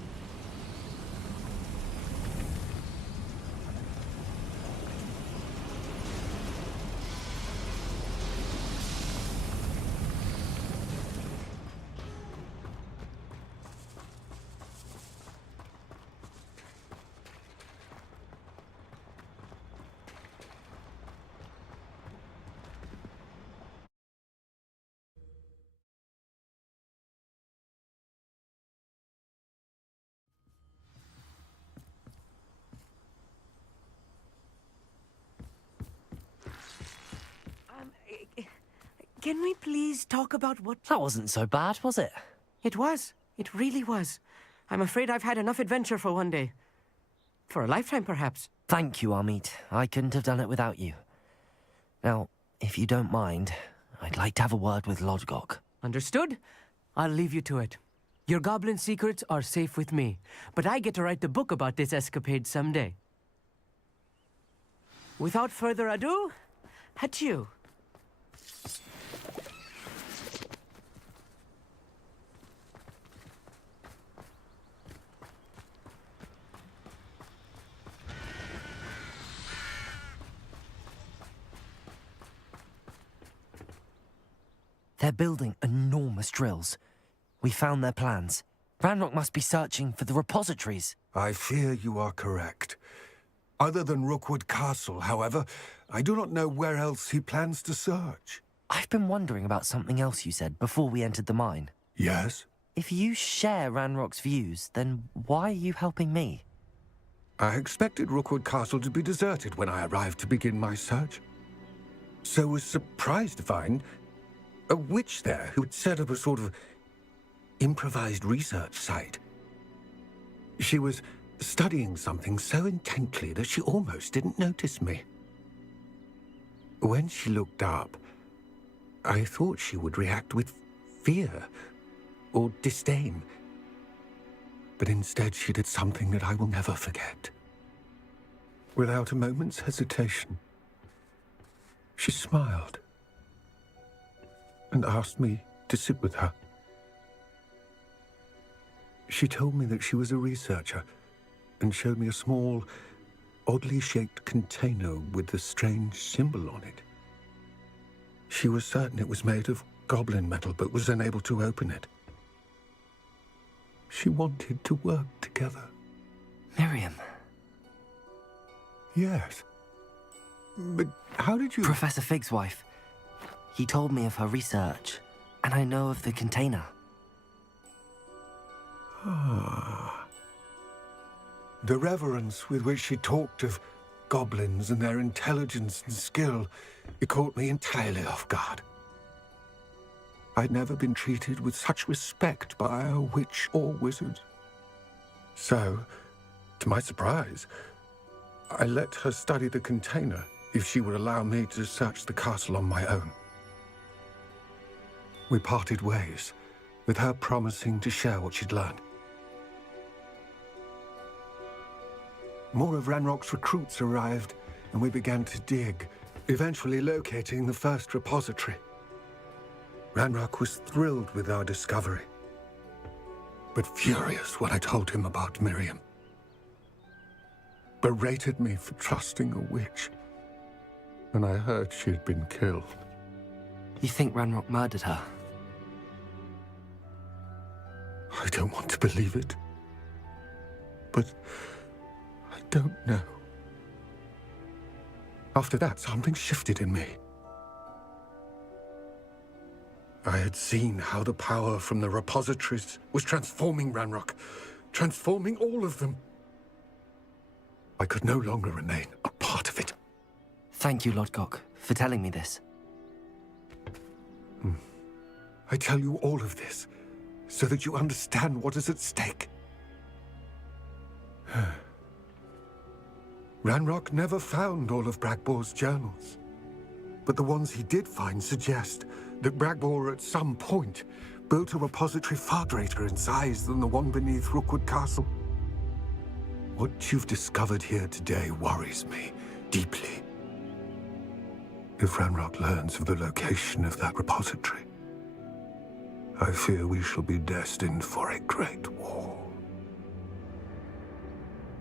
Can we please talk about what... That wasn't so bad, was it? It was. It really was. I'm afraid I've had enough adventure for one day. For a lifetime, perhaps. Thank you, Amit. I couldn't have done it without you. Now, if you don't mind, I'd like to have a word with Lodgok. Understood? I'll leave you to it. Your goblin secrets are safe with me, but I get to write the book about this escapade someday. Without further ado, adieu. They're building enormous drills. We found their plans. Ranrock must be searching for the repositories. I fear you are correct. Other than Rookwood Castle, however, I do not know where else he plans to search. I've been wondering about something else you said before we entered the mine. Yes? If you share Ranrock's views, then why are you helping me? I expected Rookwood Castle to be deserted when I arrived to begin my search. So was surprised to find a witch there who had set up a sort of improvised research site. She was studying something so intently that she almost didn't notice me. When she looked up, I thought she would react with fear or disdain. But instead she did something that I will never forget. Without a moment's hesitation, she smiled and asked me to sit with her. She told me that she was a researcher and showed me a small, oddly shaped container with a strange symbol on it. She was certain it was made of goblin metal, but was unable to open it. She wanted to work together. Miriam. Yes. But how did you... Professor Fig's wife. He told me of her research, and I know of the container. Ah. The reverence with which she talked of goblins and their intelligence and skill, it caught me entirely off guard. I'd never been treated with such respect by a witch or wizard. So, to my surprise, I let her study the container if she would allow me to search the castle on my own. We parted ways, with her promising to share what she'd learned. More of Ranrock's recruits arrived, and we began to dig, eventually locating the first repository. Ranrock was thrilled with our discovery, but furious when I told him about Miriam. Berated me for trusting a witch, and I heard she had been killed. You think Ranrock murdered her? I don't want to believe it, but I don't know. After that, something shifted in me. I had seen how the power from the repositories was transforming Ranrock, transforming all of them. I could no longer remain a part of it. Thank you, Lodgok, for telling me this. I tell you all of this so that you understand what is at stake. Ranrock never found all of Bragbor's journals, but the ones he did find suggest that Bragbor at some point built a repository far greater in size than the one beneath Rookwood Castle. What you've discovered here today worries me deeply. If Ranrock learns of the location of that repository, I fear we shall be destined for a great war.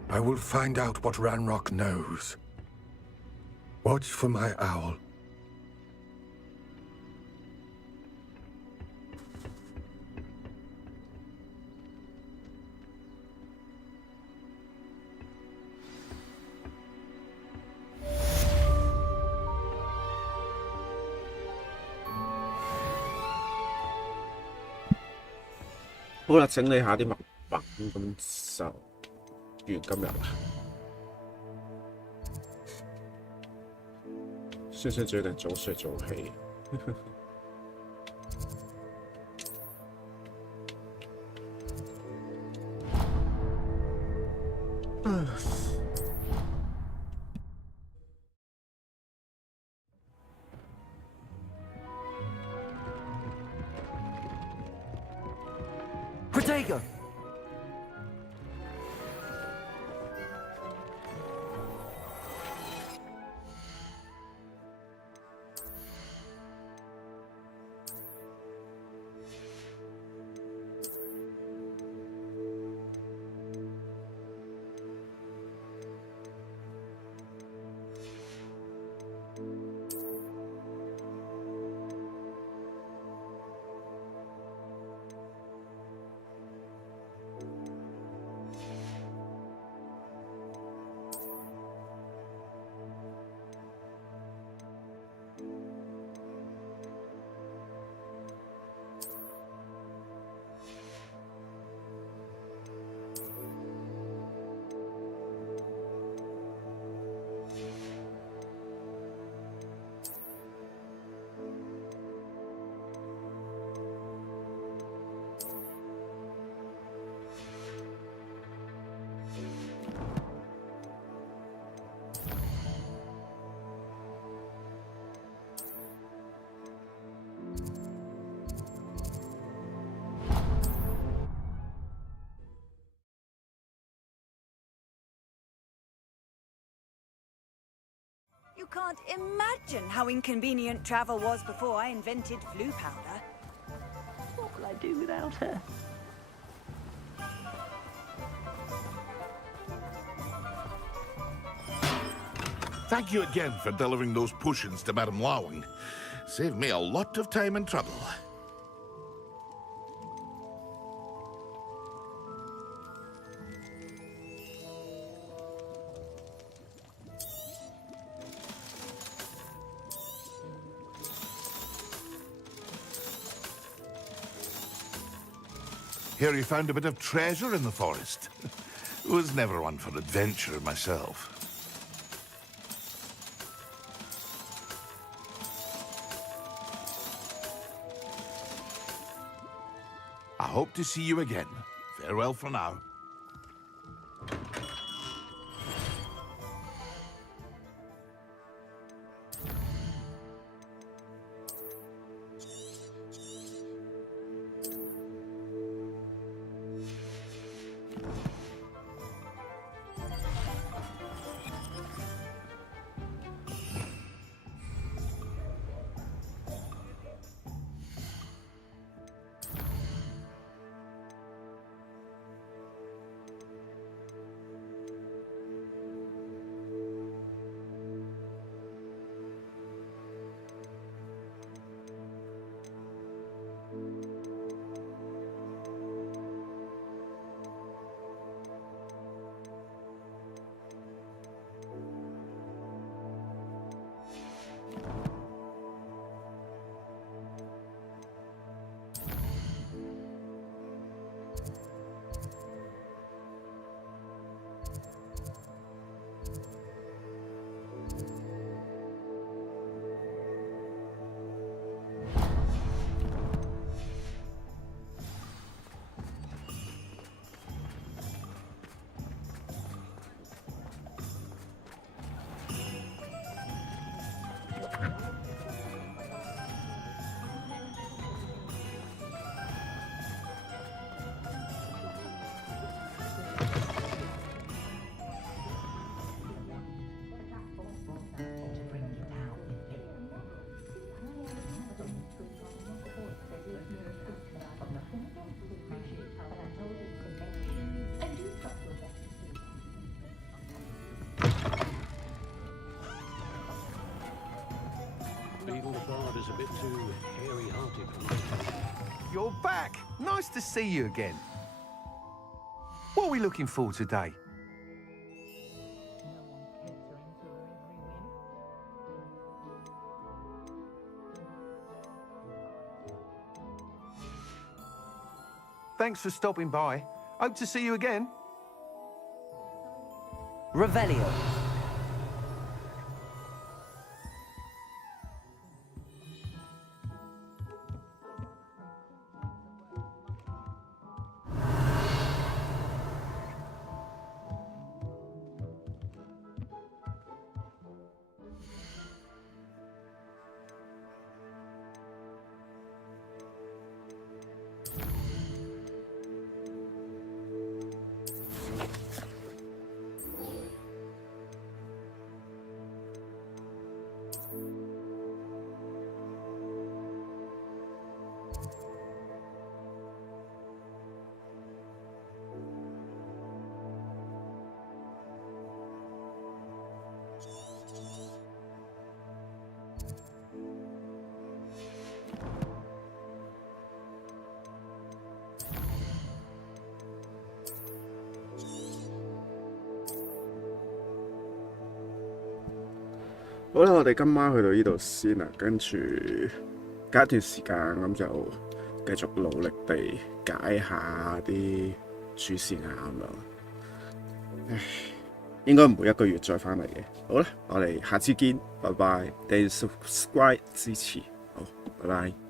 I will find out what Ranrock knows. Watch for my owl.好啦，整理下啲物品，咁就完今日啦。雖雖最近早睡早起。Protego! can't imagine how inconvenient travel was before I invented flu powder. What will I do without her? Thank you again for delivering those potions to Madame Lawing. Saved me a lot of time and trouble. Hear you found a bit of treasure in the forest. Was never one for adventure myself. I hope to see you again. Farewell for now. Even the bard is a bit too hairy-hearted for me. You're back. Nice to see you again. What are we looking for today? Thanks for stopping by. Hope to see you again. Revelio.好啦，我哋今晚去到呢度先啦，跟住隔一段時間咁就繼續努力地解下啲主線啊咁樣。唉，應該唔會一個月再翻嚟嘅。好啦，我哋下次見，拜拜。記得 subscribe 支持，好，拜拜。